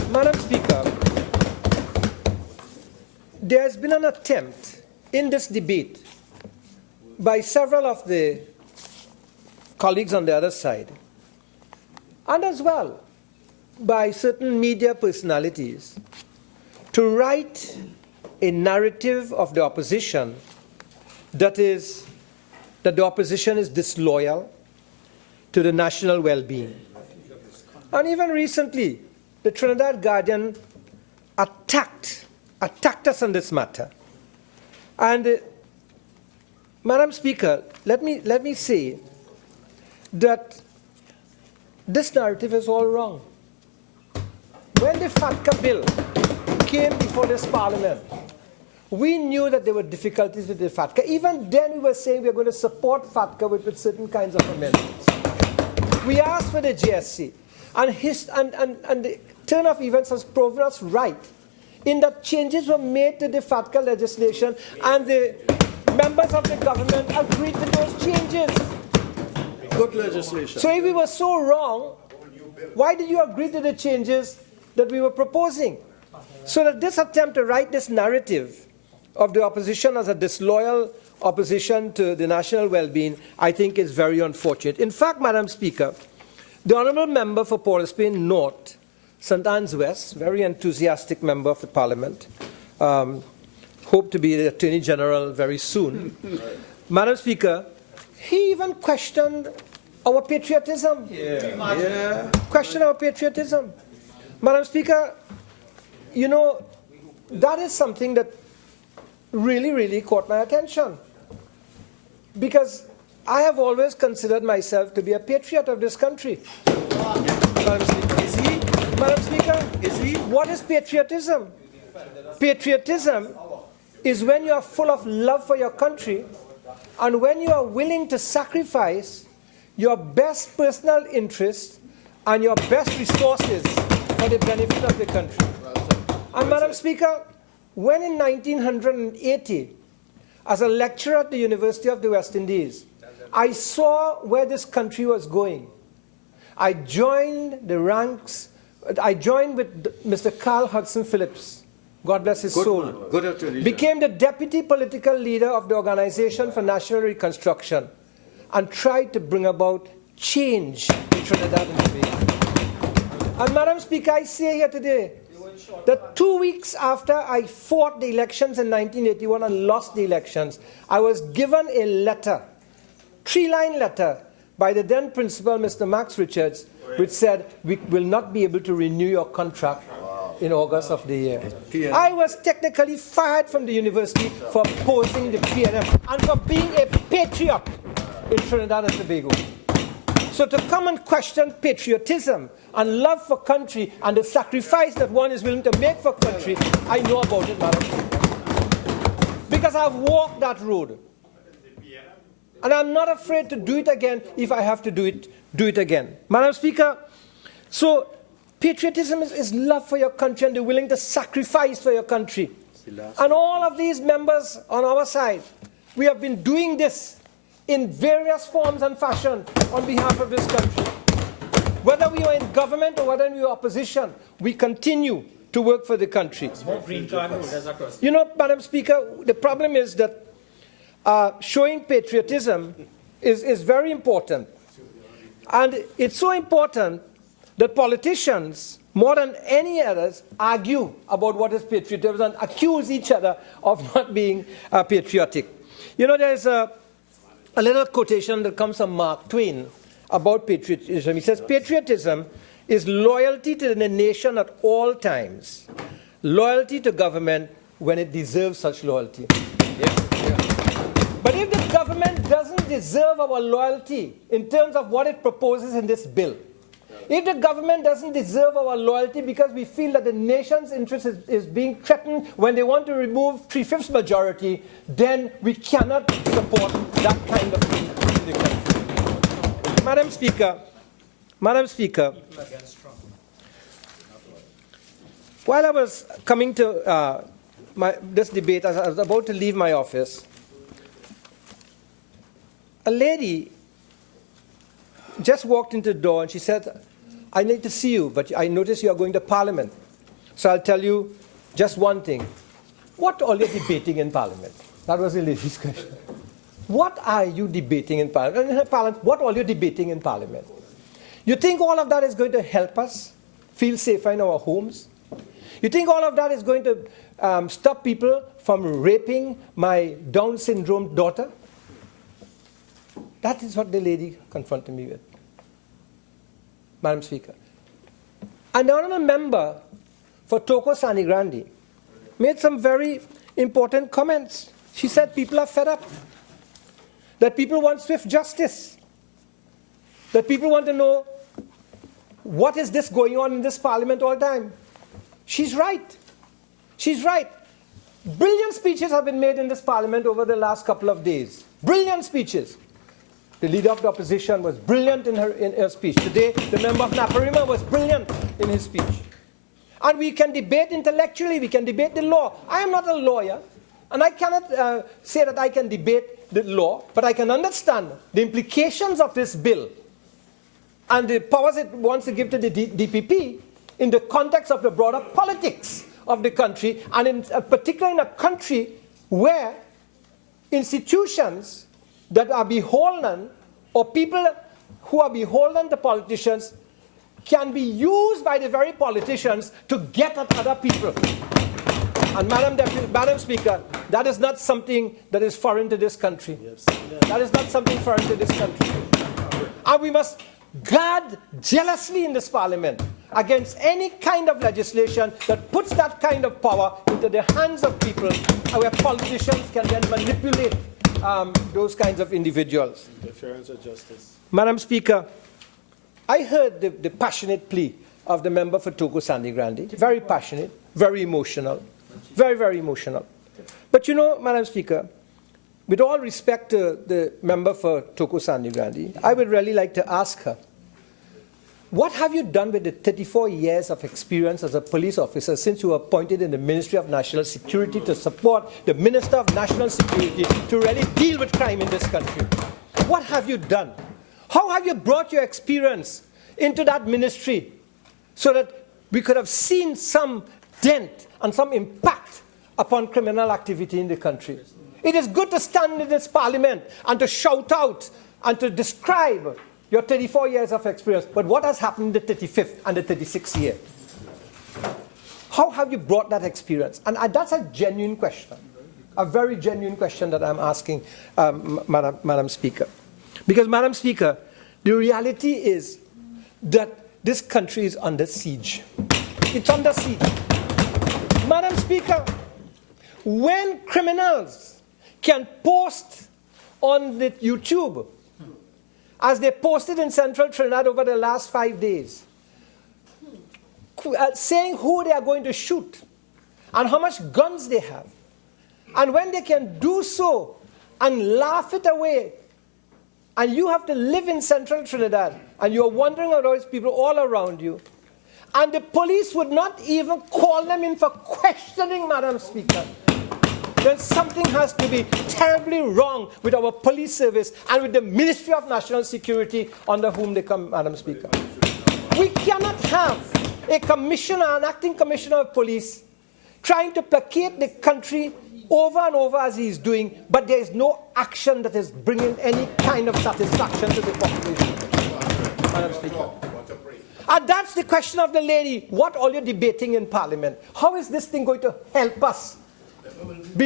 Madam Speaker, there has been an attempt in this debate by several of the colleagues on the other side, and as well by certain media personalities, to write a narrative of the opposition that the opposition is disloyal to the national well-being. And even recently, the Trinidad Guardian attacked us on this matter. And Madam Speaker, let me say that this narrative is all wrong. When the FATCA bill came before this Parliament, we knew that there were difficulties with the FATCA. Even then we were saying we are going to support FATCA with certain kinds of amendments. We asked for the GSC, and the turn of events has proven us right in that changes were made to the FATCA legislation, and the members of the government agreed to those changes. Good legislation. So if we were so wrong, why did you agree to the changes that we were proposing? So that this attempt to write this narrative of the opposition as a disloyal opposition to the national well-being, I think is very unfortunate. In fact, Madam Speaker, the honourable member for Port of Spain North, St. Anne's West, very enthusiastic member of the Parliament, hope to be the Attorney General very soon. Madam Speaker, he even questioned our patriotism. Questioned our patriotism. Madam Speaker, you know, that is something that really, really caught my attention. Because I have always considered myself to be a patriot of this country. Madam Speaker. Is he? Madam Speaker, is he? What is patriotism? Patriotism is when you are full of love for your country and when you are willing to sacrifice your best personal interests and your best resources for the benefit of the country. And Madam Speaker, when in 1980, as a lecturer at the University of the West Indies, I saw where this country was going. I joined the ranks. I joined with Mr. Carl Hudson Phillips, God bless his soul, became the deputy political leader of the Organization for National Reconstruction and tried to bring about change in Trinidad and Tobago. And Madam Speaker, I say here today that 2 weeks after I fought the elections in 1981 and lost the elections, I was given a letter, 3-line letter, by the then principal, Mr. Max Richards, which said, we will not be able to renew your contract in August of the year. I was technically fired from the university for opposing the PNM and for being a patriot in Trinidad and Tobago. So to come and question patriotism and love for country and the sacrifice that one is willing to make for country, I know about it, Madam Speaker. Because I've walked that road. And I'm not afraid to do it again if I have to do it again. Madam Speaker, so patriotism is love for your country and the willing to sacrifice for your country. And all of these members on our side we have been doing this in various forms and fashion on behalf of this country. Whether we are in government or whether we are opposition, we continue to work for the country. You know, Madam Speaker, the problem is that showing patriotism is very important. And it's so important that politicians, more than any others, argue about what is patriotism and accuse each other of not being patriotic. You know, there's a little quotation that comes from Mark Twain about patriotism. He says, patriotism is loyalty to the nation at all times, loyalty to government when it deserves such loyalty. But if the government doesn't deserve our loyalty in terms of what it proposes in this bill, if the government doesn't deserve our loyalty because we feel that the nation's interest is being threatened when they want to remove 3/5 majority, then we cannot support that kind of thing in the country. Madam Speaker, while I was coming to this debate, as I was about to leave my office, a lady just walked into the door and she said, I need to see you, but I notice you are going to Parliament. So I'll tell you just one thing. What are you debating in Parliament? That was the lady's question. What are you debating in Parliament? What are you debating in Parliament? You think all of that is going to help us feel safer in our homes? You think all of that is going to stop people from raping my Down syndrome daughter? That is what the lady confronted me with. Madam Speaker. And the honourable member for Toco Grande made some very important comments. She said people are fed up, that people want swift justice, that people want to know what is this going on in this parliament all the time. She's right. She's right. Brilliant speeches have been made in this parliament over the last couple of days. Brilliant speeches. The leader of the opposition was brilliant in her speech. Today, the member of Naparima was brilliant in his speech. And we can debate intellectually, we can debate the law. I am not a lawyer, and I cannot say that I can debate the law, but I can understand the implications of this bill and the powers it wants to give to the DPP in the context of the broader politics of the country, and particularly in a country where institutions that are beholden, or people who are beholden to politicians, can be used by the very politicians to get at other people. And Madam Speaker, that is not something that is foreign to this country. Yes. That is not something foreign to this country. And we must guard jealously in this parliament against any kind of legislation that puts that kind of power into the hands of people, and where politicians can then manipulate those kinds of individuals. Interference of justice. Madam Speaker, I heard the passionate plea of the member for Toco Grande. Very passionate, very emotional, very, very emotional. But you know, Madam Speaker, with all respect to the member for Toco Grande, I would really like to ask her, what have you done with the 34 years of experience as a police officer since you were appointed in the Ministry of National Security to support the Minister of National Security to really deal with crime in this country? What have you done? How have you brought your experience into that ministry so that we could have seen some dent and some impact upon criminal activity in the country? It is good to stand in this parliament and to shout out and to describe your 34 years of experience, but what has happened in the 35th and the 36th year? How have you brought that experience? And that's a genuine question, a very genuine question that I'm asking, Madam Speaker. Because, Madam Speaker, the reality is that this country is under siege. It's under siege. Madam Speaker, when criminals can post on the YouTube, as they posted in Central Trinidad over the last 5 days, saying who they are going to shoot and how much guns they have. And when they can do so and laugh it away, and you have to live in Central Trinidad, and you're wondering about those people all around you, and the police would not even call them in for questioning, Madam Speaker. then something has to be terribly wrong with our police service and with the Ministry of National Security under whom they come, Madam Speaker. We cannot have a commissioner, an acting commissioner of police, trying to placate the country over and over as he is doing, but there is no action that is bringing any kind of satisfaction to the population, Madam Speaker. And that's the question of the lady. What all you're debating in Parliament? How is this thing going to help us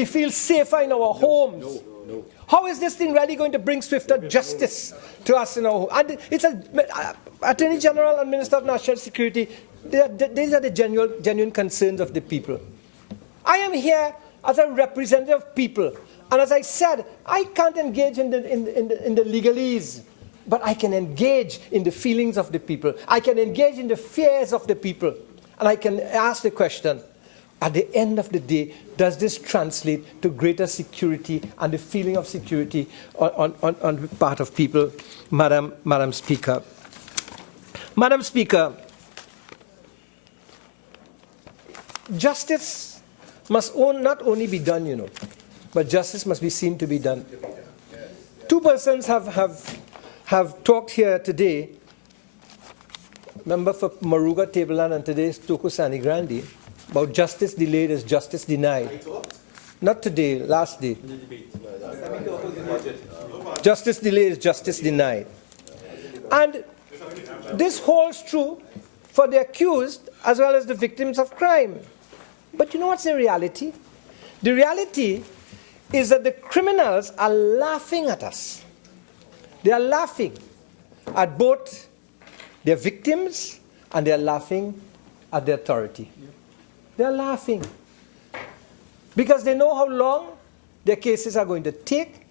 feel safer in our homes? No. How is this thing really going to bring swifter justice to us in our homes? And it's Attorney General and Minister of National Security. These are the genuine concerns of the people. I am here as a representative of people. And as I said, I can't engage in the legalese, but I can engage in the feelings of the people. I can engage in the fears of the people. And I can ask the question, at the end of the day, does this translate to greater security and the feeling of security on the part of people, Madam Speaker? Madam Speaker, justice must not only be done, but justice must be seen to be done. Two persons have talked here today, member for Maruga Tableland and today's Toco Grande, about justice delayed is justice denied. Not today, last day. Justice delayed is justice denied. And this holds true for the accused as well as the victims of crime. But you know what's the reality? The reality is that the criminals are laughing at us. They are laughing at both their victims and they are laughing at the authority. They are laughing because they know how long their cases are going to take,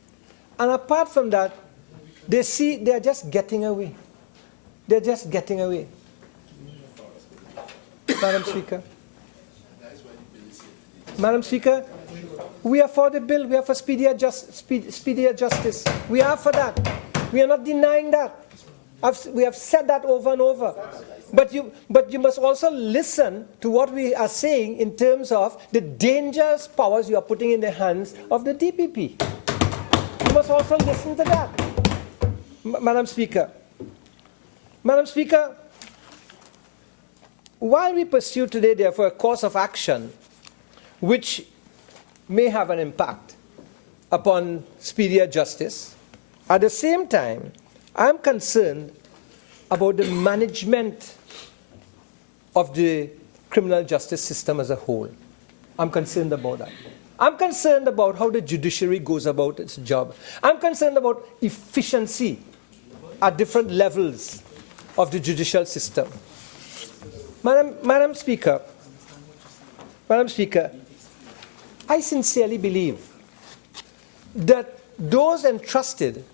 and apart from that, they see they are just getting away. They're just getting away. Madam Speaker. Madam Speaker, we are for the bill. We are for speedier justice. We are for that. We are not denying that. We have said that over and over. But you must also listen to what we are saying in terms of the dangerous powers you are putting in the hands of the DPP. You must also listen to that. Madam Speaker. Madam Speaker, while we pursue today, therefore, a course of action which may have an impact upon speedier justice, at the same time, I am concerned about the management of the criminal justice system as a whole. I'm concerned about that. I'm concerned about how the judiciary goes about its job. I'm concerned about efficiency at different levels of the judicial system. Madam Speaker, I sincerely believe that those entrusted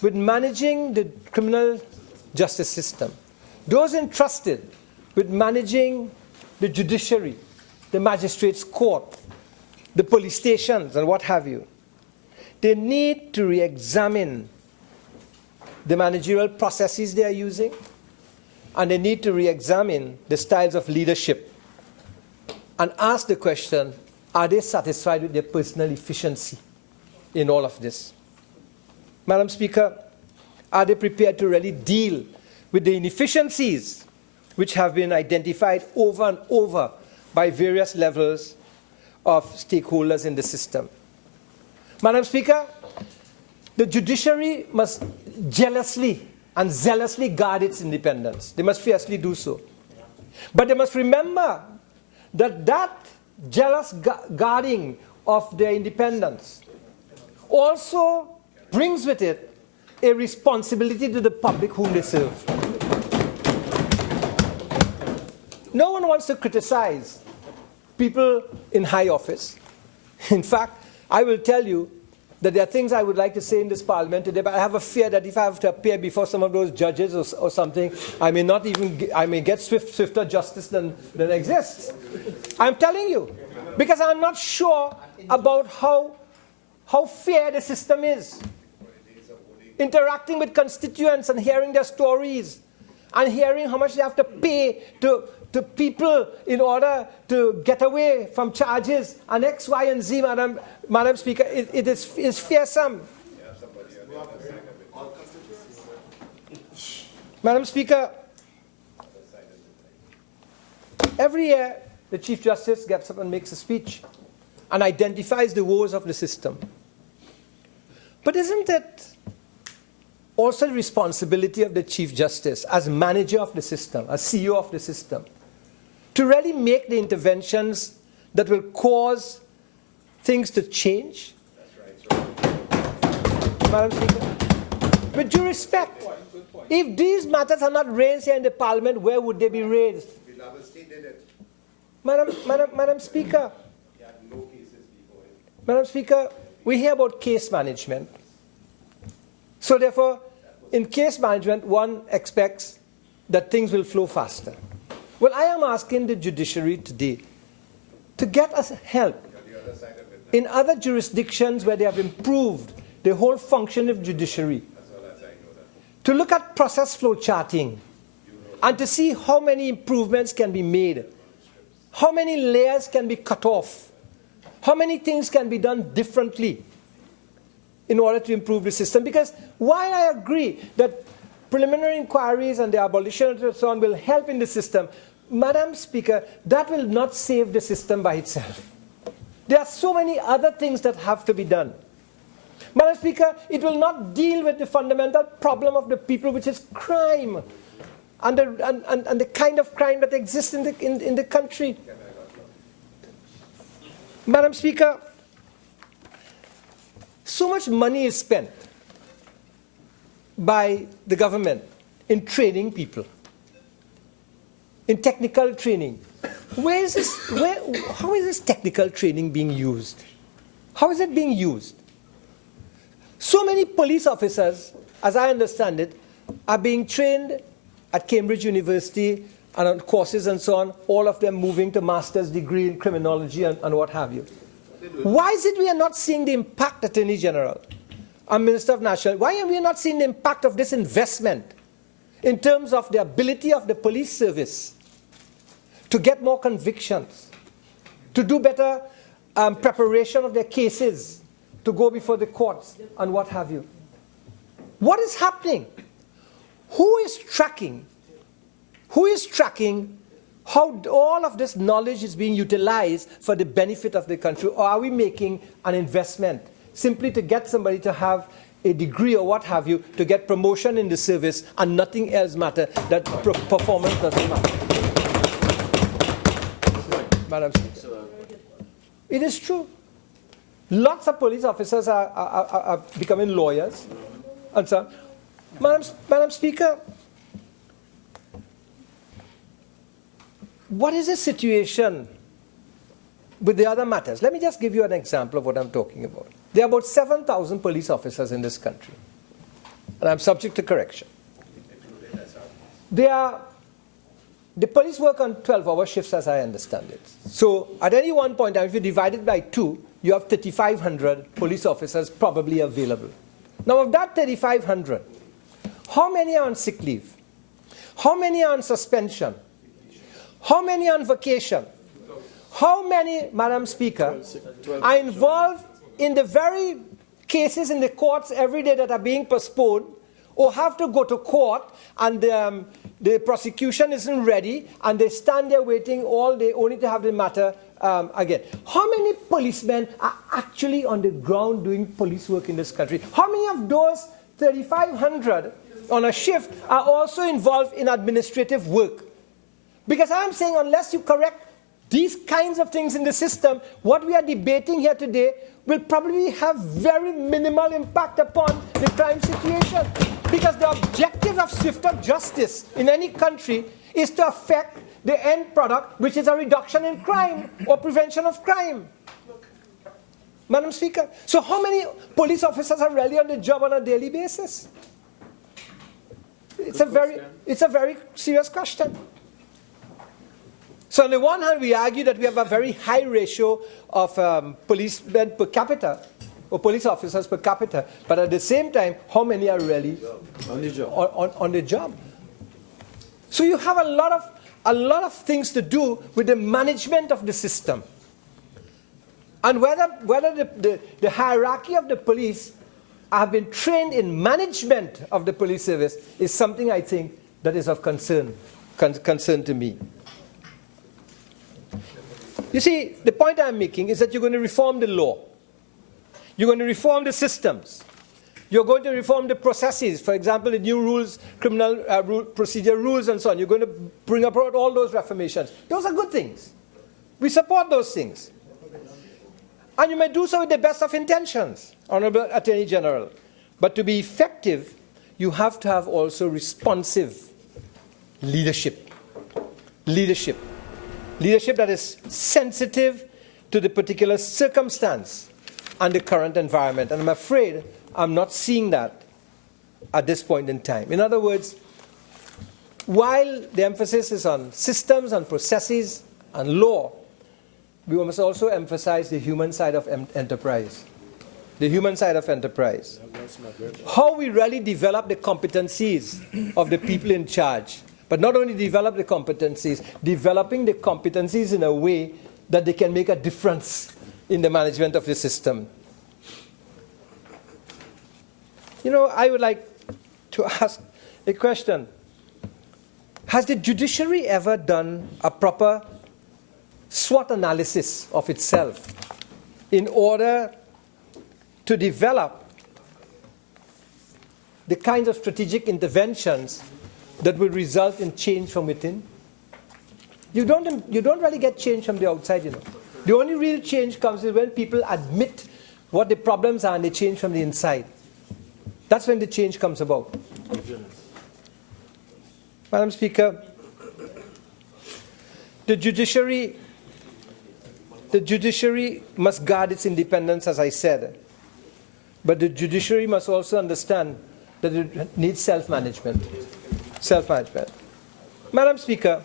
with managing the criminal justice system, those entrusted with managing the judiciary, the magistrates' court, the police stations, and what have you, they need to re-examine the managerial processes they are using, and they need to re-examine the styles of leadership and ask the question, are they satisfied with their personal efficiency in all of this? Madam Speaker, are they prepared to really deal with the inefficiencies which have been identified over and over by various levels of stakeholders in the system? Madam Speaker, the judiciary must jealously and zealously guard its independence. They must fiercely do so. But they must remember that that jealous guarding of their independence also brings with it a responsibility to the public whom they serve. No one wants to criticize people in high office. In fact, I will tell you that there are things I would like to say in this parliament today, but I have a fear that if I have to appear before some of those judges or something, I may get swifter justice than exists. I'm telling you, because I'm not sure about how fair the system is. Interacting with constituents and hearing their stories and hearing how much they have to pay to to people in order to get away from charges and X, Y, and Z, Madam Speaker, it is fearsome. Madam Speaker, every year the Chief Justice gets up and makes a speech and identifies the woes of the system. But isn't it also the responsibility of the Chief Justice as manager of the system, as CEO of the system, to really make the interventions that will cause things to change? Madam Speaker, with due respect, if these matters are not raised here in the Parliament, where would they be raised? Madam Speaker, Madam Speaker, we hear about case management. So therefore, in case management, one expects that things will flow faster. Well, I am asking the judiciary today to get us help in other jurisdictions where they have improved the whole function of judiciary, to look at process flow charting and to see how many improvements can be made, how many layers can be cut off, how many things can be done differently in order to improve the system. Because while I agree that preliminary inquiries and the abolition and so on will help in the system, Madam Speaker, that will not save the system by itself. There are so many other things that have to be done. Madam Speaker, it will not deal with the fundamental problem of the people, which is crime, and the kind of crime that exists in the country. Madam Speaker, so much money is spent by the government in training people, in technical training. How is this technical training being used? How is it being used? So many police officers, as I understand it, are being trained at Cambridge University and on courses and so on, all of them moving to master's degree in criminology and what have you. Why is it we are not seeing the impact, Attorney General and Minister of National? Why are we not seeing the impact of this investment in terms of the ability of the police service to get more convictions, to do better preparation of their cases, to go before the courts and what have you? What is happening? Who is tracking? Who is tracking how all of this knowledge is being utilized for the benefit of the country? Or are we making an investment simply to get somebody to have a degree or what have you, to get promotion in the service and nothing else matter, that performance doesn't matter? Madam Speaker, it is true. Lots of police officers are becoming lawyers. And so, Madam Speaker, what is the situation with the other matters? Let me just give you an example of what I'm talking about. There are about 7,000 police officers in this country, and I'm subject to correction. The police work on 12-hour shifts, as I understand it. So at any one point, if you divide it by 2, you have 3,500 police officers probably available. Now, of that 3,500, how many are on sick leave? How many are on suspension? How many are on vacation? How many, Madam Speaker, are involved in the very cases in the courts every day that are being postponed or have to go to court and the prosecution isn't ready and they stand there waiting all day only to have the matter again? How many policemen are actually on the ground doing police work in this country? How many of those 3,500 on a shift are also involved in administrative work? Because I'm saying unless you correct these kinds of things in the system, what we are debating here today will probably have very minimal impact upon the crime situation. Because the objective of swifter justice in any country is to affect the end product, which is a reduction in crime or prevention of crime. Madam Speaker, so how many police officers are really on the job on a daily basis? It's a very serious question. So on the one hand, we argue that we have a very high ratio of policemen per capita, or police officers per capita, but at the same time, how many are really on the job? So you have a lot of a lot of things to do with the management of the system. And whether the hierarchy of the police have been trained in management of the police service is something I think that is of concern to me. You see, the point I'm making is that you're going to reform the law. You're going to reform the systems. You're going to reform the processes. For example, the new rules, criminal procedure rules and so on. You're going to bring about all those reformations. Those are good things. We support those things. And you may do so with the best of intentions, Honorable Attorney General. But to be effective, you have to have also responsive leadership. Leadership that is sensitive to the particular circumstance and the current environment. And I'm afraid I'm not seeing that at this point in time. In other words, while the emphasis is on systems and processes and law, we must also emphasize the human side of enterprise. The human side of enterprise. How we really develop the competencies of the people in charge. But not only develop the competencies, developing the competencies in a way that they can make a difference in the management of the system. You know, I would like to ask a question. Has the judiciary ever done a proper SWOT analysis of itself in order to develop the kinds of strategic interventions that will result in change from within? You don't really get change from the outside, you know. The only real change comes when people admit what the problems are and they change from the inside. That's when the change comes about. Madam Speaker, the judiciary must guard its independence, as I said. But the judiciary must also understand that it needs self-management. Self-management. Madam Speaker,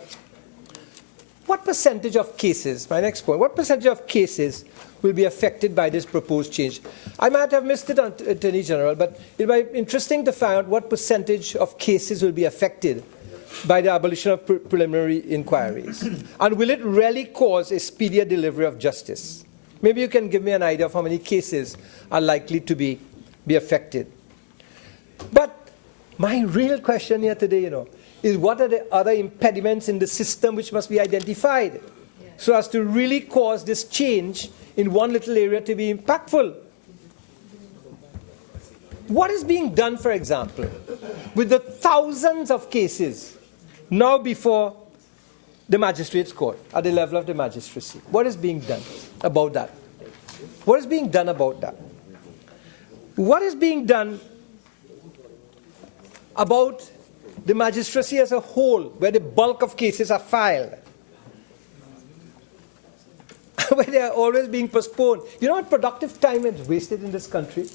what percentage of cases, my next point, what percentage of cases will be affected by this proposed change? I might have missed it, Attorney General, but it might be interesting to find out what percentage of cases will be affected by the abolition of preliminary inquiries. And will it really cause a speedier delivery of justice? Maybe you can give me an idea of how many cases are likely to be affected. But my real question here today, you know, is what are the other impediments in the system which must be identified so as to really cause this change in one little area to be impactful? What is being done, for example, with the thousands of cases now before the magistrate's court, at the level of the magistracy? What is being done about that? What is being done about that? What is being done about the magistracy as a whole, where the bulk of cases are filed, where they are always being postponed? You know what productive time is wasted in this country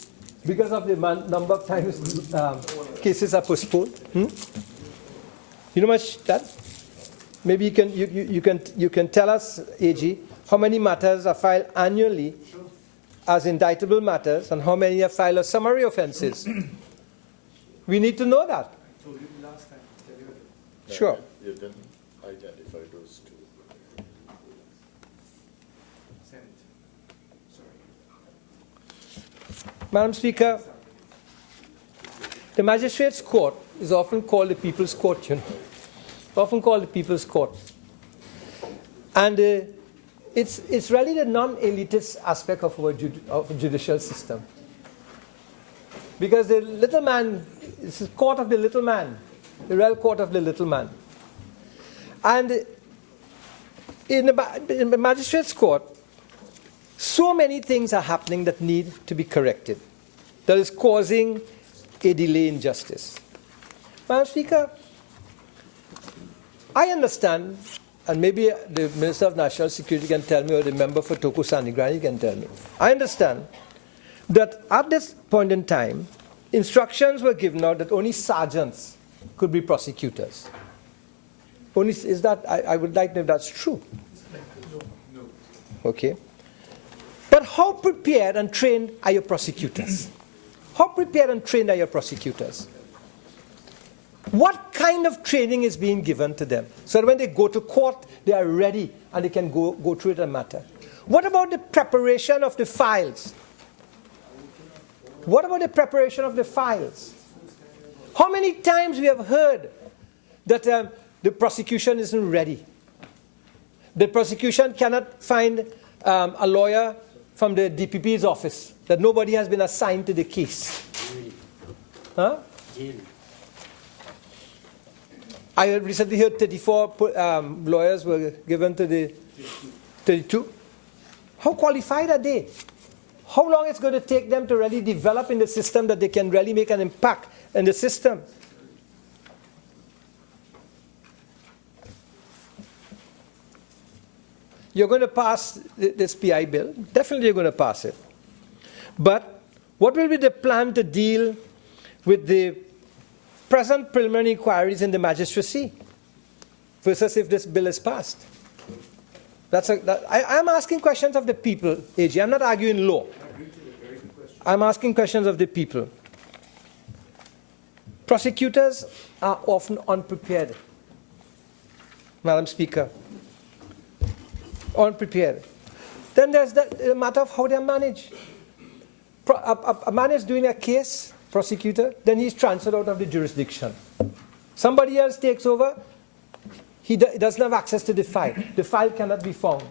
because of the number of times cases are postponed? You know much that? Maybe you can tell us, AG, how many matters are filed annually as indictable matters and how many are filed as summary offences. We need to know that. Sure. You didn't identify those two. Madam Speaker, the Magistrates' Court is often called the People's Court, you know. Often called the People's Court. And it's really the non-elitist aspect of our judicial system. Because the little man, it's the court of the little man, the real court of the little man. And in the Magistrates' Court, so many things are happening that need to be corrected, that is causing a delay in justice. Madam Speaker, I understand, and maybe the Minister of National Security can tell me, or the member for Toco Grande can tell me. I understand that at this point in time, instructions were given out that only sergeants could be prosecutors. Is that, I would like to know if that's true. No. Okay. But how prepared and trained are your prosecutors? How prepared and trained are your prosecutors? What What kind of training is being given to them so that when they go to court, they are ready and they can go through the matter? What about the preparation of the files? What about the preparation of the files? How many times we have heard that the prosecution isn't ready? The prosecution cannot find a lawyer from the DPP's office, that nobody has been assigned to the case. Huh? I recently heard 34 lawyers were given to the 32. How qualified are they? How long it's going to take them to really develop in the system that they can really make an impact in the system? You're going to pass this PI bill. Definitely you're going to pass it. But what will be the plan to deal with the present preliminary inquiries in the magistracy versus if this bill is passed? I'm asking questions of the people, AG. I'm not arguing law. I'm asking questions of the people. Prosecutors are often unprepared, Madam Speaker. Unprepared. Then there's the matter of how they're managed. A man is doing a case, prosecutor, then he's transferred out of the jurisdiction. Somebody else takes over, he doesn't have access to the file. The file cannot be found.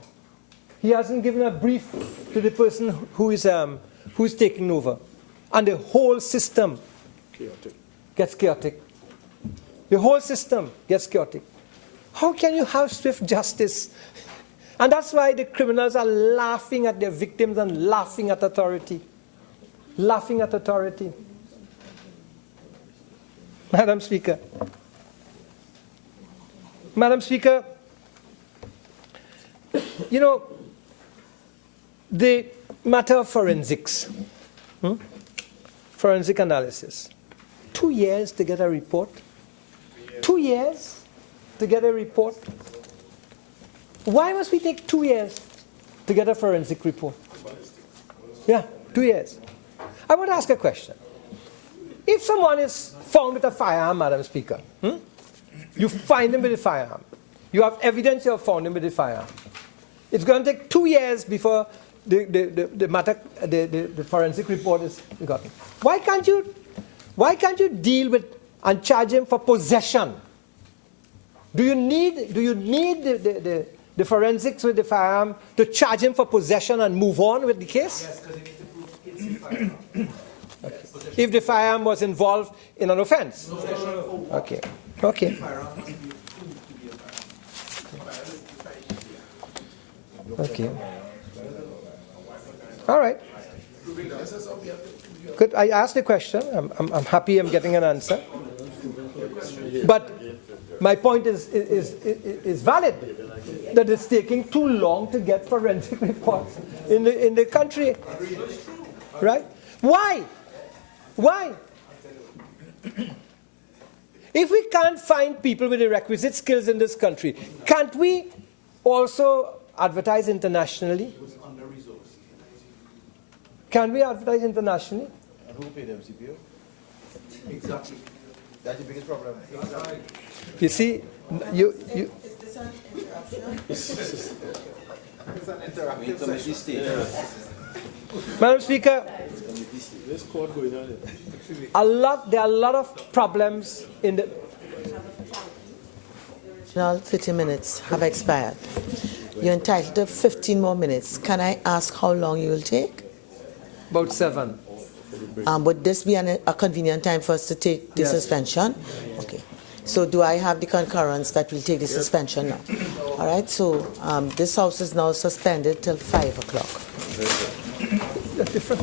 He hasn't given a brief to the person who's taking over. And the whole system gets chaotic. The whole system gets chaotic. How can you have swift justice? And that's why the criminals are laughing at their victims and laughing at authority. Laughing at authority. Madam Speaker. Madam Speaker, you know, the matter of forensics, forensic analysis. 2 years to get a report. 2 years to get a report. Why must we take 2 years to get a forensic report? Yeah, 2 years. I want to ask a question. If someone is found with a firearm, Madam Speaker, you find him with a firearm. You have evidence you have found him with a firearm. It's going to take 2 years before the forensic report is gotten. Why can't you deal with and charge him for possession? Do you need the forensics with the firearm to charge him for possession and move on with the case? Yes, because you need to prove it's if the firearm was involved in an offense. Okay. Okay. Okay. All right. Good. I asked the question. I'm happy I'm getting an answer. But my point is valid. That it's taking too long to get forensic reports in the country. Right? Why? Why? If we can't find people with the requisite skills in this country, can't we also advertise internationally? Can we advertise internationally? And who paid MCPO? Exactly. That's the biggest problem. Exactly. You see, you It's an interactive stage. Madam Speaker, there are a lot of problems in the... Now 30 minutes have expired. You're entitled to 15 more minutes. Can I ask how long you will take? About 7. Would this be a convenient time for us to take the suspension? Okay. So do I have the concurrence that we'll take the suspension now? All right, so this House is now suspended till 5 o'clock. Different.